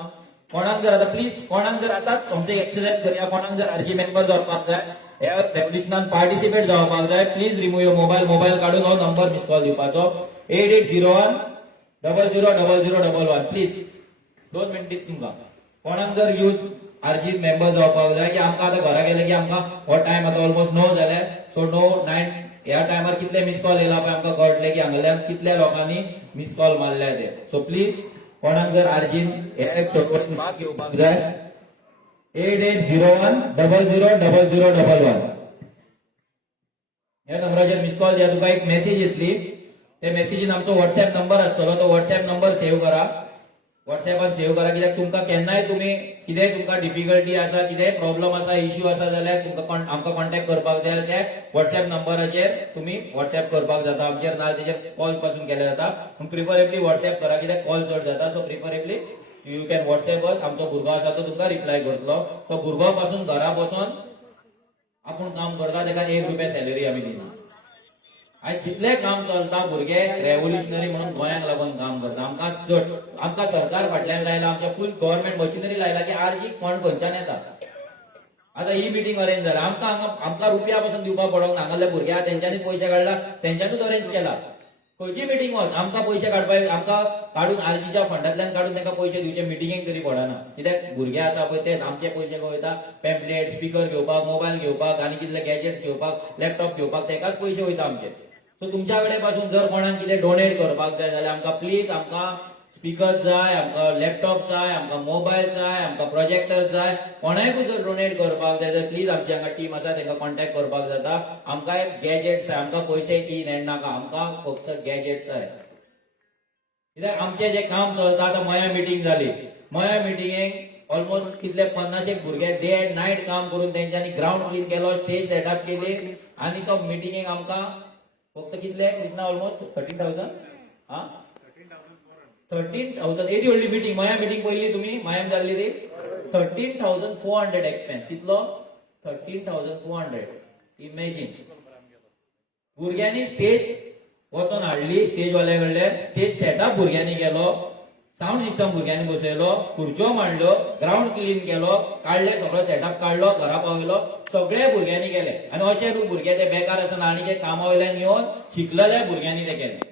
कोणाक जर आता तुमचे एक्सरसाइज करूया, कोणाक जर आरजी मेंबर जावपाक जाय, ह्या रेव्होल्युशनान पार्टिसिपेट जावपाक जाय, प्लीज रिमूव युअर मोबायल काढून हो नंबर मिस कॉल दिवपाचो 8801 000011. प्लीज 2 मिनिटां तुमकां. कोणाक जर यूज आरजी मेंबर जावपाक जाय, की आमकां आतां घरा गेले की आमकां हो टायम आतां ऑलमोस्ट 9 जाले. सो 9 ह्या टायमार कितले मिस कॉल येयला पळय आमकां कळटले की हांगाल्यान कितल्या लोकांनी मिस कॉल मारल्या ते. सो प्लीज कोणाक जर आरजीन हे चौकट भाग घेवपाक जाय, 8801 000011 ह्या नंबराचेर मिस कॉल दिया. तुका एक मेसेज येतली, त्या मेसेजीन आमचो व्हॉट्सएप नंबर आसतलो, तो व्हॉट्सएप नंबर सेव्ह करा. व्हॉट्सएपान सेव्ह करा, कित्याक तुमकां केन्नाय तुमी कितेंय तुमकां डिफिकल्टी आसा, कितेंय प्रॉब्लम आसा, इश्यू आसा जाल्यार तुमकां आमकां कॉन्टॅक्ट करपाक जाय. त्या व्हॉट्सएप नंबराचेर तुमी व्हॉट्सएप करपाक जाता. आमचेर ना तेजेर कॉल पासून केले जाता. पूण प्रिफरेबली व्हॉट्सएप करा, कित्याक कॉल चड जाता. So preferably you can WhatsApp us. आमचो भुरगो आसा तो तुमकां रिप्लाय करतलो. तो भुरगो पासून घरा बसून आपूण काम करता, ताका 1 रुपया सॅलरी आमी दिना. आयज जितले काम चलता, भुरगे रेव्होल्युशनरी म्हणून गोंयांक लागून काम करता. आमकां सरकार फाटल्यान लायला, आमच्या फुल गव्हर्नमेंट मशिनरी लायला की आरजी फंड खंयच्यान येता. आतां ही मिटींग अरेंज जाला, आमकां रुपया पासून दिवपाक पडोंक ना. हांगासरले भुरगे आहा तेंच्यांनी पयशे काडला, तेंच्यांनीच अरेंज केला. खंयची मिटींग वच, आमकां पयशे काडपाक, आमकां काडून आरजीच्या फंडांतल्यान काडून तांकां पयशे दिवचे मिटिंगेक तरी पडना. कित्याक भुरगे आसा पळय तेच आमचे पयशे वयता पॅम्पलेट, स्पीकर घेवपाक, मोबायल घेवपाक, आनी कितले गॅजेट्स घेवपाक, लॅपटॉप घेवपाक, तेकाच पयशे वयता आमचे. सो तुमच्या कडेन पासून जर कोणाक कितें डोनेट करपाक जाय जाल्यार आमकां प्लीज आमकां स्पीकर जाय, आमकां लॅपटॉप जाय, आमकां मोबायल जाय, आमकां प्रोजेक्टर जाय, कोणायकूय जर डोनेट करपाक जाय जाल्यार प्लीज आमची हांगा टीम आसा तांकां कॉन्टॅक्ट करपाक जाता. आमकां गॅजेट्स जाय, आमकां पयशे इन हँड नाका, आमकां फक्त गॅजेट्स जाय. कित्याक आमचें जें काम चलता आतां मया मिटींग जाली, मया मिटींगेक ऑलमोस्ट कितले 50 भुरगे डे एंड नायट काम करून तेंच्यांनी ग्राउंड क्लीन केलो, स्टेज सेटअप केली आनी तो मिटींगेक आमकां फक्त कितले कृष्णा ऑलमोस्ट 13,000 13,000 येदी व्हडली मिटींग. मया मिटींग पयली तुमी मयाम जाल्ली ती 13,400 एक्सपेन्स. कितलो 13,400. इमॅजिन. भुरग्यांनी स्टेज वचून हाडली, स्टेजवाल्या कडल्यान स्टेज सेटअप भुरग्यांनी केलो, साऊंड सिस्टम भुरग्यांनी बसयलो, खुर्च्यो मांडल्यो, ग्राउंड क्लीन केलो, काडले सगळो सेटअप काडलो, घरा पावयलो, सगळे भुरग्यांनी केले. आनी अशे न्हू भुरगे ते बेकार आसना आनी जे कामा वयल्यान येवन शिकलेल्या भुरग्यांनी ते केले.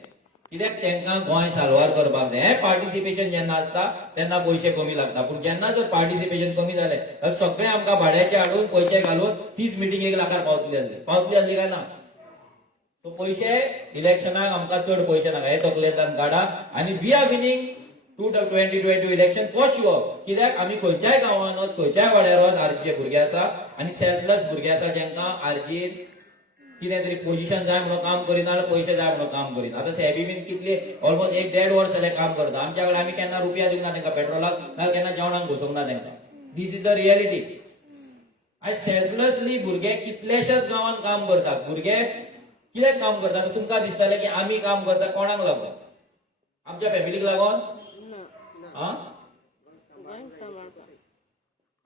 कित्याक तांकां गोंय साल्वार करपाक जाय. हें पार्टिसिपेशन जेन्ना आसता तेन्ना पयशे कमी लागता, पूण जेन्ना जर पार्टिसिपेशन कमी जालें जाल्यार सगळे आमकां भाड्याचे हाडून पयशे घालून तीच मिटींग 1 लाखार पावतली आसली काय ना. सो पयशे इलेक्शनाक आमकां चड पयशे नाका, हे तकलेंतल्यान काडा. आनी we are winning 2022 election for sure. कित्याक आमी खंयच्याय गांवांत वच, खंयच्याय वाड्यार वच, आरजीचे भुरगे आसा आनी सेल्फलेस भुरगे आसा जेंकां आरजीन कितें तरी पोजिशन जाय म्हणून काम करिना, जाल्यार पयशे जाय म्हणून काम करीना. आतां सेबी बीन कितली ऑलमोस्ट 1-1.5 वर्स जालें काम करता. आमच्या कडेन आमी केन्ना रुपया दिवना तांकां पेट्रोलाक, नाल्यार केन्ना जेवणाक घोसोवंक ना तांकां. This is the reality. आयज सेल्फलेसली भुरगे कितलेशेच गांवांत काम करतात. भुरगे कित्याक काम करतात तुमकां दिसतलें की आमी काम करता कोणाक लागून? आमच्या फॅमिलीक लागून?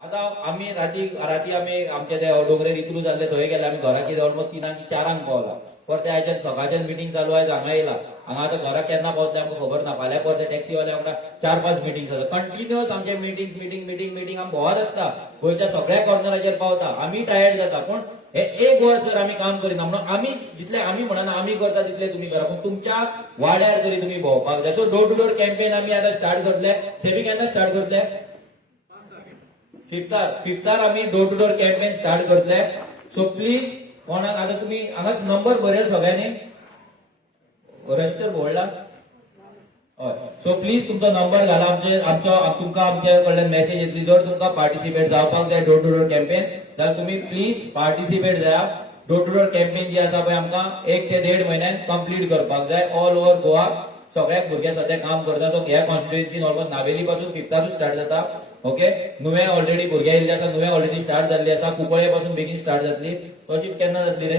आता आम्ही राती आम्ही आमचे ते डोंगरेर इतरू जाल्ले थंय गेले. आमी घरा कितें ऑलमोस्ट 3-4 पावला. परते आयच्यान सकाळच्यान मिटींग चालू आयज हांगा येयला. हांगा आतां घरा केन्ना पावतले आमकां खबर ना. फाल्यां परते टॅक्सीवाल्या वांगडा 4-5 मिटींग आसा. कंटिन्युअस आमचे मिटींग आमी भोंवत आसता. गोंयच्या सगळ्या कॉर्नराचेर पावता. आमी टायर्ड जाता, पूण हे 1 वर्स जर आमी काम करिना म्हणून आमी जितले आमी म्हणना आमी करता तितले तुमी करा, पूण तुमच्या वाड्यार तरी तुमी भोंवपाक जाय. So door to door campaign आमी आतां स्टार्ट करतले. सेबी केन्ना स्टार्ट करतले? 5थार आमी door to door campaign start करतले. सो प्लीज कोणाक आतां तुमी हांगा नंबर बरयल सगळ्यांनी रजिस्टर बोर्डला. हय. सो प्लीज तुमचो नंबर घाला. तुमकां आमचे कडल्यान मेसेज येतली. जर तुमकां पार्टिसिपेट जावपाक जाय डोर टू डोर कॅम्पेन जाल्यार तुमी प्लीज पार्टिसिपेट जाया. डोर टू डोर कॅम्पेन जी आसा पळय आमकां 1 ते 1.5 म्हयन्यान कंप्लीट करपाक जाय. ऑल ओव्हर गोवा सगळ्याक भुरगे सध्या काम करता. सो ह्या कॉन्स्टिट्युएन्सीन ऑलमोस्ट नावेली पासून 5थारूच स्टार्ट जाता. ओके. नुवें ऑलरेडी भुरगे येयल्ले आसा, नुवें ऑलरेडी स्टार्ट जाल्ली आसा. कुंकळे पासून बेगीन स्टार्ट जातली. तशी केन्ना जातली रे?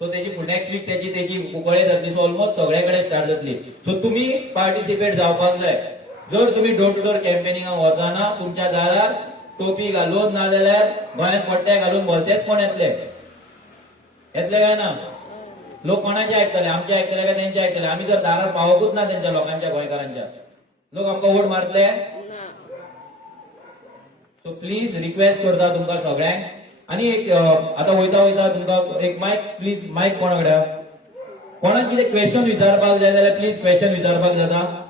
सो तेजी नेक्स्ट वीक तेजी कुंकळे जातली. सो ऑलमोस्ट सगळे कडेन स्टार्ट जातली. सो तुमी पार्टिसिपेट जावपाक जाय. जर तुमी डोर टू डोर कॅम्पेनिंगाक वचना तुमच्या दारार टोपी घालून ना जाल्यार गोंयांत पट्टे घालून भलतेच कोण येतले काय ना? लोक कोणाचे आयकतले? आमचे आयकतले काय तेंचे आयकतले? आमी जर दारार पावोकूच ना तेंच्या लोकांच्या गोंयकारांच्या, लोक आमकां वोट मारतले? सो प्लीज रिक्वेस्ट करता तुमकां सगळ्यांक. आनी एक आतां वयता तुमकां एक मायक प्लीज. मायक कोणा कडेन? कोणाक कितें क्वेश्चन विचारपाक जाय जाल्यार प्लीज क्वेश्चन विचारपाक जाता.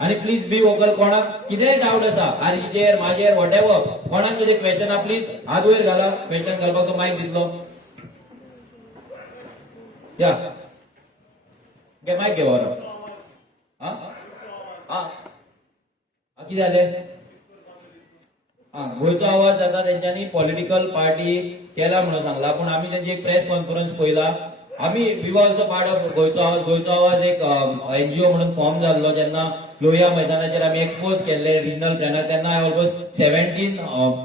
आनी प्लीज बी वोकल. कोणाक कितेंय डावट आसा आरजीचेर म्हाजेर वॉटेवर, कोणाक कितें क्वेश्चन आहा प्लीज हात वयर घाला. क्वेश्चन घालपाक तो मायक दितलो. या घे मायक घे वर. कितें जालें? गोंयचो आवाज जाता तेंच्यांनी पॉलिटिकल पार्टी केला म्हणून सांगला, पूण आमी तेंची एक प्रेस कॉन्फरन्स पळयला. आमी वी ऑल्सो पार्ट ऑफ गोंयचो आवाज एक NGO म्हणून फॉर्म जाल्लो. जेन्ना लोहिया मैदानाचेर आमी एक्सपोज केल्ले रिजनल प्लॅनर, तेन्ना ऑलमोस्ट 17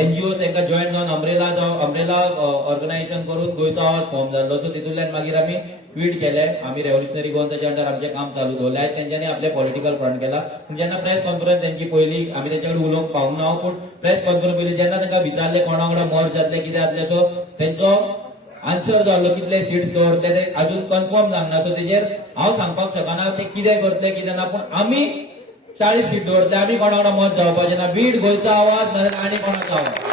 NGOs तांकां जॉईन जावन अम्ब्रेला ऑर्गनायझेशन करून गोंयचो आवाज फॉर्म जाल्लो. सो तितूंतल्यान मागीर आमी ट्वीट केले. आमी रेव्होल्युशनरी गोंयच्या अंडर आमचें काम चालू दवरलें. आयज तेंच्यांनी आपले पॉलिटिकल फ्रंट केला. जेन्ना प्रेस कॉन्फरन्स तेंची पयली आमी तेंचे कडेन उलोवंक पावूंक ना, पूण प्रेस कॉन्फरन्स पयली जेन्ना तांकां विचारलें कोणा वांगडा मर्ज जातलें कितें जातलें, सो तेंचो आन्सर जो आसलो कितले सीट्स दवरतले ते अजून कन्फर्म जावना. सो तेजेर हांव सांगपाक शकना ते कितें करतले कितें ना, पूण आमी 40 सीट दवरतले. आमी कोणा वांगडा मत जावपाचें ना. बीड गोंयचो आवाज नाजाल्यार आनी कोणाचो आवाज.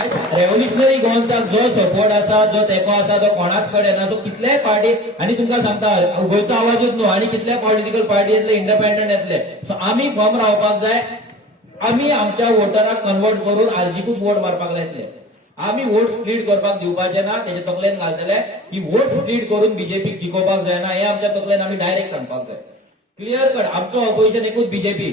आयज रेव्होल्युशनरी गोवन्साक जो सपोर्ट आसा, जो तेंको आसा, तो कोणाच कडेन ना. सो कितलेय पार्टी, आनी तुमकां सांगता गोंयचो आवाजूच न्हू, आनी कितले पॉलिटिकल पार्टी येतले, इंडिपेंडंट येतले. सो आमी फॉर्म रावपाक जाय. आमी आमच्या वोटराक कन्वर्ट करून आरजीकूच वोट मारपाक लायतले. आमी वोट स्प्लीट करपाक दिवपाचे ना, तेजे तकलेन घालतले की वोट स्प्लीट करून बीजेपीक जिखोवपाक जायना, हे आमच्या तकलेन आमी डायरेक्ट सांगपाक जाय. Clear cut. आमचो ऑपोजिशन एकूच बीजेपी.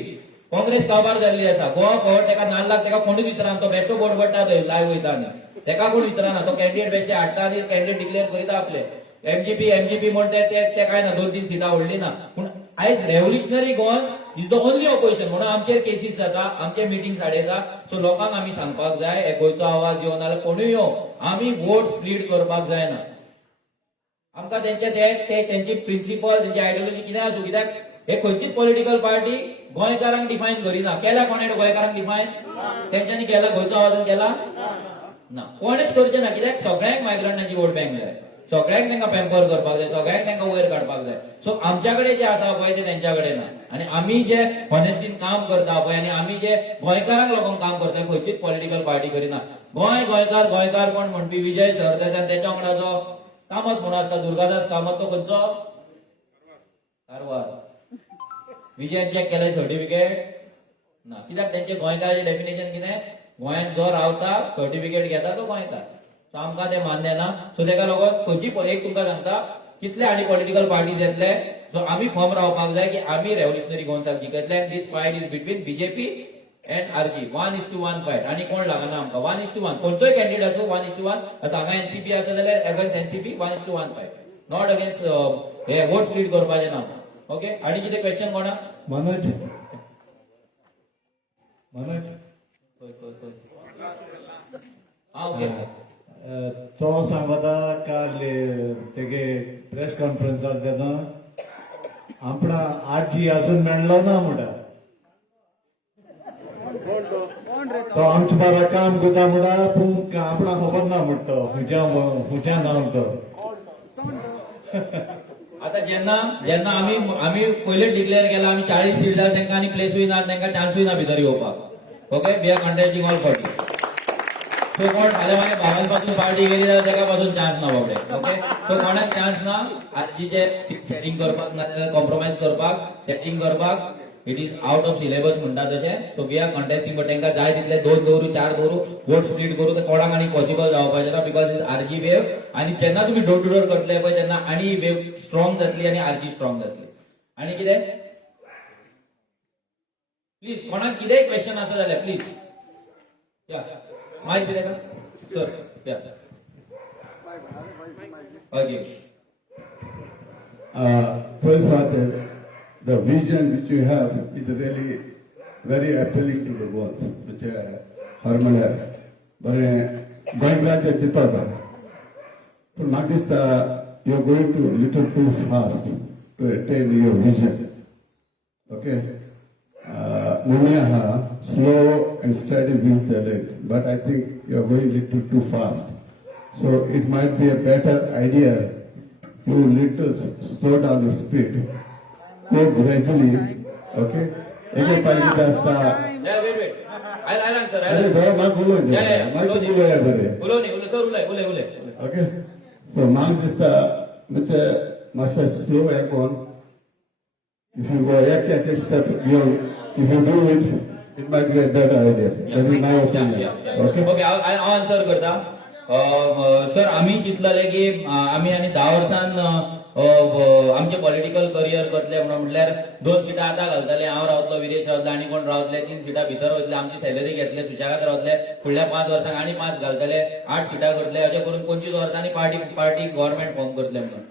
काँग्रेस काबार जाल्ली आसा. गोवा फॉर तेका नाल्लाक तेका कोणूच विचारना, तो बेश्टो बोट पडटा थंय लायव्ह वयता आनी तेका कोण विचारना. तो कॅन्डिडेट बेश्टे हाडटा आनी कॅन्डिडेट डिक्लेअर करिता आपले. एमजीपी म्हणटा ते काय ना, 2-3 सिटां व्हडली ना. पूण आयज revolutionary Goans is the only opposition. म्हणून आमचेर केसीस जाता, आमचे मिटिंग्स हाडयता. सो लोकांक आमी सांगपाक जाय, हे गोंयचो आवाज येवन नाल्यार कोणूय यो, आमी वोट स्प्लीट करपाक जायना. आमकां त्यांची प्रिन्सिपल, त्यांची आयडियोलॉजी कितें आसूं, कित्याक हे खंयचीच पॉलिटिकल पार्टी गोंयकारांक डिफायन करिना. केला कोणे गोंयकारांक डिफायन? तेंच्यांनी केला? गोंयचो आवाजान केला ना, कोणेच करचे ना. कित्याक सगळ्यांक मायग्रंटांची वोट बँक जाय, सगळ्यांक तांकां पॅम्पर करपाक जाय, सगळ्यांक तांकां वयर काडपाक जाय. सो आमच्या कडेन जे आसा पळय ते तेंच्या कडेन ना. आनी आमी जे हॉनेस्टीन काम करता पळय आनी आमी जे गोंयकारांक लागून काम करता, खंयचीच पॉलिटिकल पार्टी करिना. गोंयकार कोण म्हणपी विजय सरदेसाय, तेच्या वांगडा कामत म्हणून आसता दुर्गादास कामत, तो खंयचो? कारवार. विजयान चॅक केलें सर्टिफिकेट ना. कित्याक तेंचे गोंयकाराचें डेफिनेशन कितें? गोंयांत जो रावता सर्टिफिकेट घेता तो गोंयकार. सो आमकां ते मान्य ना. सो तेका लागून खंयची एक तुमकां सांगता, कितले आनी पॉलिटिकल पार्टीज येतले. सो आमी फॉर्म रावपाक जाय की आमी रेव्होल्युशनरी गोवन्साक जिखतले. And this fight is between BJP and RG. 1:1 fight. आनी कोण लागना आमकां. 1:1. खंयचोय कॅन्डिडेट आसूं 1:1. आतां हांगा एनसीपी आसा जाल्यार against NCP 1:1 fight. Not against हे वोट स्प्लीट करपाचें ना. ओके. आनी कितें क्वेश्चन कोणा? मनोज ओके. तो सांगता काल तेगे प्रेस कॉन्फरन्सार तेन्ना आपणा आजी अजून मेळ्ळो ना म्हणटा. तो आमच्या बारा काम करता म्हणटा, पूण आपणा खबर ना म्हणटा खुंयच्या ना म्हणटा. आता जेन्ना आमी पयले डिक्लेअर केला, आमी 40 सीटां तांकां आनी प्लेसूय ना, तांकां चान्सूय ना भितर येवपाक. Okay. We are contesting all 40. So कोण फाल्यां मागीर भावांपासून पार्टी गेली जाल्यार तेका पासून चान्स ना बाबडे. ओके. सो कोणाक चान्स ना. आजीचे सेटिंग करपाक नाजाल्यार कॉम्प्रोमायज करपाक, सेटिंग करपाक it is out of syllabus म्हणटा तशें. So we are contesting. But तांकां जाय तितले 2 दवरू 4 दवरू वोट स्प्लीट करू, ते कोणाक आनी पॉसिबल जावपाचें ना. Because is RG wave. आनी जेन्ना तुमी डोर टू डोर करतले पळय तेन्ना आनी वेव स्ट्रॉंग जातली आनी आरजी स्ट्रॉंग जातली. आनी कितें प्लीज कोणाक कितेंय क्वेश्चन आसा जाल्यार प्लीज या मायक दिले का सर? या okay. First of all, the vision which you have is really very appealing to the world, which harmony. But going back to Chittagong, but not this, you are going to little too fast to attain your vision. Okay. Muniaha, slow and steady wins the race, but I think you are going little too fast. So it might be a better idea. You little slow down the speed. Go gradually. Okay. Eke paise rasta. Yeah, wait. I'll answer. अरे भाई माँ बोलो इधर. Yeah. माँ तो बोलो यार बरे. बोलो नहीं, सर उले. Okay. So माँ जिसका मुझे मास्टर slow है कौन? If you go एक step, if you do it, it might be a better idea. That is my opinion. Okay. Okay. हांव आन्सर करता. सर आमी चिंतलेले की आमी आनी 10 वर्सान आमचे पॉलिटिकल करियर करतले म्हणल्यार 2 सिटां आतां घालतले. हांव रावतलो, विदेश रावतले, आनी कोण रावतले 3 सिटां भितर वयतले, आमची सॅलरी घेतले, सुशेगाद रावतले. फुडल्या 5 वर्सांक आनी 5 घालतले, 8 सिटां करतले. अशें करून 25 वर्सांनी पार्टी गव्हर्नमेंट फॉर्म करतले म्हणून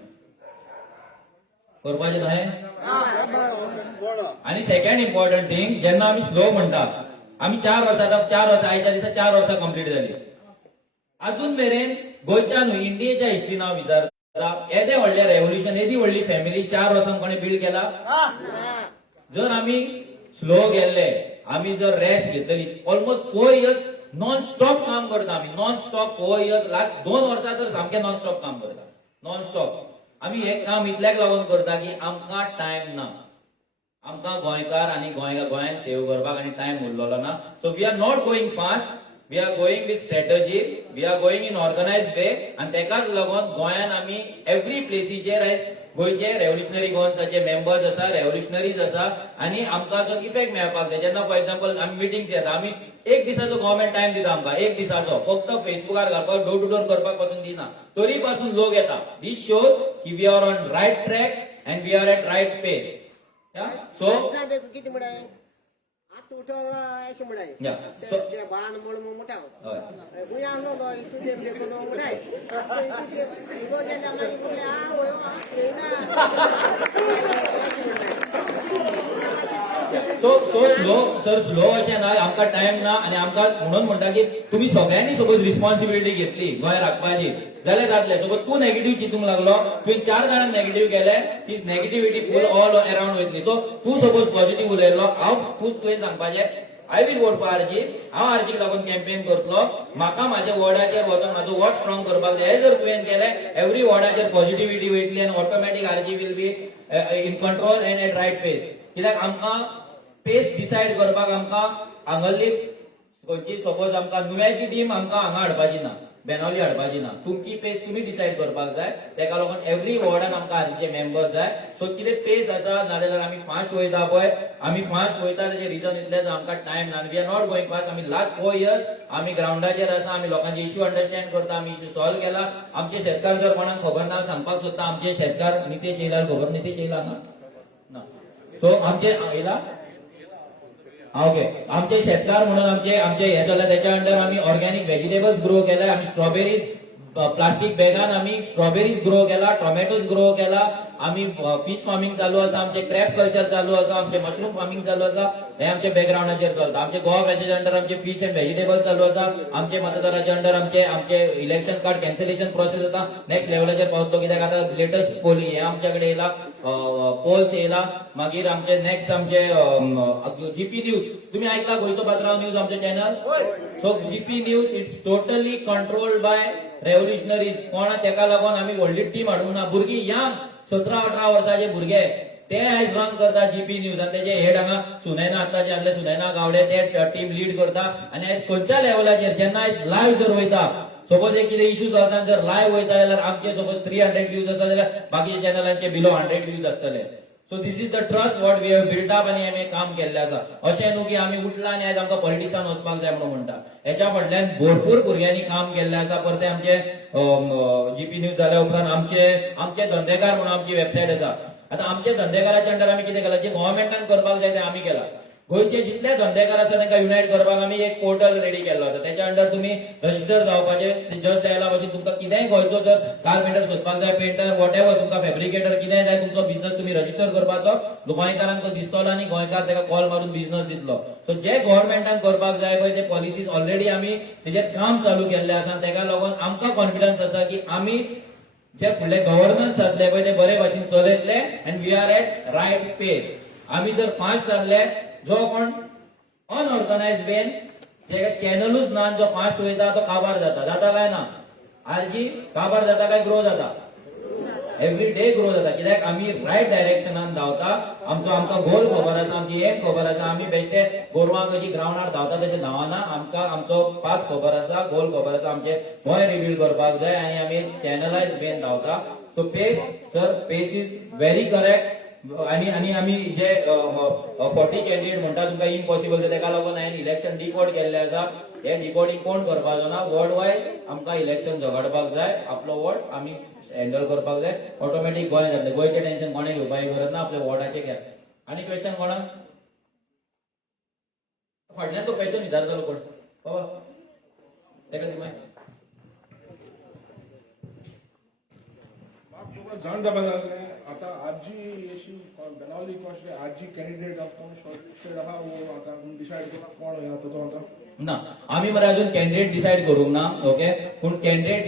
करपाचें न्हय. आनी सेकंड इम्पॉर्टंट थिंग, जेन्ना आमी स्लो म्हणटा, आमी 4 वर्सां आयच्या दिसा 4 वर्सां कंप्लीट जाली. अजून मेरेन गोंयच्या न्हू इंडियेच्या हिस्ट्रीन हांव विचारता, येदे व्हडलें रेव्होल्युशन, येदी व्हडली फॅमिली 4 वर्सांक कोणें बिल्ड केला? जर आमी स्लो गेल्ले, आमी जर रेस्ट घेतली, ऑलमोस्ट 4 इयर्स नॉन स्टॉप काम करता आमी. Non stop 4 years. लास्ट 2 वर्सां तर सामकें नॉन स्टॉप काम करता. नॉन स्टॉप आमी हें काम इतल्याक लागून करता की आमकां टायम ना. आमकां गोंयकार आनी गोंयांत सेव करपाक आनी टायम उरलेलो ना. So we are not going fast. We are going with strategy. We are going in organised way. आनी तेकाच लागून गोंयांत आमी एव्हरी प्लेसीचेर आयज गोयचे रेव्होल्युशनरी गोवन्साचे मेंबर्स आसा, रेव्होल्युशनरीज आसा आनी आमकां जो इफेक्ट मेळपाक जाय. जेन्ना फॉर एक्झाम्पल आमी मिटिंग्स येता, आमी एक दिसाचो गव्हर्मेंट टाइम दिता आमकां, एक दिसाचो फक्त फेसबुकार घालपाक, डोर टू डोर करपाक पासून दिना, तरी पासून लोक येता. दिस शोज की we are on right track and we are at right pace. So किती म्हणाय आत उठो अशें म्हणाय या सो बाण म्हण मोठा हय गुया नो तुझे देखो नो म्हणाय इगो गेल्या मागीर म्हणे आ होय सो स्लो अशें ना, आमकां टाइम ना आनी आमकां म्हणून म्हणटा की तुमी सगळ्यांनी सपोज रिस्पॉन्सिबिलिटी घेतली गोंय राखपाची जाल्यार जातलें. सपोज तूं नेगेटिव्ह चिंतूंक लागलो, तुवें 4 जाणांक नेगेटिव्ह केले, ती नेगेटिव्हिटी फूल ऑल अराउंड वयतली. सो तूं सपोज पॉझिटिव्ह उलयलो, तुवें सांगपाचें I will vote for RG, हांव आरजीक लागून कॅम्पेन करतलो, म्हाका म्हाज्या वॉर्डाचेर वचून म्हाजो वॉर्ड स्ट्रॉंग करपाक जाय. हे जर तुवें केलें, एवरी वॉर्डाचेर पॉझिटिव्हिटी वयतली आनी automatic RG will be in control and at right pace. कित्याक आमकां पेस डिसायड करपाक आमकां हांगल्ली खंयची सपोज आमकां नुव्याची टीम आमकां हांगा हाडपाची ना, बेनावली हाडपाची ना. तुमची पेस तुमी डिसायड करपाक जाय. तेका लागून एवरी वॉर्डान आमकां आरजीचे मेंबर जाय. सो कितें पेस आसा नाजाल्यार आमी फास्ट वयता पळय, आमी फास्ट वयता तेजें रिजन इतलेंच आमकां टायम ना. We are not going fast. आमी लास्ट 4 years आमी ग्राउंडाचेर आसा, आमी लोकांचे इश्यू अंडरस्टँड करता, आमी इश्यू सॉल्व केला. आमचे शेतकार जर कोणाक खबर ना सांगपाक सोदता, आमचे शेतकार नितेश येयला खबर, नितेश येयला ना. सो आमचे येयला ओके, आमचे शेतकार म्हणून आमचे हे चल्ला, त्याच्या अंडर आम्ही ऑर्गॅनिक व्हेजिटेबल्स ग्रो केला, आम्ही स्ट्रॉबेरीज प्लास्टिक बॅगान आम्ही स्ट्रॉबेरीज ग्रो केला, टोमॅटोज ग्रो केला, आम्ही फिश फार्मिंग चालू आसा, आमचे क्रॅप कल्चर चालू आसा, आमचे मशरूम फार्मिंग चालू आसा. हे आमचे बॅकग्राऊंडाचेर चलता. आमचे गोवा बॅचेच्या अंडर आमचे फिश अँड व्हेजिटेबल्स चालू आसा. आमचे मतदाराच्या अंडर आमचे इलेक्शन कार्ड कॅन्सलेशन प्रोसेस आता नेक्स्ट लेवलाचेर पावतलो. कित्याक आता लेटस्ट पोल हे आमच्याकडे येयला, पोल्स येयला. मागीर आमचे नेक्स्ट आमचे जीपी न्यूज, तुम्ही ऐकला गोयचो पात्रांव न्यूज आमचे channel. So GP news it's totally controlled by revolutionaries. कोणा तेका लागून आम्ही व्हडली टीम हाडूंक ना. भुरगीं यंग 17-18 वर्साचे भुरगे ते आयज रन करता जीपी न्यूज आनी तेजे हेड हांगा सुनैना आताचे आसले सुनैना गावडे, ते टीम लीड करता. आनी आयज खंयच्या लेवलाचेर जेन्ना आयज लायव्ह जर वयता, सपोज एक कितें इश्यू जाता जर लायव्ह वयता जाल्यार आमचे सपोज 300 व्ह्यूज आसा जाल्यार बाकीच्या चॅनलांचे बिलो 100 व्ह्यूज आसतले. So this is the trust what we have built up आनी आमी काम केल्लें आसा. अशें न्हू की आमी उठला आनी आयज आमकां पॉलिटिक्सान वचपाक जाय म्हणून म्हणटा. हेच्या फाटल्यान भरपूर भुरग्यांनी काम केल्लें आसा. परते आमचे जीपी न्यूज जाल्या उपरांत आमचे धंदेकार म्हणून आमची वेबसायट आसा. आतां आमचे धंदेकाराच्या अंडर आमी कितें केलां, जे गव्हर्मेंटान करपाक जाय तें आमी केलां. गोंयचे जितले धंदेकार आसा तांकां युनायट करपाक आमी एक पोर्टल रेडी केल्लो आसा. त्याच्या अंडर तुमी रजिस्टर जावपाचे. जस्ट डायला भशेन तुमकां कितेंय गोंयचो जर कार्पेंटर सोदपाक जाय, पेंटर वॉटेवर, तुमकां फॅब्रिकेटर कितेंय जाय, तुमचो बिझनस तुमी रजिस्टर करपाचो. गोंयकारांक तो दिसतलो आनी गोंयकार ताका कॉल मारून बिझनस दितलो. सो जे गव्हर्मेंटान करपाक जाय पळय ते पॉलिसीज ऑलरेडी आमी तेजेर काम चालू केल्लें आसा. ताका लागून आमकां कॉन्फिडन्स आसा की आमी जे फुडले गव्हर्नन्स जातले पळय ते बरे भाशेन चलयतले and we are at right pace. आमी जर फास्ट जाल्ले, जो कोण अनऑर्गनायझड वेन जेका चॅनलूच ना, जो फास्ट वयता तो काबार जाता काय ना? आरजी काबार जाता काय ग्रो जाता? एव्हरी डे ग्रो जाता. कित्याक आमी रायट डायरेक्शनान धांवता. आमकां गोल खबर आसा, आमची एम खबर आसा. आमी बेश्टे गोरवां कशी ग्राउंडार धांवता तशें धांवना. आमकां आमचो पाथ खबर आसा, गोल खबर आसा. आमचे गोंय रिव्हील करपाक जाय आनी आमी चॅनलायज वेन धांवता. So pace is very correct. आणि आम्ही जे 40 कॅन्डिडेट म्हणटा तुमकां इम्पॉसिबल, तेका लागून हांवें इलेक्शन डिकोड केल्लें आसा. हे डिकोडिंग कोण करपाचो ना. वॉर्ड वायज आमकां इलेक्शन झगडपाक जाय. आपलो वॉर्ड आमी हँडल करपाक जाय. ऑटोमॅटीक गोंय जातलें. गोंयचें टेन्शन कोणें घेवपाची गरज ना. आपल्या वॉर्डाचें घ्या. आनी क्वेश्चन कोणाक? फाटल्यान तो क्वेश्चन विचारतलो कोण बाबा, तेका दी माय. जाण जावपा लागलें. आतां आजी अशी बेनावली कॉस्ट आजी कॅन्डिडेट आतां शॉर्टलिस्टेड आहा वो आतां डिसायड केला कोण येता तो आतां ना. आम्ही मरे अजून कॅन्डिडेट डिसायड करूंक ना. ओके, पूण कॅन्डिडेट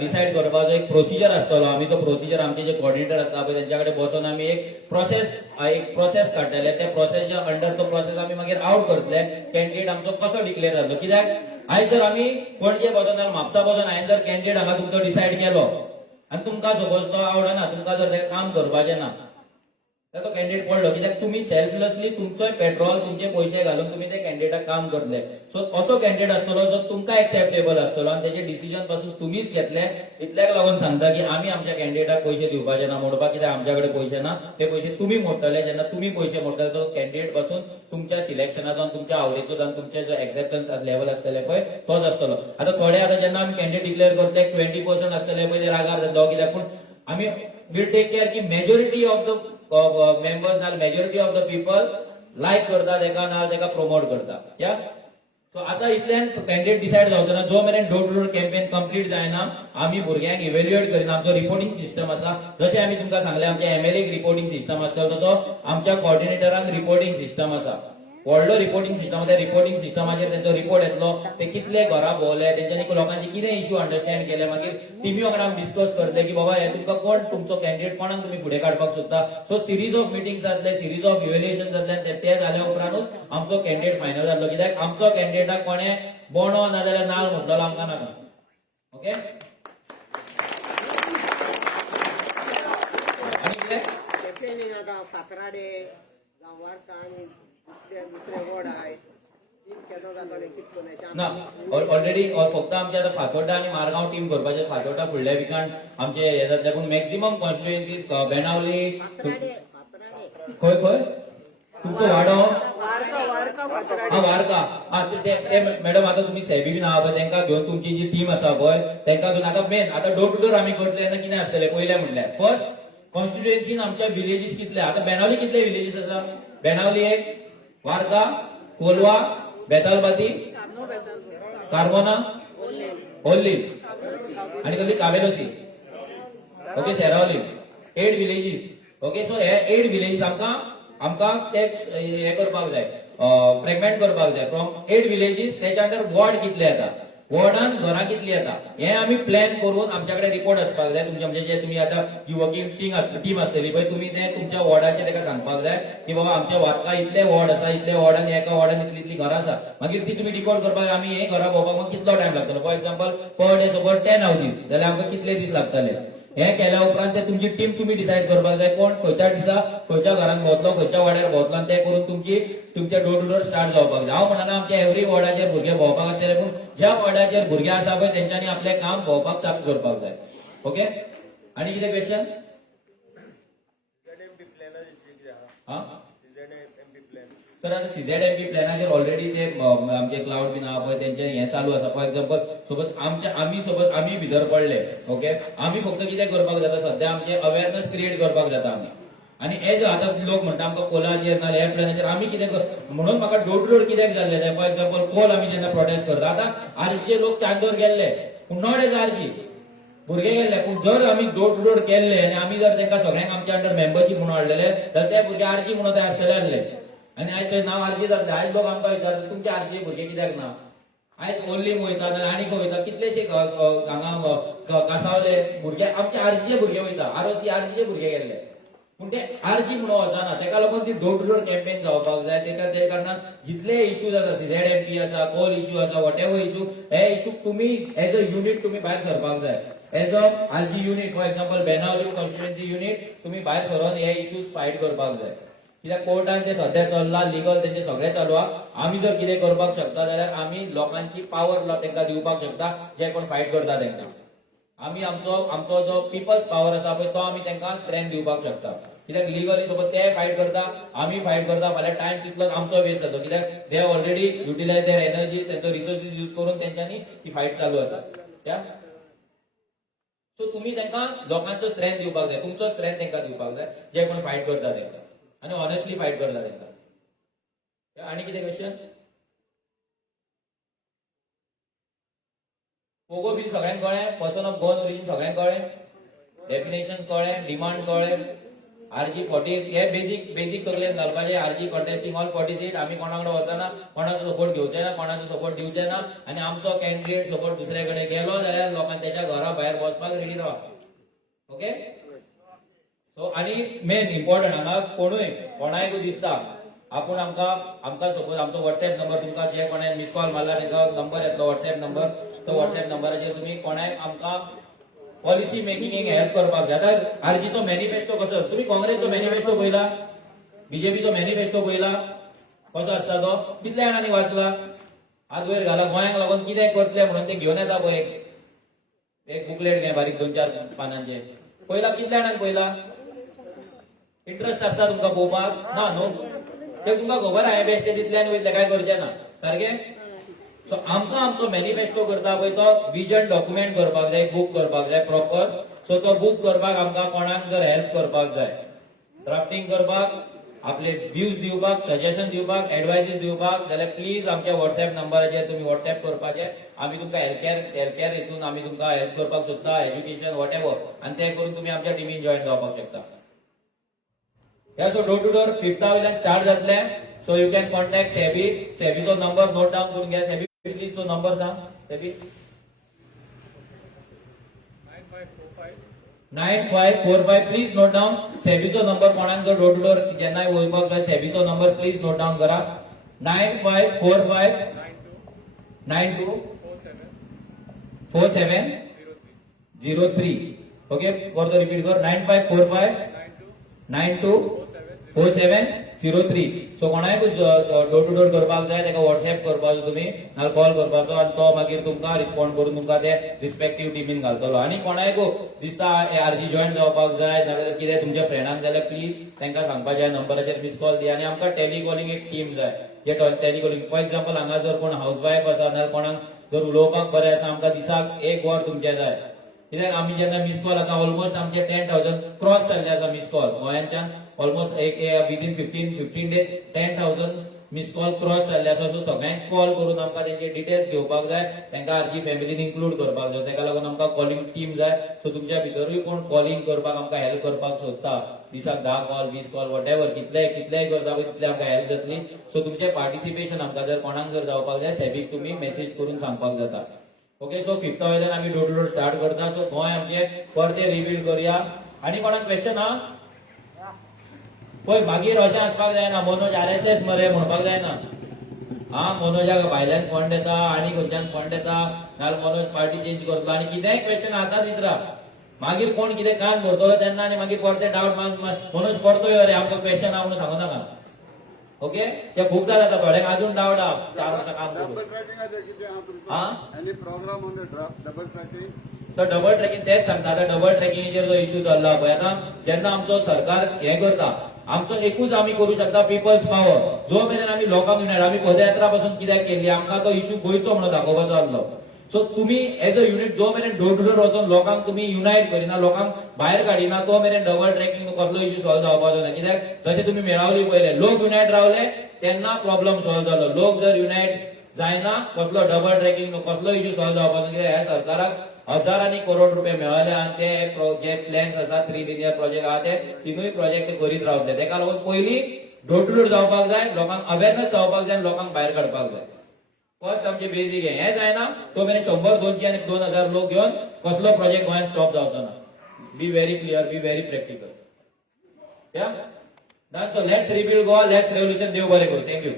डिसायड करपाचो एक प्रोसिजर आसतलो. आमी तो प्रोसिजर आमचे जे कोऑर्डिनेटर आसता पळय तेंच्या कडेन बसून आमी एक प्रोसेस काडटले. त्या प्रोसेसच्या अंडर तो प्रोसेस आमी मागीर आउट करतले. कॅन्डिडेट आमचो कसो डिक्लेअर जातलो. कित्याक आयज जर आमी पणजे बसून नाल्यार म्हापसा बसून हांवें जर कॅन्डिडेट हांगा तुमचो डिसायड केलो आनी तुमकां सपोज तो आवडना, तुमकां जर तेका काम करपाचें ना, तो कॅन्डिडेट पडलो कित्याक तुम्ही सेल्फलेसली तुमचो पेट्रोल तुमचे पैसे घालून तुम्ही त्या कॅन्डिडेटाक काम करतले. सो असो कॅन्डिडेट आसतलो जो तुमकां एक्सेप्टेबल आसतलो आणि त्याचे डिसिजन पासून तुम्हीच घेतले. इतल्याक लागून सांगता की आम्ही आमच्या कॅन्डिडेटाक पैसे दिवपाचे ना मोडपाक, कित्याक आमच्याकडे पैसे ना. ते पैसे तुम्ही मोडटले. जेन्ना तुम्ही पैसे मोडटले तो कॅन्डिडेट पासून तुमच्या सिलेक्शनाचो आणि तुमच्या आवडीचो आणि तुमचे जो एक्सेप्टन्स लेवल आसतले पळय तोच आसतलो. आता थोडे आता जेन्ना आम्ही कॅन्डिडेट डिक्लेअर करतले 20% आसतले पळय ते रागार जाता कित्याक, पूण आम्ही विल टेक केअर की मेजॉरिटी ऑफ द मेंबर्स ना majority of the people like करता तेका ना तेका प्रमोट करता. या सो आता इतल्यान कॅन्डिडेट डिसायड जावचो जो मेरेन door to door campaign complete जायना आम्ही भुरग्यांक इव्हॅल्युएट करीना. आमचो रिपोर्टिंग सिस्टम आसा. जशें आम्ही तुमकां सांगले आमच्या एमएलएक रिपोर्टिंग सिस्टम आसता तसो आमच्या कॉर्डिनेटरांक रिपोर्टिंग सिस्टम आसा. व्हडलो रिपोर्टिंग सिस्टम. त्या रिपोर्टिंग सिस्टमाचेर तेंचो रिपोर्ट येतलो. ते कितले घरा भोवले, तेंच्यांनी लोकांचे कितें इश्यू अंडरस्टँड केले, मागीर टिमी वांगडा आमी डिस्कस करतले की बाबा हे तुमकां कोण तुमचो कॅन्डिडेट कोणाक तुम्ही फुडें काडपाक सोदता. सो सिरीज ऑफ मिटिंग्स जातले, सिरीज ऑफ इव्हॅल्युएशन जातले. ते जाल्या उपरांतूच आमचो कॅन्डिडेट फायनल जातलो. कित्याक आमचो कॅन्डिडेटाक कोणें बोणो नाजाल्यार नाल म्हणटलो आमकां नाका. ओके आनी कितें कॅम्पेनींग आतां फातराडे जावं वार्का आनी दुसरे वॉर्ड आहाय टीम केदो जातले कितको ना ऑलरेडी फक्त आमचे आता फातोर्डा आणि मारगांव टीम करपाचे. फातोर्डा फुडल्या विकांत आमचे हे जातले, पूण मॅक्झिमम कॉन्स्टिट्युएन्सीज बेणावली खंय खंय तुमचो वाडो हा वार्का. हा ते मॅडम आता तुम्ही सेबी बीन आहा पळय तेंका घेवन तुमची जी टीम आसा पळय तेंका घेवन आता मेन आता डोर टू डोर आमी करतले तेन्ना कितें आसतलें पयलें म्हणल्यार फर्स्ट कॉन्स्टिट्युएन्सीन आमच्या विलेजीस कितले. आता बेणावली कितले विलेजीस आसा. बेणावली एक, वार्का, कोलवा, बेतालबाती, कार्बोना, ओल्ली आणि कसली Cavelossim. Okay Seraulim 8 villages. Okay so हे 8 विलेजीस आमकां ते हे करपाक जाय, फ्रॅगमेंट करपाक जाय फ्रॉम 8 विलेजीस. त्याच्या अंडर वॉर्ड कितले येता, वॉर्डान घरां कितली येता हे आमी प्लॅन करून आमच्याकडे रिपोर्ट आसपाक जाय. तुमचे म्हणजे जे तुम्ही आता जी वर्किंग टीम आसतली पळय तुम्ही ते तुमच्या वॉर्डाचे तेका सांगपाक जाय की बाबा आमच्या वार्का इतले वॉर्ड आसा, इतले वॉर्डान एका वॉर्डान इतली इतली घरां आसा. मागीर ती तुम्ही डिकोड करपाक आमी हे घरां भोंवपाक मग कितलो टायम लागतलो. For example per day suppose 10 houses जाल्यार आमकां कितले दीस लागतले. हे केल्या उपरांत ते तुमची टीम तुम्ही डिसायड करपाक जाय कोण खंयच्या दिसा खंयच्या घरान भोंवतलो, खंयच्या वाड्यार भोंवतलो आणि ते करून तुमचे डोर टू डोर स्टार्ट जावपाक जाय. हांव म्हणना आमच्या एव्हरी वॉर्डाचेर भुरगे भोंवपाक आसतले, पूण ज्या वॉर्डाचेर भुरगे आसा पळय तेंच्यांनी आपले काम भोंवपाक चालू करपाक जाय. ओके आनी कितें क्वेश्चन. हा तर आता सीझेडएमपी प्लॅनाचेर ऑलरेडी ते आमचे क्लाउड बीन आहा पळय तेंचे हे चालू आसा. फॉर एक्झाम्पल सपोज आमी भितर पडले. ओके आमी फक्त कितें करपाक जाता सध्या आमचे अवेअरनेस क्रिएट करपाक जाता आमी. आणि हे जो आता लोक म्हणटा आमकां कोलाचेर ना ह्या प्लॅनाचेर आमी कितें म्हणून म्हाका डोर टू डोर कित्याक जाल्ले जाय. फॉर एक्झाम्पल कोल आमी जेन्ना प्रोटेस्ट करता आता आरजीचे लोक चांदोर गेल्ले पूण नॉट एज आरजी भुरगे गेल्ले, पूण जर आमी डोर टू डोर केल्ले आणि आमी जर तांकां सगळ्यांक आमच्या अंडर मेंबरशीप म्हणून हाडलेले जाल्यार ते भुरगे आरजी म्हणून ते आसतले आसले. आणि आयज ते नांव आरजी जातले. आयज लोक आमकां विचारता तुमचे आरजी भुरगे कित्याक ना. आयज ओल्लीम वयता नाल्यार आनी खंय वयता कितलेशे हांगा कासावले भुरगे आमचे आरजीचे भुरगे वयता. आरओसी आरजीचे भुरगे गेल्ले पूण ते आरजी म्हणून वचना. तेका लागून ती डोर टू डोर कॅम्पेन जावपाक जाय. ते कारणान जितले इश्यूज आसा सीझेडएमपी आसा, कोल इश्यू आसा, वॉट एव्हर इश्यू हे इश्यू तुम्ही एज अ युनिट तुम्ही भायर सरपाक जाय. As a RG unit for example Benaulim constituency unit तुम्ही भायर सरून हे इश्यूज फायट करपाक जाय. कित्याक कोर्टान ते सध्या चल्ला लिगल तेंचे सगळे चालू आहा. आमी जर कितें करपाक शकता जाल्यार आमी लोकांची पावर तेंकां दिवपाक शकता जे कोण फायट करता तेंकां. आमी आमचो जो पिपल्स पावर आसा पळय तो आमी तेंकां स्ट्रेंथ दिवपाक शकता. कित्याक लिगली सोबत ते फायट करता आमी फायट करता फाल्यां टायम तितलोच आमचो वेस्ट जातो. कित्याक they have already utilise their energy तेंचो रिसोर्सीस यूज करून तेंच्यांनी ती फायट चालू आसा. सो तुम्ही तेंकां लोकांचो स्ट्रेंथ दिवपाक जाय, तुमचो स्ट्रेंथ तेंकां दिवपाक जाय जे कोण फायट करता तेंकां आणि ऑनेस्टली फायट करता तेंकां. आनी कितें क्वेश्चन. पोगो बीन सगळ्यांक कळ्ळें. पर्सन ऑफ गन ओरिजीन सगळ्यांक कळ्ळें. डेफिनेशन कळ्ळें. डिमांड कळ्ळें. आरजी 40 हे बेसिक तकलेन घालपाचे. आरजी कॉन्टेस्टिंग ऑल 40 सीट आमी कोणाकडे वचना, कोणाचो सपोर्ट घेवचे ना, कोणाचो सपोर्ट दिवचे ना. आणि आमचो कॅन्डिडेट सपोर्ट दुसरे कडेन गेलो जाल्यार लोकांनी त्याच्या घरा भायर बसपाक रेडी रावा. ओके सो आणि मेन इम्पॉर्टंट हांगा कोणायकूय दिसता आपूण आमकां सपोज आमचो व्हॉट्सएप नंबर तुमकां जे कोणें मिस कॉल मारला ताका नंबर येतलो व्हॉट्सएप नंबर. तो व्हॉट्सएप नंबराचेर तुमी कोणाय आमकां पॉलिसी मेकिंग हेल्प करपाक जाय. आतां आरजीचो मॅनिफेस्टो कसो, तुम्ही काँग्रेसचो मॅनिफेस्टो पळयला, बीजेपीचो मॅनिफेस्टो पळयला कसो आसता तो, कितल्या जाणांनी वाचला, आज वयर घाला गोंयांक लागून कितें करतले म्हणून ते घेवन येता पळय एक बुकलेट घे बारीक 2-4 पानांचे, पळयला कितल्या जाणांनी पळयला, इंटरेस्ट आसता तुमकां पळोवपाक ना न्हू, ते तुमकां खबर आहा बेश्टे दितले आनी वयतले काय करचें ना सारकें. सो आमकां आमचो मॅनिफेस्टो करता पळय तो विजन डॉक्युमेंट करपाक जाय, बुक करपाक जाय प्रॉपर. सो तो बुक करपाक आमकां कोणाक जर हेल्प करपाक जाय, ड्राफ्टिंग करपाक, आपले व्ह्यूज दिवपाक, सजेशन दिवपाक, एडवायसीस दिवपाक, जाल्यार प्लीज आमच्या व्हॉट्सएप नंबराचेर तुम्ही व्हॉट्सएप करपाचे. आमी तुमकां हेल्थ हितून आमी तुमकां हेल्प करपाक सोदता, एज्युकेशन वॉटेवर, आनी ते करून तुम्ही आमच्या टिमीन जॉईन जावपाक शकता. So door to door 5th वयल्यान स्टार्ट जातले. So you can contact Sebi. सेबीचो नंबर नोट डावन करून घ्या. सेबी प्लीज तो नंबर सांग. Sebi 9545 please note down. सेबीचो नंबर कोणाक जर डोर टू डोर जेन्नाय वयपाक जाय सेबीचो नंबर प्लीज नोट डावन करा. 9545 92 4703. ओके, परतो रिपीट कर. 9545 92 4703. सो कोणाक डोर टू डोर करपाक जाय ताका व्हॉट्सएप करपाचो तुम्ही, नाल्यार कॉल करपाचो, आनी तो मागीर तुमकां रिस्पॉन्ड करून तुमकां ते रिस्पेक्टीव टिमीन घालतलो. आनी कोणाक दिसता आरजी जॉईन जावपाक जाय नाल्यार कितें तुमच्या फ्रेंडांक जाल्यार प्लीज तांकां सांगपाचें नंबराचेर मिस कॉल दिया. आनी आमकां टेलिकॉलिंग एक टीम जाय, जे टेलिकॉलिंग फॉर एक्झाम्पल हांगा जर कोण हाऊसवायफ आसा नाल्यार कोणाक जर उलोवपाक बरें आसा, आमकां दिसाक 1 वर तुमचें जाय. कित्याक आमी जेन्ना मिस कॉल आतां ऑलमोस्ट आमचे 10,000 क्रॉस जाल्ले आसा मिस कॉल गोंयांच्यान. ऑलमोस्ट एक within 15 days 10,000 miss call cross जाल्ले आसा. सो सगळ्यांक कॉल करून आमकां तेंचे डिटेल्स घेवपाक जाय, तांकां आरजी फॅमिलीन इन्क्लूड करपाक जाय. ताका लागून आमकां कॉलिंग टीम जाय. सो तुमच्या भितरूय कोण कॉलिंग करपाक आमकां हेल्प करपाक सोदता, दिसाक 10 कॉल 20 कॉल वॉटेवर कितलेय करता पळय तितले आमकां हेल्प जातली. सो तुमचें पार्टिसिपेशन आमकां जर कोणाक जर जावपाक जाय सेबीक तुमी मेसेज करून सांगपाक जाता. ओके, सो 5th वयल्यान आमी डोर टू डोर स्टार्ट करता. सो गोंय आमचे परते रिबिल्ड करूया. आनी कोणाक क्वेश्चन हा पळय, मागीर अशें आसपाक जायना मनोज RSS मरे म्हणपाक जायना. मनोजाक भायल्यान फंड येता आनी खंयच्यान फंड येता, नाल्यार मनोज पार्टी चेंज करता आनी कितेंय क्वेश्चन हातात विचारा. मागीर कोण कितें कान भरतलो तेन्ना आनी मागीर परते डावट मनोज परतो यो रे आमकां क्वेश्चन हा म्हणून सांगू नाका. ओके, ते खूबदां जाता, थोड्यांक अजून डावट आहा 4 वर्सां काम करून. डबल ट्रॅकिंगाचेर कितें आहा तुमचो? Any program on the double tracking? So double tracking तेच सांगता. आतां डबल ट्रॅकिंगेचेर जो इश्यू चल्ला पळय, आतां जेन्ना आमचो सरकार हें करता, आमचो एकूच आमी करू शकता पिपल्स पावर. जो मेरेन आमी लोकांक युनायट, आमी पदयात्रा पासून कित्याक केल्ली, आमकां तो इश्यू गोंयचो म्हणून दाखोवपाचो आसलो. सो तुमी एज अ युनिट जो मेरेन डोर टू डोर वचून लोकांक तुमी युनायट करिना, लोकांक भायर काडिना, तो मेरेन डबल ट्रॅकिंग कसलो इश्यू सॉल्व जावपाचो ना. कित्याक जशें तुमी मेळावली पळयले, लोक युनायट रावले तेन्ना प्रॉब्लम सॉल्व जालो. लोक जर युनायट जायना कसलो डबल ट्रॅकिंग कसलो इश्यू सॉल्व जावपाचो. कित्याक ह्या सरकाराक हजारांनी करोड रुपये मेळ्ळे आनी ते जे प्लॅन्स आसा 3 लिनियर प्रोजेक्ट आहा ते तिनूय प्रोजेक्ट करीत रावतले. ताका लागून पयली डोर टू डोर जावपाक जाय, लोकांक अवेरनेस जावपाक जाय, लोकांक भायर काडपाक जाय. फर्स्ट आमचे बेजीक हें जायना तो मेरेन 100-200 आनी 2,000 लोक घेवन कसलो प्रोजेक्ट गोंयांत स्टॉप जावचो ना. Be very clear, be very practical. Yeah done. So let's rebuild Goa, let's revolution. देव बरें करूं. थँक्यू.